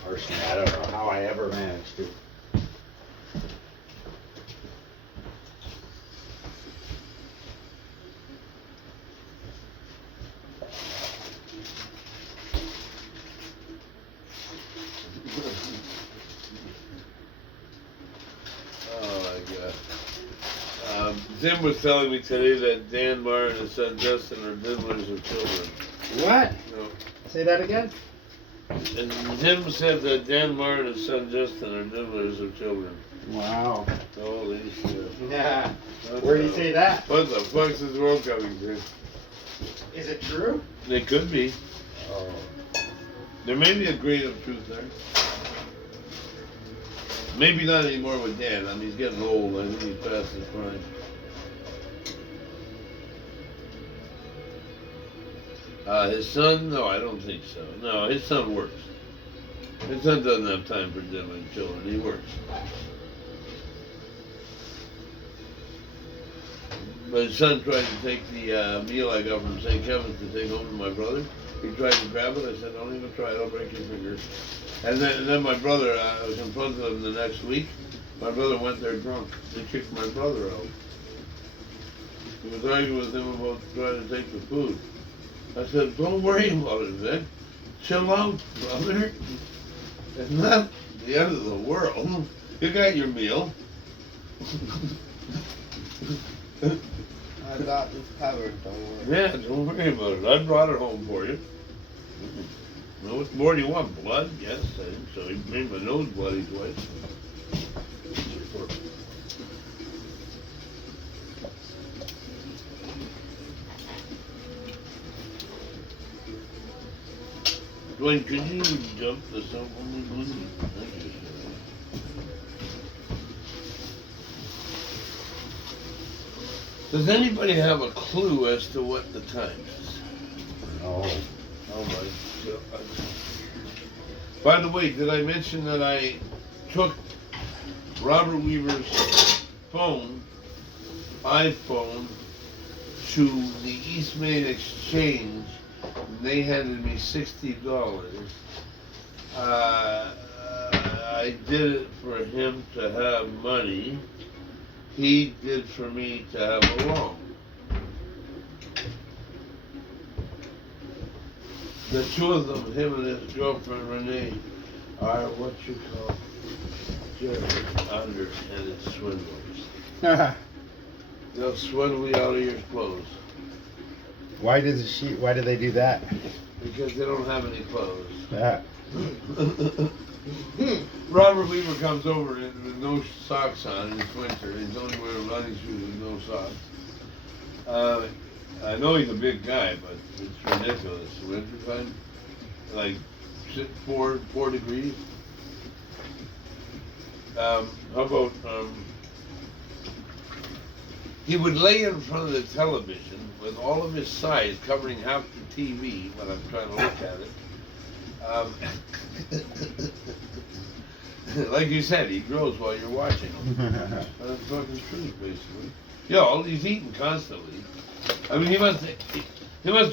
Personally, I don't know how I ever managed to. Oh my God. Tim was telling me today that Dan Marr and his son Justin are diddlers of children. What? You know, Say that again? and Tim said that Dan Marr and his son Justin are diddlers of children. Wow. Holy shit. Yeah. What Where do you the- say that? What the fuck's this world coming to? Is it true? It could be. Oh. There may be a grain of truth there. Maybe not anymore with Dan. I mean, he's getting old. I think he's past his prime. His son? No, I don't think so. No, his son works. His son doesn't have time for diddling children. He works. But his son tried to take the meal I got from St. Kevin's to take home to my brother. He tried to grab it. I said, don't even try it. I'll break your finger. And then my brother, I was in front of him the next week. My brother went there drunk. They kicked my brother out. He was arguing with him about trying to take the food. I said, don't worry about it, Vic. Chill out, brother. It's not the end of the world. You got your meal. I got this covered, don't worry. Yeah, don't worry about it. I brought it home for you. Well, what more do you want? Blood? Yes, I think so. He made my nose bloody twice. Dwayne, could you jump this up on me, please? Thank you, sir. Does anybody have a clue as to what the time is? No. Oh my God. By the way, did I mention that I took Robert Weaver's phone, iPhone, to the Eastmain Exchange, and they handed me $60. I did it for him to have money. He did for me to have a loan. The two of them, him and his girlfriend Renee, are what you call Jerry underhanded swindlers. They'll swindle you out of your clothes Why do they do that? because they don't have any clothes. Yeah. Robert Weaver comes over with no socks on, and it's winter. He's only wearing running shoes with no socks. I know he's a big guy, but it's ridiculous. Winter time, like 4 degrees. How about he would lay in front of the television with all of his sides covering half the TV when I'm trying to look at it. Like you said, he grows while you're watching him. That's fucking truth, basically. Yo, he's eating constantly. I mean, he must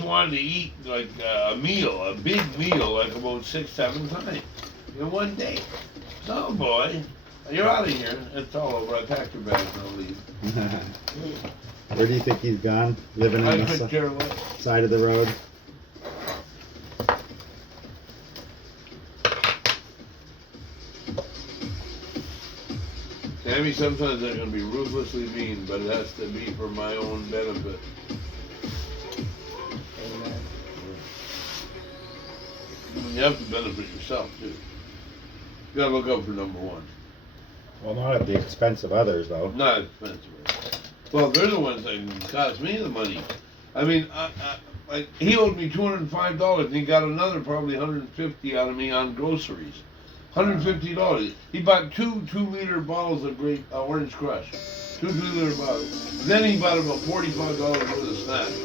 want to eat like a meal, a big meal, like about 6-7 times in one day. Oh boy, you're out of here. It's all over. I packed your bags and I'll leave. Where do you think he's gone? Living I on the could care less. side of the road? Tammy, sometimes I'm gonna be ruthlessly mean, but it has to be for my own benefit. Amen. You have to benefit yourself too. You gotta look out for number one. Well, not at the expense of others, though. Not expensive. Well, they're the ones that cost me the money. I mean, he owed me $205, and he got another probably $150 out of me on groceries. $150. He bought two 2-liter bottles of grape Orange Crush. 2 2-liter bottles. Then he bought about $45 worth of snacks.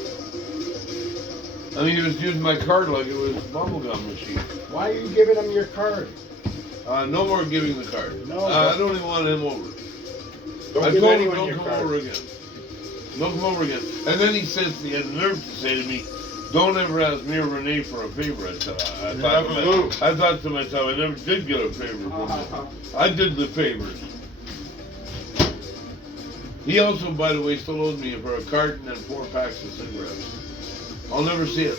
I mean, he was using my card like it was a bubblegum machine. Why are you giving him your card? No more giving the card. No, I don't even want him over. Don't I give told him anyone don't your come card. over again. Don't come over again. And then he says, he had the nerve to say to me, don't ever ask me or Renee for a favor. I said, I thought to myself, I never did get a favor from him. I did the favors. He also, by the way, still owes me for a carton and 4 packs of cigarettes. I'll never see it.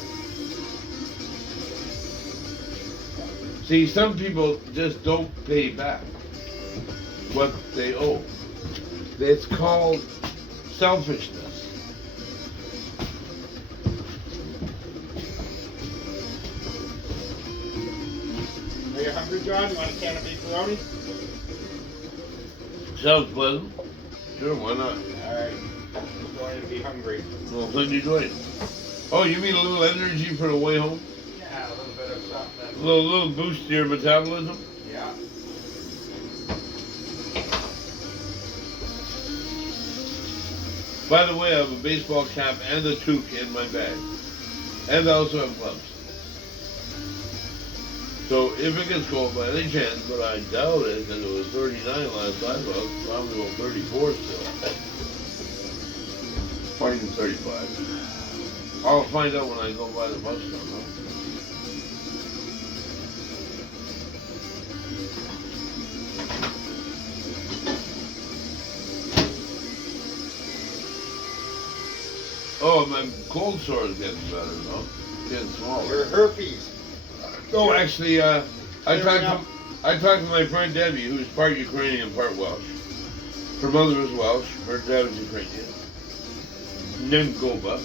See, some people just don't pay back what they owe. It's called selfishness. Are you hungry, John? You want a can of beefaroni? Sounds pleasant. Sure, why not? Alright. I'm going to be hungry. Well, then you do it. Oh, you mean a little energy for the way home? Yeah, a little bit of something. A little boost to your metabolism? Yeah. By the way, I have a baseball cap and a toque in my bag. And I also have gloves. So if it gets cold by any chance, but I doubt it, because it was 39 last night, well, it's probably about 34 still. Or even 35. I'll find out when I go by the bus stop, huh? Oh, my cold sore is getting better, though. Getting smaller. Your herpes. Oh, actually, I Clearing up. talked to my friend Debbie, who's part Ukrainian, part Welsh. Her mother was Welsh, her dad was Ukrainian. Named Goba.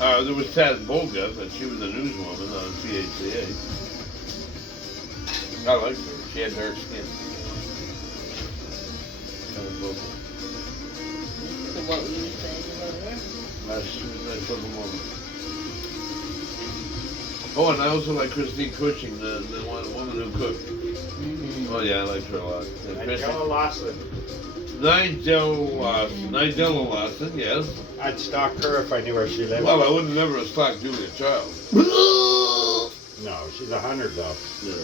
And there was Taz Bolga, but she was a newswoman on CHCA. I liked her. She had dark skin. Kind of both. So what were you saying about her? As soon as I took them over. Oh, and I also like Christine Cushing, the woman who cooked. Mm-hmm. Oh yeah, I liked her a lot. And Nigella Lawson. Nigella Lawson, yes. I'd stalk her if I knew where she lived. Well, I wouldn't never have stalked Julia Child. No, she's 100 though. Yeah.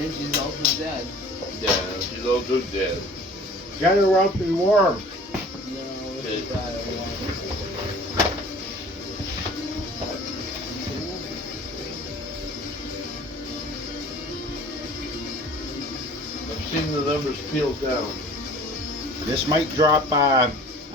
And she's also dead. Yeah, she's also dead. Get her up and warm. No, Okay. she died a while I've seen the numbers peel down. This might drop, I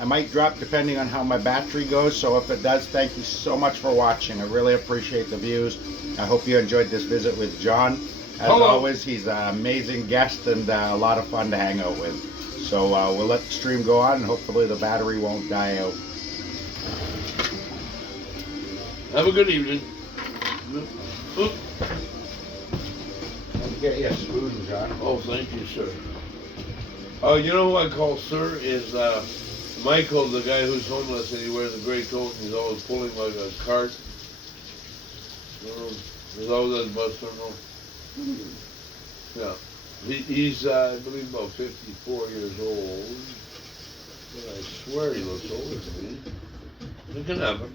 might drop depending on how my battery goes, so if it does, thank you so much for watching. I really appreciate the views. I hope you enjoyed this visit with John. As Hello. always, he's an amazing guest and a lot of fun to hang out with. So we'll let the stream go on and hopefully the battery won't die out. Have a good evening. Oop. Let me get you a spoon, John. Oh, thank you, sir. You know who I call sir is Michael, the guy who's homeless and he wears a gray coat and he's always pulling like a cart. He's always at the bus terminal. Yeah. He's, I believe, about 54 years old. But I swear he looks older to me. It can happen.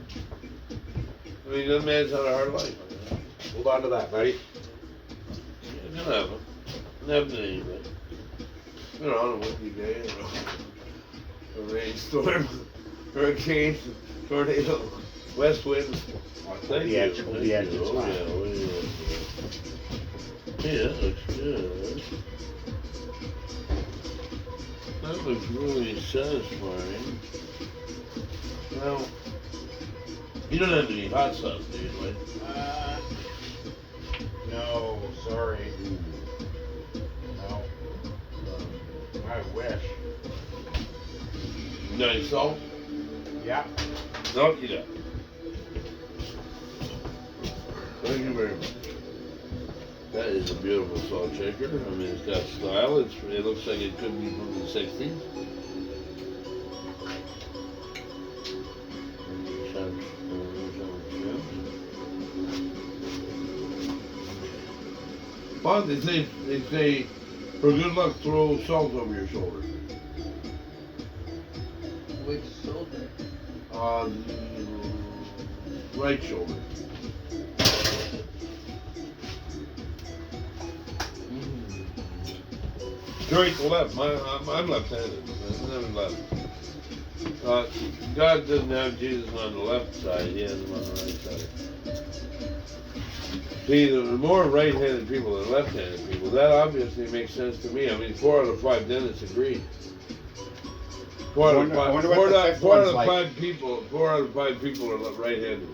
I mean, that man's had a hard life. Hold on to that, buddy. It can happen. It can happen to anybody. You know, on a windy day, or a rainstorm, hurricane, tornado. West wind. Thank the you. edge, Thank the edge you. is Oh, fine. yeah, oh, yeah. Yeah, that looks good. That looks really satisfying. Well, you don't have any hot sauce, do you, Dwight? No, sorry. No. I wish. Nice salt? Yeah. No, you don't. Thank you very much. That is a beautiful salt shaker. I mean, it's got style. It looks like it could be from the 60s. But they say, for good luck, throw salt over your shoulder. Which shoulder? The right shoulder. Straight to left. I'm left-handed. I'm never left. God doesn't have Jesus on the left side. He has him on the right side. See, the more right-handed people than left-handed people. That obviously makes sense to me. I mean, 4 out of 5 dentists agree. 4 out of 5. I wonder what the fifth one's like. 4 out of 5 people are right-handed.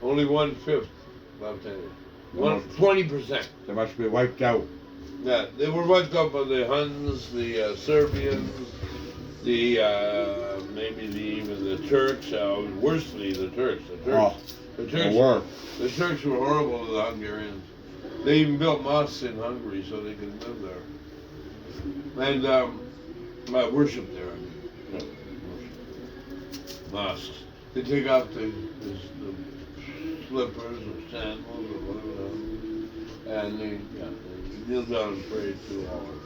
Only 1/5 left-handed. 20%. They must be wiped out. Yeah, they were wiped out by the Huns, the Serbians, maybe even the Turks. Worstly, the Turks. The Turks were horrible to the Hungarians. They even built mosques in Hungary so they could live there. And worship there. I mean, worship. Mosques. They take off the slippers or sandals or whatever, and they kneel down and pray to Allah.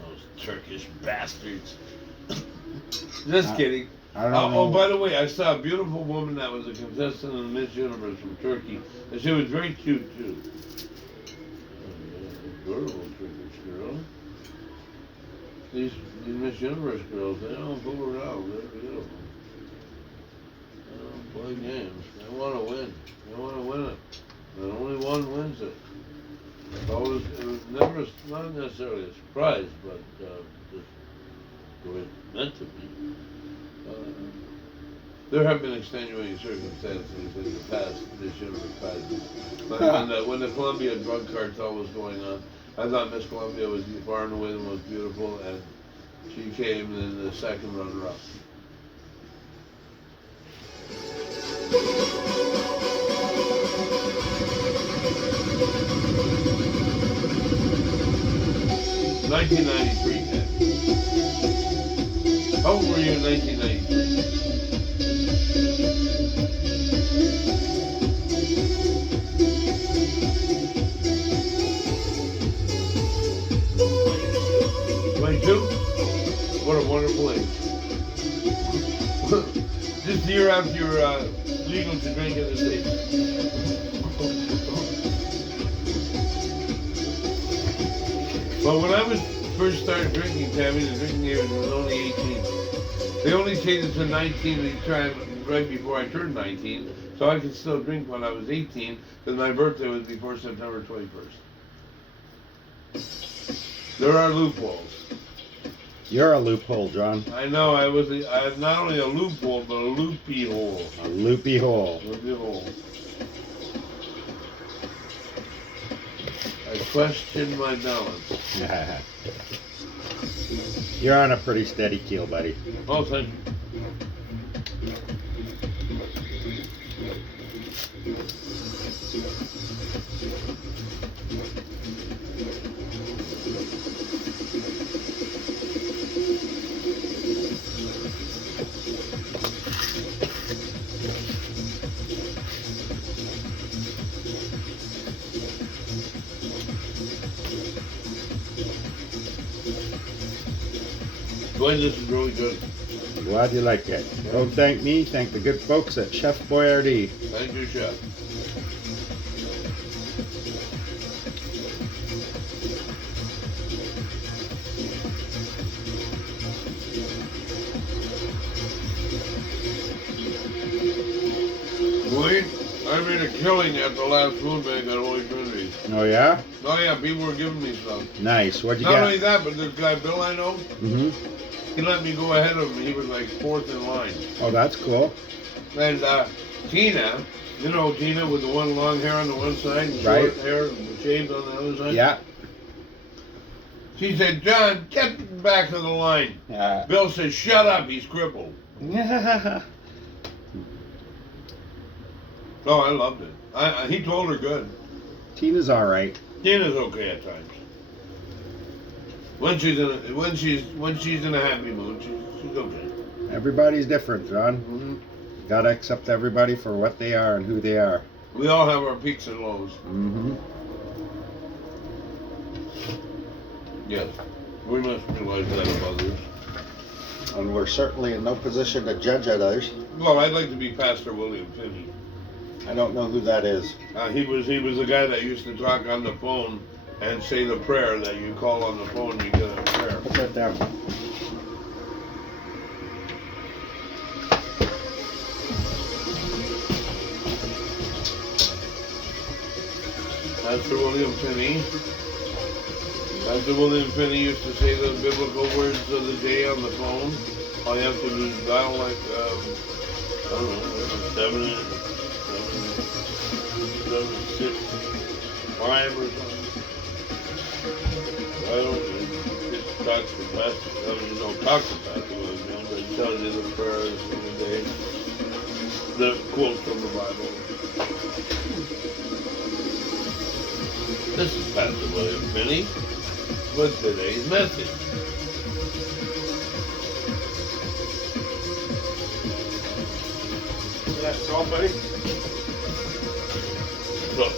Those Turkish bastards. Just kidding. I don't know. Oh, by the way, I saw a beautiful woman that was a contestant in Miss Universe from Turkey, and she was very cute too. Adorable Turkish girl. These Miss Universe girls, they don't fool around. They're beautiful. They don't play games. They want to win. They want to win it. And only one wins it. It was never, not necessarily a surprise, but just the way it's meant to be. There have been extenuating circumstances in the past, this Universe past. But when the Colombia drug cartel was going on, I thought Miss Colombia was far and away the most beautiful, and she came in the second runner-up. '93, Ken. How old were you in 1993? What a wonderful age. Just a year after you're legal to drink in the States. Well, when I first started drinking, Tammy, the drinking age was only 18. They only changed it to 19 each time right before I turned 19, so I could still drink when I was 18, because my birthday was before September 21st. There are loopholes. You're a loophole, John. I know, I'm not only a loophole, but a loopy hole. A loopy hole. Loopy hole. I question my balance. You're on a pretty steady keel, buddy. Oh, thank you. Boy, this is really good. Glad you like it. Don't thank me, thank the good folks at Chef Boyardee. Thank you, Chef. killing at the last food bank at Holy Trinity. Oh yeah? Oh yeah, people were giving me stuff. Nice. What'd you Not get? only that, but this guy Bill I know, Mm-hmm. he let me go ahead of him. He was like 4th in line. Oh, that's cool. And Tina, you know Tina with the one long hair on the one side and Right. short hair and shaved on the other side? Yeah. She said, John, get back to the line. Yeah. Bill said, shut up, he's crippled. Yeah. Oh, I loved it. He told her good. Tina's all right. Tina's okay at times. When she's in a happy mood, she's okay. Everybody's different, John. Mm-hmm. Gotta accept everybody for what they are and who they are. We all have our peaks and lows. Mm-hmm. Yes. We must realize that of others. And we're certainly in no position to judge others. Well, I'd like to be Pastor William Finney. I don't know who that is. He was the guy that used to talk on the phone and say the prayer that you call on the phone, you get a prayer. Put that down. Pastor William Finney. Pastor William Finney used to say the biblical words of the day on the phone. All you have to do is dial like, I don't know, 765 or something. I don't know. Just talk to Pastor. I mean, you don't talk to Pastor William, but he tells you the prayers of the day. The quote from the Bible. This is Pastor William Finney with today's message. That's all, buddy. Look.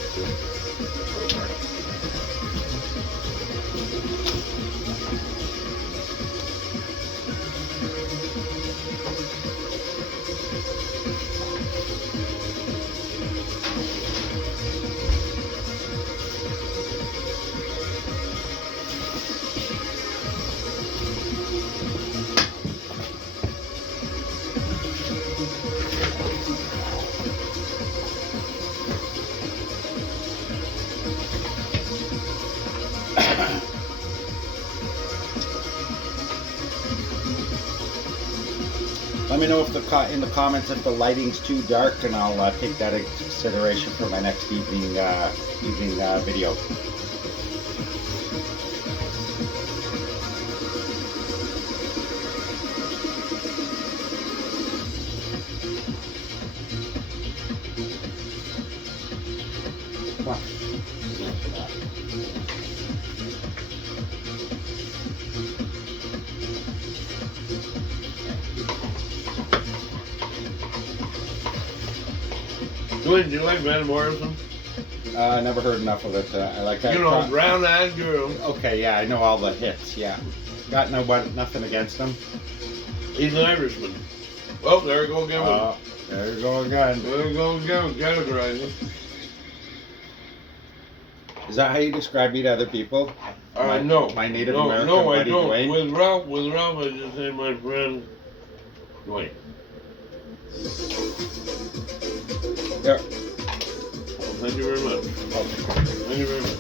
Let me know if in the comments if the lighting's too dark, and I'll take that into consideration for my next evening video. What? Dwayne, do you like Van Morrison? I never heard enough of it. I like that. You know, brown-eyed girl. Okay, yeah, I know all the hits. Yeah, got nothing against him. He's an Irishman. Oh, there we go again. There you go again. There we go again. Categorizing. Is that how you describe me to other people? No. My Native no, American no, I buddy don't. Dwayne? With Ralph, I just say my friend Dwayne. Yeah. Well, thank you very much. Thank you very much.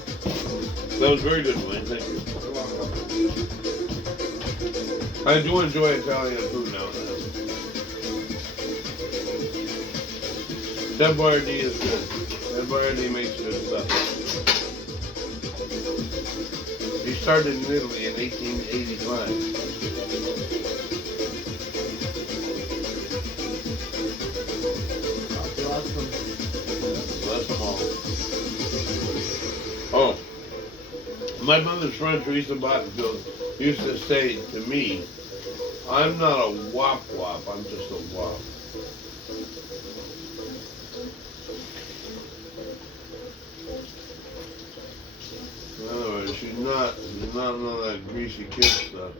That was very good, Dwayne. Thank you. I do enjoy Italian food now and then. Ted Boyardee is good. Ted Boyardee makes good stuff. He started in Italy in 1885. Bless them all. Oh, my mother's friend Teresa Bottenfield used to say to me, I'm not a wop, I'm just a wop. In other words, she's not none of that greasy kid stuff.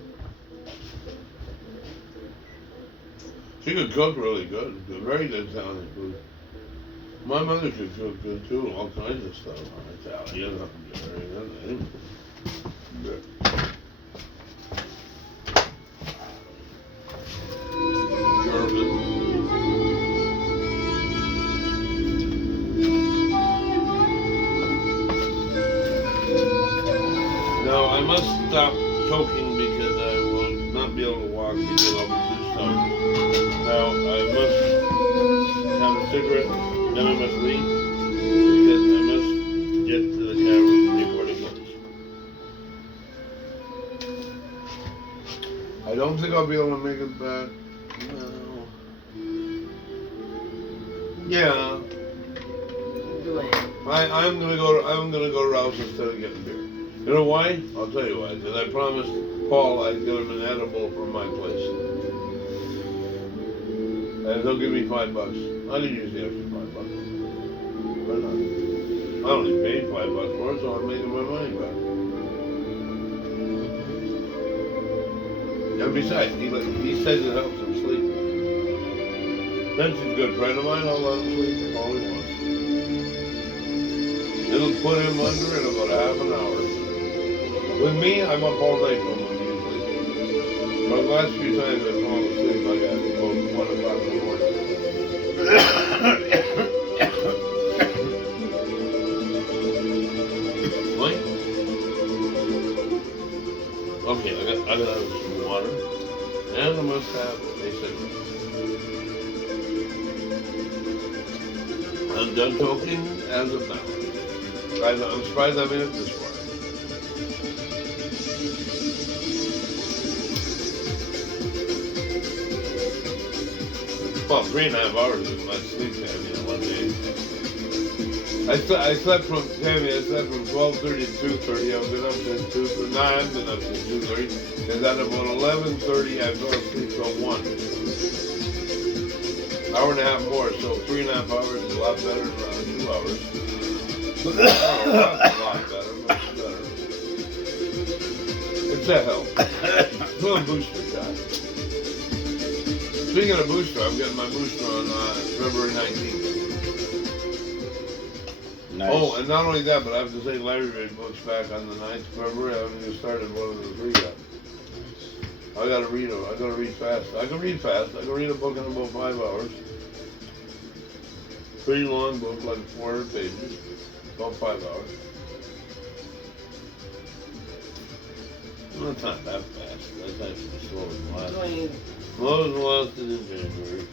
She could cook really good, very good Italian food. My mother could cook good too, all kinds of stuff on Italian. German. I must stop choking because I will not be able to walk because I'll be too stoned. Now I must have a cigarette, then I must leave because I must get to the camera before it goes. I don't think I'll be able to make it back. No. Yeah, Do it. I'm gonna go to Rouse instead of getting beer. You know why? I'll tell you why. Because I promised Paul I'd get him an edible from my place. And he'll give me $5. I can use the extra $5. Why not? I only paid $5 for it, so I'm making my money back. And besides, he says it helps him sleep. Ben's a good friend of mine. I'll let him sleep all he wants. It'll put him under in about a half an hour. With me, I'm up all night from him usually. But the last few times I've fallen asleep, I got about 1 o'clock in the morning. What? Okay, I gotta have some water. And I must have a cigarette. I'm done talking as of now. I'm surprised I made it this far. Well, 3.5 hours is my sleep time in one day. I slept from 12:30 to 2:30. I've been up since 2:30. No, I've been up since 2:30. And then about 11:30, I fell asleep till 1. Hour and a half more, so 3.5 hours is a lot better than 2 hours. Oh, that's a lot better, much better. It's a help. It's a booster shot. Speaking of booster, I'm getting my booster on February 19th. Nice. Oh, and not only that, but I have to say Larry Ray books back on the 9th of February. I haven't even started one of the 3 yet. I gotta read them. I gotta read fast. I can read fast. I can read a book in about 5 hours. Pretty long book, like 400 pages. About 5 hours. Well, it's not that fast. That's actually slower than last. Slower than last in January.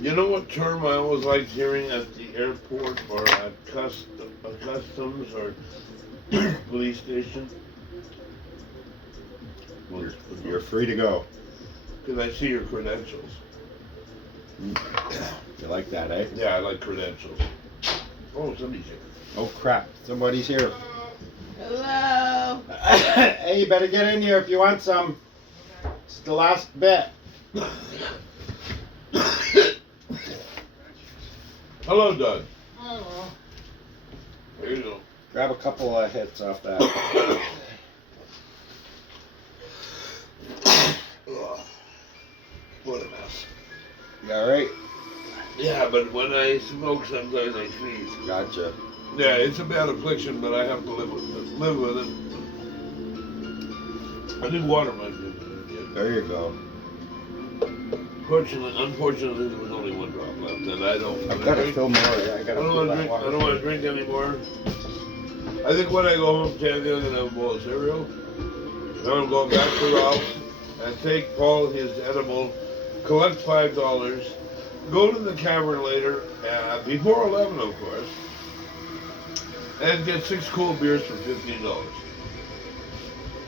You know what term I always liked hearing at the airport or at customs or police station? You're free to go. Because I see your credentials. You like that, eh? Yeah, I like credentials. Oh, somebody's here. Oh crap, somebody's here. Hello. Hey, you better get in here if you want some. It's the last bit. Hello, Doug. Hello. There you go. Grab a couple of hits off that. What a mess. You alright? Yeah, but when I smoke, sometimes I sneeze. Gotcha. Yeah, it's a bad affliction, but I have to live with it. I think water might be good. There you go. Unfortunately, there was only 1 drop left, and I don't. I've got to drink. fill more. I I gotta don't fill want to that drink. water. I don't want to drink anymore. I think when I go home, Tammy, I'm gonna have a bowl of cereal. Then I'm going back to Ralph's and take Paul his edible, collect $5, go to the cavern later, before 11, of course, and get 6 cold beers for $15.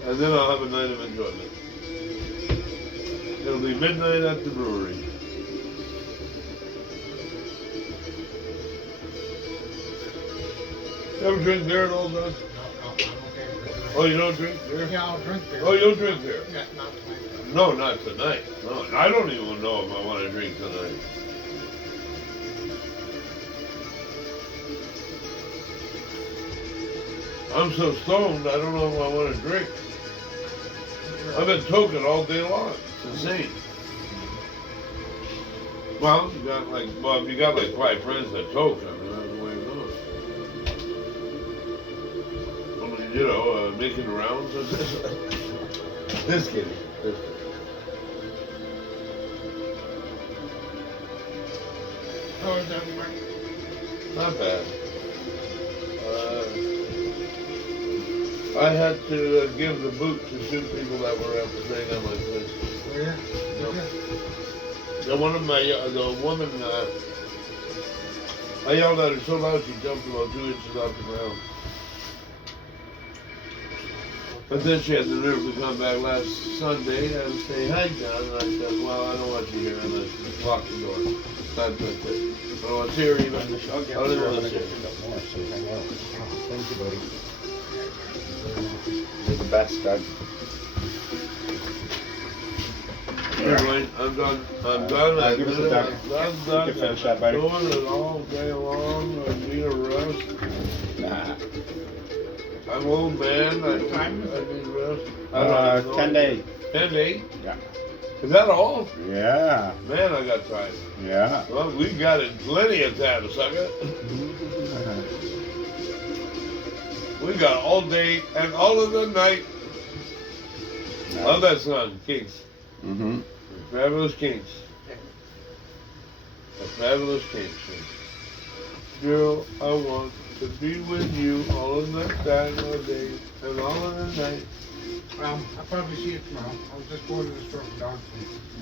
And then I'll have a night of enjoyment. It'll be midnight at the brewery. You ever drink beer at all, Doug? No, I'm okay with it. Oh, you don't drink beer? Yeah, I'll drink beer. Oh, you don't drink beer? Yeah, not tonight. No, not tonight. No, I don't even know if I want to drink tonight. I'm so stoned, I don't know if I want to drink. I've been toking all day long. It's insane. Well, if you got like 5 friends that toke, I mean, that's the way it goes. You know, making rounds. This kidding. How is that, Mark? Not bad. I had to give the boot to two people that were out staying on my place. Oh, yeah? The one of my, the woman, I yelled at her so loud she jumped about 2 inches off the ground. But then she had the nerve to come back last Sunday and say, "Hi, John." And I said, "Well, I don't want you here." And I locked the door. That's it. I don't want you here even. I don't want you here. More, so hang out. Thank you, buddy. You're the best, Doug. Anyway, I'm done. I'm done. I'm give us a done. duck. I'm You done. can finish that, buddy. I'm doing it all day long. I need a rest. Nah. I'm an old man. I need rest. I don't know. 10 days. 10 days? Yeah. Is that all? Yeah. Man, I got time. Yeah. Well, we got it plenty of time, sucker. We got all day and all of the night. Love that song, Kings. Mm-hmm. The Fabulous Kings. The Fabulous Kings. Girl, I want to be with you all of the time, all day, and all of the night. I'll probably see it tomorrow. I was just going to the store for Don's.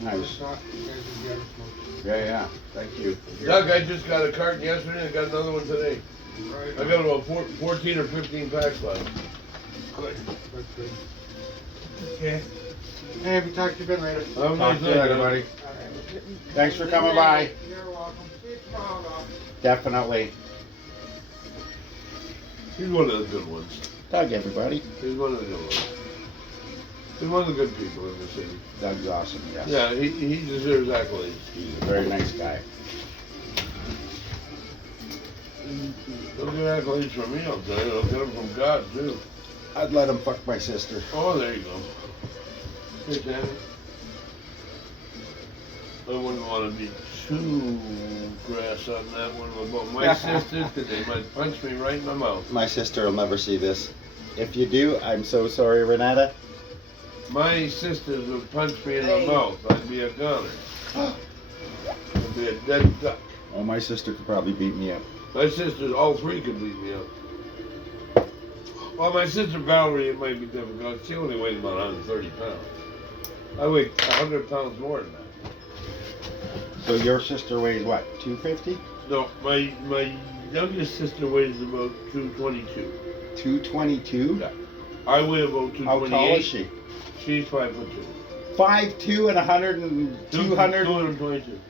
Nice. Just thought you guys would be able to smoke. Yeah. Thank you. Doug, I just got a carton yesterday. I got another one today. Right. I got about 14 or 15 packs left. Good. That's good. Okay. Hey, have you talked to you, Ben, later? Have a Talk nice to you night, later, man. buddy. All right. Thanks for coming by. You're welcome. See you tomorrow, Doc. Definitely. He's one of the good ones. Doug, everybody. He's one of the good ones. He's one of the good people in the city. Doug's awesome, yes. Yeah, he deserves accolades. He's a very nice guy. Don't get accolades from me, I'll tell you. I'll get them from God, too. I'd let him fuck my sister. Oh, there you go. Hey, Danny. I wouldn't want to be too crass on that one about my sisters, because they might punch me right in the mouth. My sister will never see this. If you do, I'm so sorry, Renata. My sisters would punch me in the mouth. I'd be a goner. I'd be a dead duck. Oh, my sister could probably beat me up. My sisters, all three could beat me up. Well, my sister Valerie, it might be difficult. She only weighs about 130 pounds. I weigh 100 pounds more than that. So your sister weighs what, 250? No, my youngest sister weighs about 222. 222? Yeah. I weigh about 228. How tall is she? She's 5'2". 5'2" and 200. 222.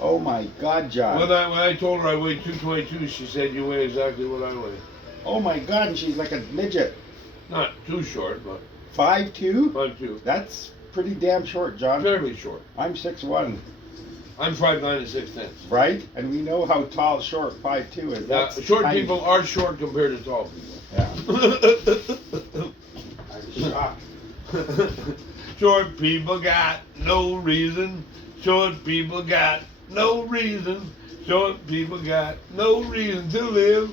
Oh my God, John. When I told her I weighed 222, she said you weigh exactly what I weigh. Oh my God, and she's like a midget. Not too short, but 5'2"? 5'2". That's pretty damn short, John. Fairly short. I'm 6'1", I'm 5'9" and 6'10". right? And we know how tall short 5'2" is. Yeah, That's short tiny. people are short compared to tall people. Yeah. I'm shocked. Short people got no reason. Short people got no reason. Short people got no reason to live.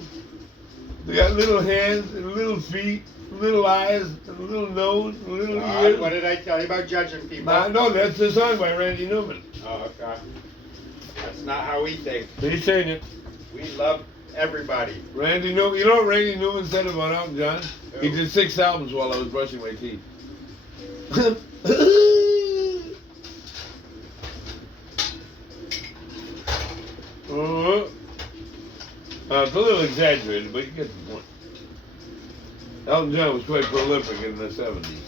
They got little hands and little feet, little eyes and a little nose and little ears. What did I tell you about judging people? No, that's the song by Randy Newman. Oh, okay. That's not how we think. He sang it. We love everybody. Randy Newman. You know what Randy Newman said about Elton John? He Who? did 6 albums while I was brushing my teeth. It's a little exaggerated, but you get the point. Elton John was quite prolific in the 70s.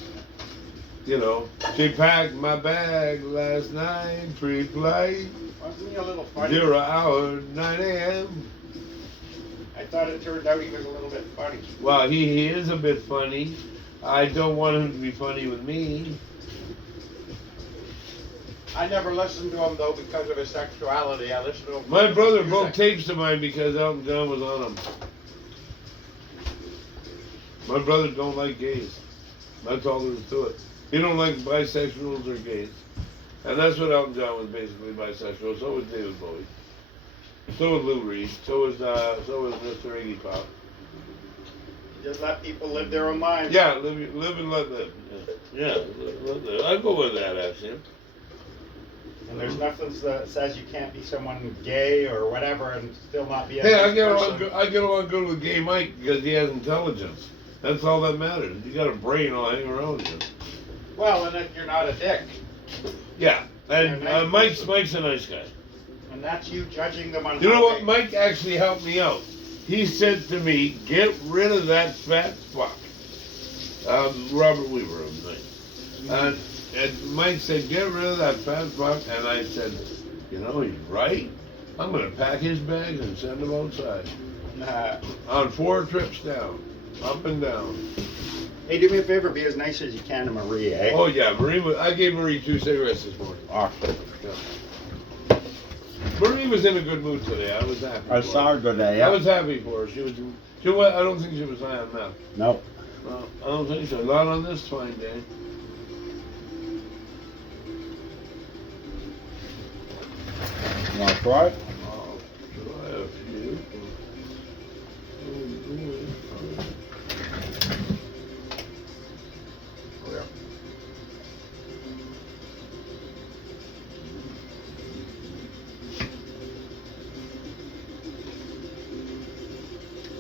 You know, she packed my bag last night, pre-flight, Wasn't he a little funny? 0 hour, 9 a.m. I thought it turned out he was a little bit funny. Well, he is a bit funny. I don't want him to be funny with me. I never listened to him though because of his sexuality. I listened to him. My brother broke music. tapes of mine because Elton John was on them. My brother don't like gays. That's all there is to it. He don't like bisexuals or gays. And that's what Elton John was basically bisexual. So was David Bowie. So was Lou Reed. So was Mr. Iggy Pop. He Just let people live their own lives. Yeah, live and let live. Yeah, let live. I go with that, actually. And there's nothing that says you can't be someone gay or whatever and still not be a Hey, I nice get person. along. I get along good with Gay Mike because he has intelligence. That's all that matters. You got a brain all hanging around you. Well, and if you're not a dick. Yeah, and You're a nice Mike's person. a nice guy. And that's you judging them on You know how what? they- Mike actually helped me out. He said to me, "Get rid of that fat fuck." Robert Weaver of the night. And Mike said, "Get rid of that fat fuck," and I said, "You know, he's right. I'm gonna pack his bags and send him outside Nah. on 4 trips down, up and down." Hey, do me a favor, be as nice as you can to Marie, eh? Oh yeah, I gave Marie 2 cigarettes this morning. Awesome. Marie was in a good mood today. I was happy. I for saw her good day, I yeah. was happy for her. She was. I don't think she was high on meth. No. No, I don't think so. Not on this fine day. You want to try it? I'll try a few.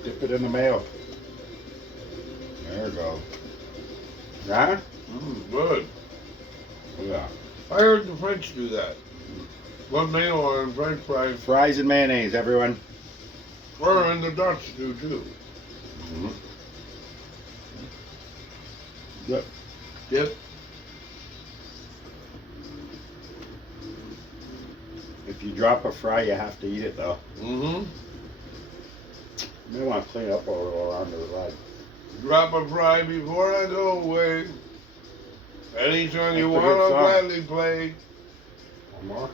Dip it in the mayo. There we go. Huh? Good. Yeah. I heard the French do that. One mayo on French fries, Fries and mayonnaise, everyone. or and the Dutch do too. Yep. Yep. If you drop a fry, you have to eat it though. Mm-hmm. You may want to clean up all around the leg. Drop a fry before I go away. Anytime you That's a want, good I'll song. gladly play. One more.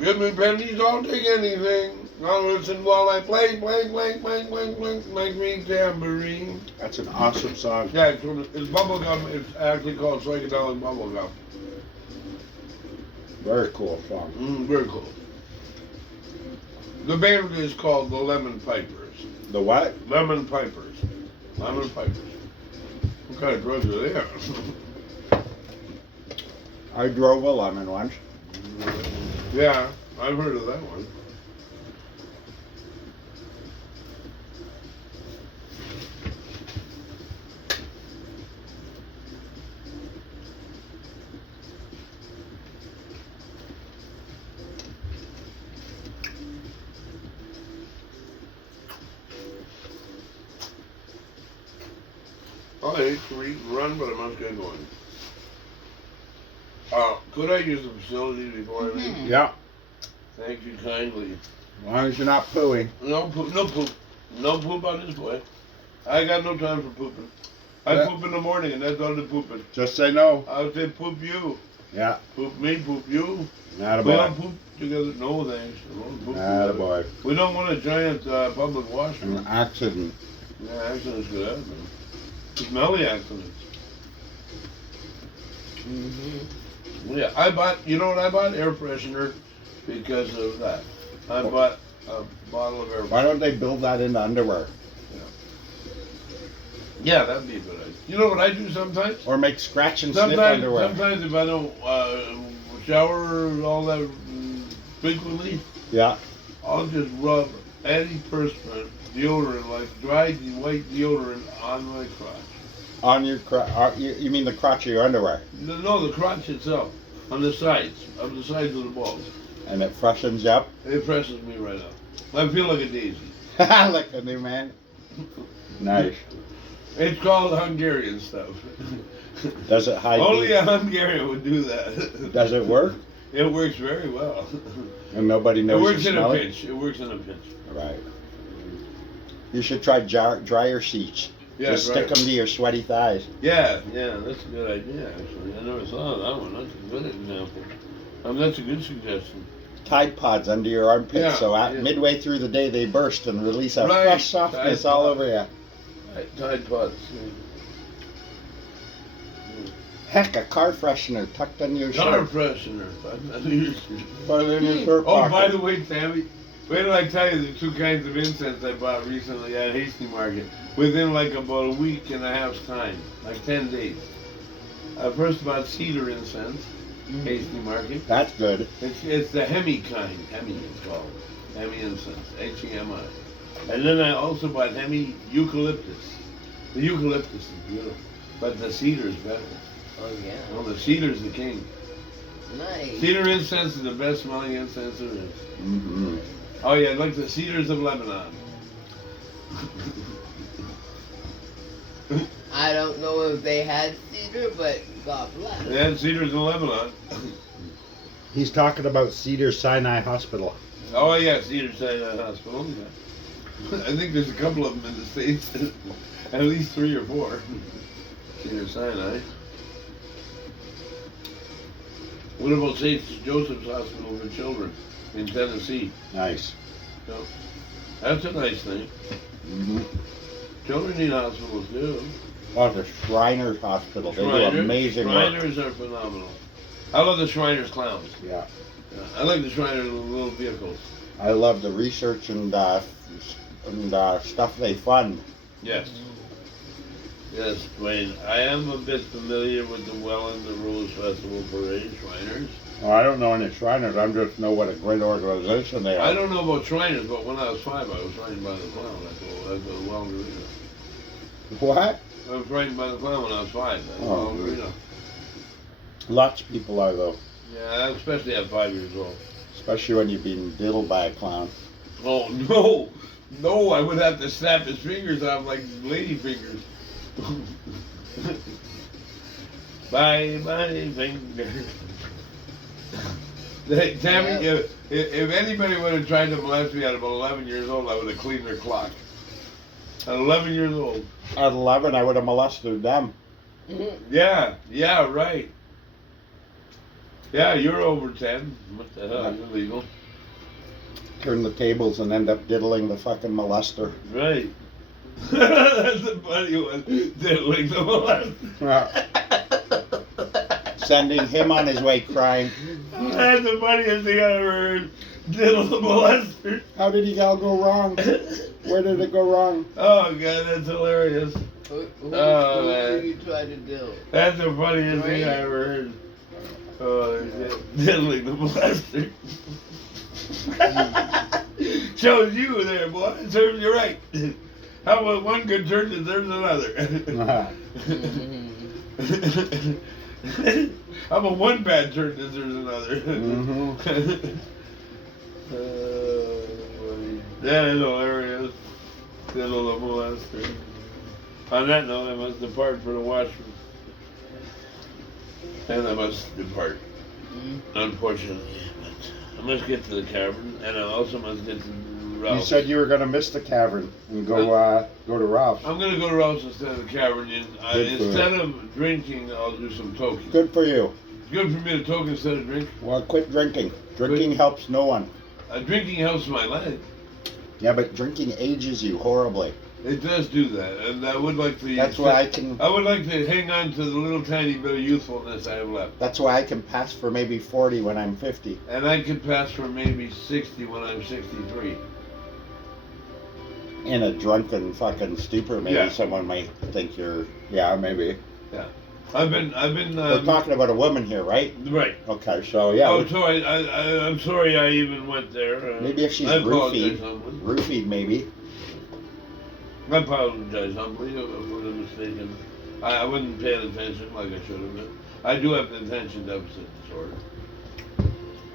Give me pennies, I'll take anything. I'll listen while I play, play, play, play, play, play, make me tambourine. That's an awesome song. Yeah, it's bubblegum. It's actually called psychedelic bubblegum. Very cool song. Very cool. The band is called the Lemon Pipers. The what? Lemon Pipers. Lemon Pipers. What kind of drugs are they on? I drove a lemon once. Yeah, I've heard of that one. I hate to eat and run, but I must get going. Could I use the facility before I leave? Yeah. Thank you kindly. As long as you're not pooing. No poop, no poop. No poop on this boy. I got no time for pooping. I Yeah. poop in the morning and that's all the pooping. Just say no. I would say poop you. Yeah. Poop me, poop you. Not a We boy. don't poop together. No thanks. We don't poop Not a together. boy. We don't want a giant public washroom. An accident. Yeah, accidents could happen. Smelly accidents. Yeah, I bought, you know what I bought? Air freshener because of that. I bought a bottle of air Why don't they build that into underwear? Yeah, that'd be a good idea. You know what I do sometimes? Or make scratch and sniff Sometimes underwear? if I don't shower all that frequently, Yeah. I'll just rub antiperspirant deodorant, like dry white deodorant, on my crotch. On your crotch. You mean the crotch of your underwear? No, the crotch itself, on the sides of the balls. And it freshens you up? It presses me right up. I feel like a daisy. Like a new man. Nice. It's called Hungarian stuff. Does it hide? Only a Hungarian would do that. Does it work? It works very well. And nobody It knows works you in a smell it? pinch. It works in a pinch. Right. You should try dryer sheets. Yeah, Just right. stick them to your sweaty thighs. Yeah, that's a good idea, actually. I never thought of that one. That's a good example. That's a good suggestion. Tide Pods under your armpits, Yeah, so at yeah. midway through the day they burst and release a Right, fresh softness Tide all Pod. over you. Tide Pods. Heck, a car freshener tucked under your Car shirt. freshener. Put it in your shirt Oh, pocket. by the way, Tammy, Wait till I tell you the two kinds of incense I bought recently at Hasty Market. Within like about a week and a half's time, like 10 days. I first bought cedar incense, Hasty Market. That's good. It's the Hemi kind. Hemi it's called. Hemi incense. Hemi. And then I also bought Hemi eucalyptus. The eucalyptus is beautiful, but the cedar's better. Oh yeah. Well, the cedar's the king. Nice. Cedar incense is the best smelling incense there is. Mm-hmm. Oh yeah, like the cedars of Lebanon. I don't know if they had cedar, but God bless. They had cedars in Lebanon. He's talking about Cedar Sinai Hospital. Oh yeah, Cedar Sinai Hospital. Yeah. I think there's a couple of them in the States. At least 3 or 4. Cedar Sinai. What about St. Joseph's Hospital for Children in Tennessee? Nice. So, that's a nice thing. Mm-hmm. Children need hospitals too. Oh, the Shriners Hospital. They do amazing work. Shriners are phenomenal. I love the Shriners clowns. Yeah. I like the Shriners little vehicles. I love the research and stuff they fund. Yes. Yes, Dwayne. I am a bit familiar with the Welland, the Rose Festival Parade, Shriners. Well, I don't know any Shriners. I just know what a great organization they are. I don't know about Shriners, but when I was 5, I was frightened by the clown at the Welland Arena. What? I was frightened by the clown when I was 5 at the Oh, Welland Arena. Lots of people are, though. Yeah, especially at 5 years old. Especially when you've been diddled by a clown. Oh, no! No, I would have to snap his fingers off like lady fingers. Bye, bye, finger. Hey, Tammy, if anybody would have tried to molest me at about 11 years old, I would have cleaned their clock. At 11 years old. At 11, I would have molested them. Yeah, right. Yeah, you're over 10. What the hell? You're legal. Turn the tables and end up diddling the fucking molester. Right. That's a funny one. Diddling the molester. Sending him on his way crying. That's the funniest thing I ever heard. Diddle the molester. How did it all go wrong? Where did it go wrong? Oh, God, that's hilarious. Who Oh, man. do you try to do? That's the funniest thing I ever heard. Oh, shit. Diddling the molester. Shows you there, boy. It serves you right. How about one good turn deserves another? How about one bad turn deserves another? That is hilarious. Diddle the molester. On that note, I must depart for the washroom. And I must depart. Unfortunately. But I must get to the cavern, and I also must get to Ralph's. You said you were going to miss the cavern and go to Ralph's. I'm gonna go to Ralph's instead of the cavern. And Good for instead of drinking, I'll do some toking. Good for you. It's good for me to toke instead of drink. Well, quit drinking. Drinking helps no one. Drinking helps my leg. Yeah, but drinking ages you horribly. It does do that, and I would like to. That's why I can. I would like to hang on to the little tiny bit of youthfulness I have left. That's why I can pass for maybe 40 when I'm 50. And I could pass for maybe 60 when I'm 63. In a drunken fucking stupor, maybe Yeah. someone might think you're. Yeah, maybe. I've been. We're talking about a woman here, right? Right. Okay, so yeah. Oh, sorry. I'm sorry I even went there. Maybe if she's I apologize, roofied. Roofied, maybe. I apologize humbly for the mistake. I wasn't paying attention like I should have been. I do have the attention deficit disorder.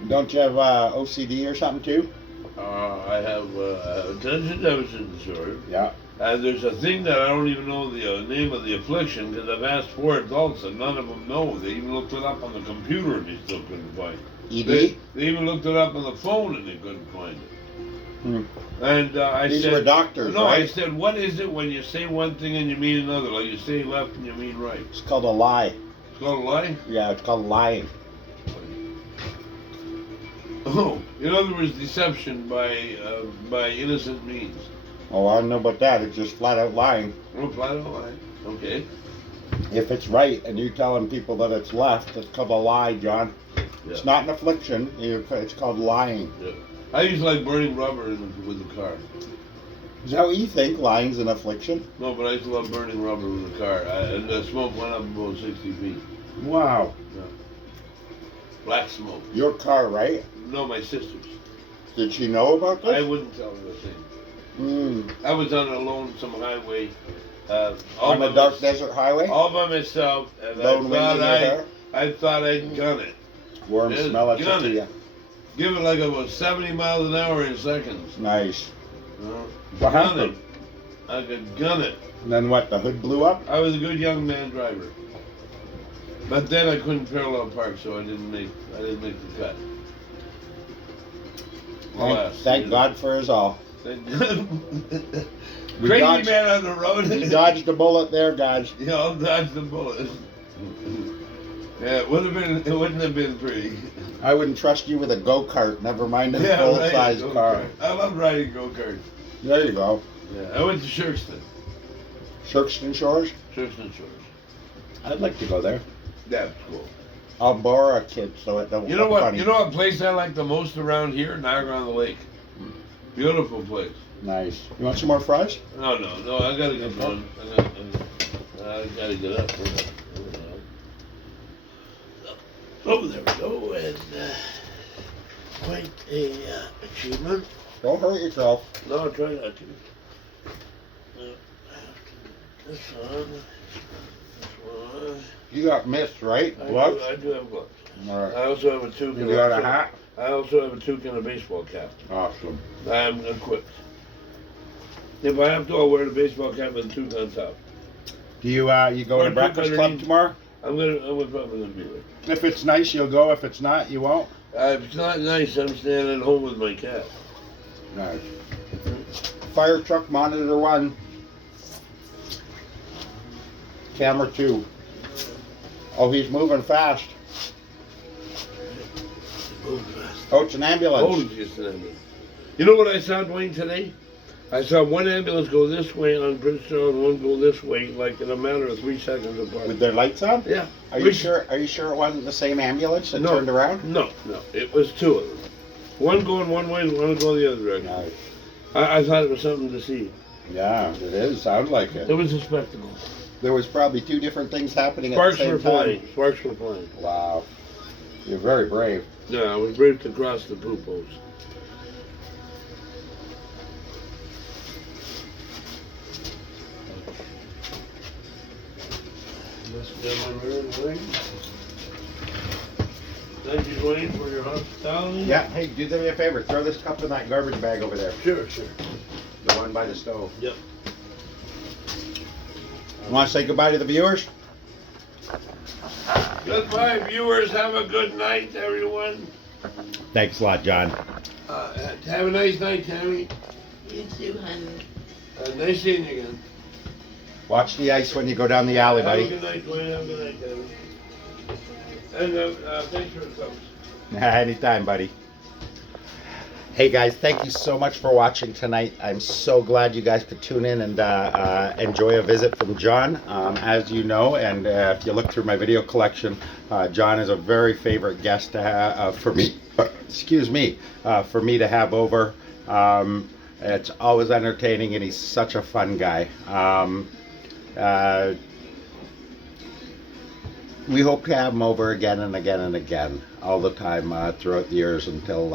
Don't you have OCD or something too? I have attention deficit disorder. Yeah. And there's a thing that I don't even know the name of the affliction because I've asked 4 adults and none of them know. They even looked it up on the computer and they still couldn't find it. ED? They even looked it up on the phone and they couldn't find it. Hmm. And I These said, were doctors, no, right? I said, what is it when you say one thing and you mean another? Like you say left and you mean right. It's called a lie. It's called a lie? Yeah, it's called lying. Oh, in other words, deception by innocent means. Oh, I don't know about that. It's just flat out lying. Oh, flat out lie. Okay. If it's right and you're telling people that it's left, it's called a lie, John. Yeah. It's not an affliction. It's called lying. Yeah. I used to like burning rubber with the car. Is that what you think? Lying's an affliction? No, but I used to love burning rubber with the car. And the smoke went up about 60 feet. Wow. Black smoke. Your car, right? No, my sister's. Did she know about this? I wouldn't tell her a thing. Mm. I was on a lonesome highway. All On the by dark mys- desert highway? All by myself. And Lone wind in your hair? I thought I'd gun it. Warm Just smell it gun to it. you. Give it like about 70 miles an hour in seconds. Nice. Gun What happened? it. I could gun it. And then what? The hood blew up? I was a good young man driver. But then I couldn't parallel park, so I didn't make the cut. Thank God for us all. Thank We Crazy dodged- man on the road. You dodged a bullet there, guys. You know, dodged the bullet. Yeah, it wouldn't have been pretty. I wouldn't trust you with a go-kart, never mind a Yeah, full-size right, car. go-kart. I love riding go-karts. There you go. Yeah, I went to Shirkston. Shirkston Shores? Shirkston Shores. I'd like to go there. That's cool. I'll borrow a kid so it don't You know look what? funny. You know what place I like the most around here? Niagara on the Lake. Beautiful place. Nice. You want some more fries? No, I gotta get going. I gotta get up. Oh, there we go. And quite a achievement. Don't hurt yourself. No, I'll try not to. This one. This one. You got mist, right? Gloves? I do have gloves. All right. I also have a toque. You got a hat? I also have a toque and a baseball cap. Awesome. I am equipped. If I have to, I'll wear the baseball cap and the toque on top. Do you you go Or to toque Breakfast Club underneath. tomorrow? I'm probably gonna be there. If it's nice, you'll go. If it's not, you won't. If it's not nice, I'm staying at home with my cat. Nice. Fire truck monitor 1. Camera 2. Oh, he's moving fast. Oh, it's an ambulance. Oh, just an ambulance. You know what I saw, Dwayne, today? I saw one ambulance go this way on Bridgestone and one go this way, like in a matter of 3 seconds apart. With their lights on? Yeah. Are you sure? Are you sure it wasn't the same ambulance that No. turned around? No, it was 2 of them. One going one way and one going the other direction. Nice. I thought it was something to see. Yeah, it is. Sounds like It it. was a spectacle. There was probably 2 different things happening Sparks at the were same time. flying. Sparks were flying. Wow. You're very brave. Yeah, I was brave to cross the poop hose. Thank you, Dwayne, for your hospitality. Yeah. Hey, do me a favor. Throw this cup in that garbage bag over there. Sure. The one by the stove. Yep. You want to say goodbye to the viewers? Goodbye, viewers. Have a good night, everyone. Thanks a lot, John. Have a nice night, Tammy. You too, honey. Nice seeing you again. Watch the ice when you go down the alley, Have a buddy. good night, Dwayne. Have a good night, Tammy. And thanks for the subs. Anytime, buddy. Hey guys, thank you so much for watching tonight. I'm so glad you guys could tune in and enjoy a visit from John. As you know, and if you look through my video collection, John is a very favorite guest to have for me. Excuse me, for me to have over. It's always entertaining, and he's such a fun guy. We hope to have him over again and again and again, all the time throughout the years until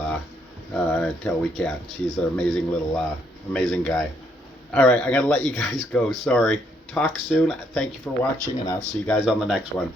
we can't. He's an amazing little, amazing guy. All right, I'm gonna let you guys go. Sorry. Talk soon. Thank you for watching, and I'll see you guys on the next one.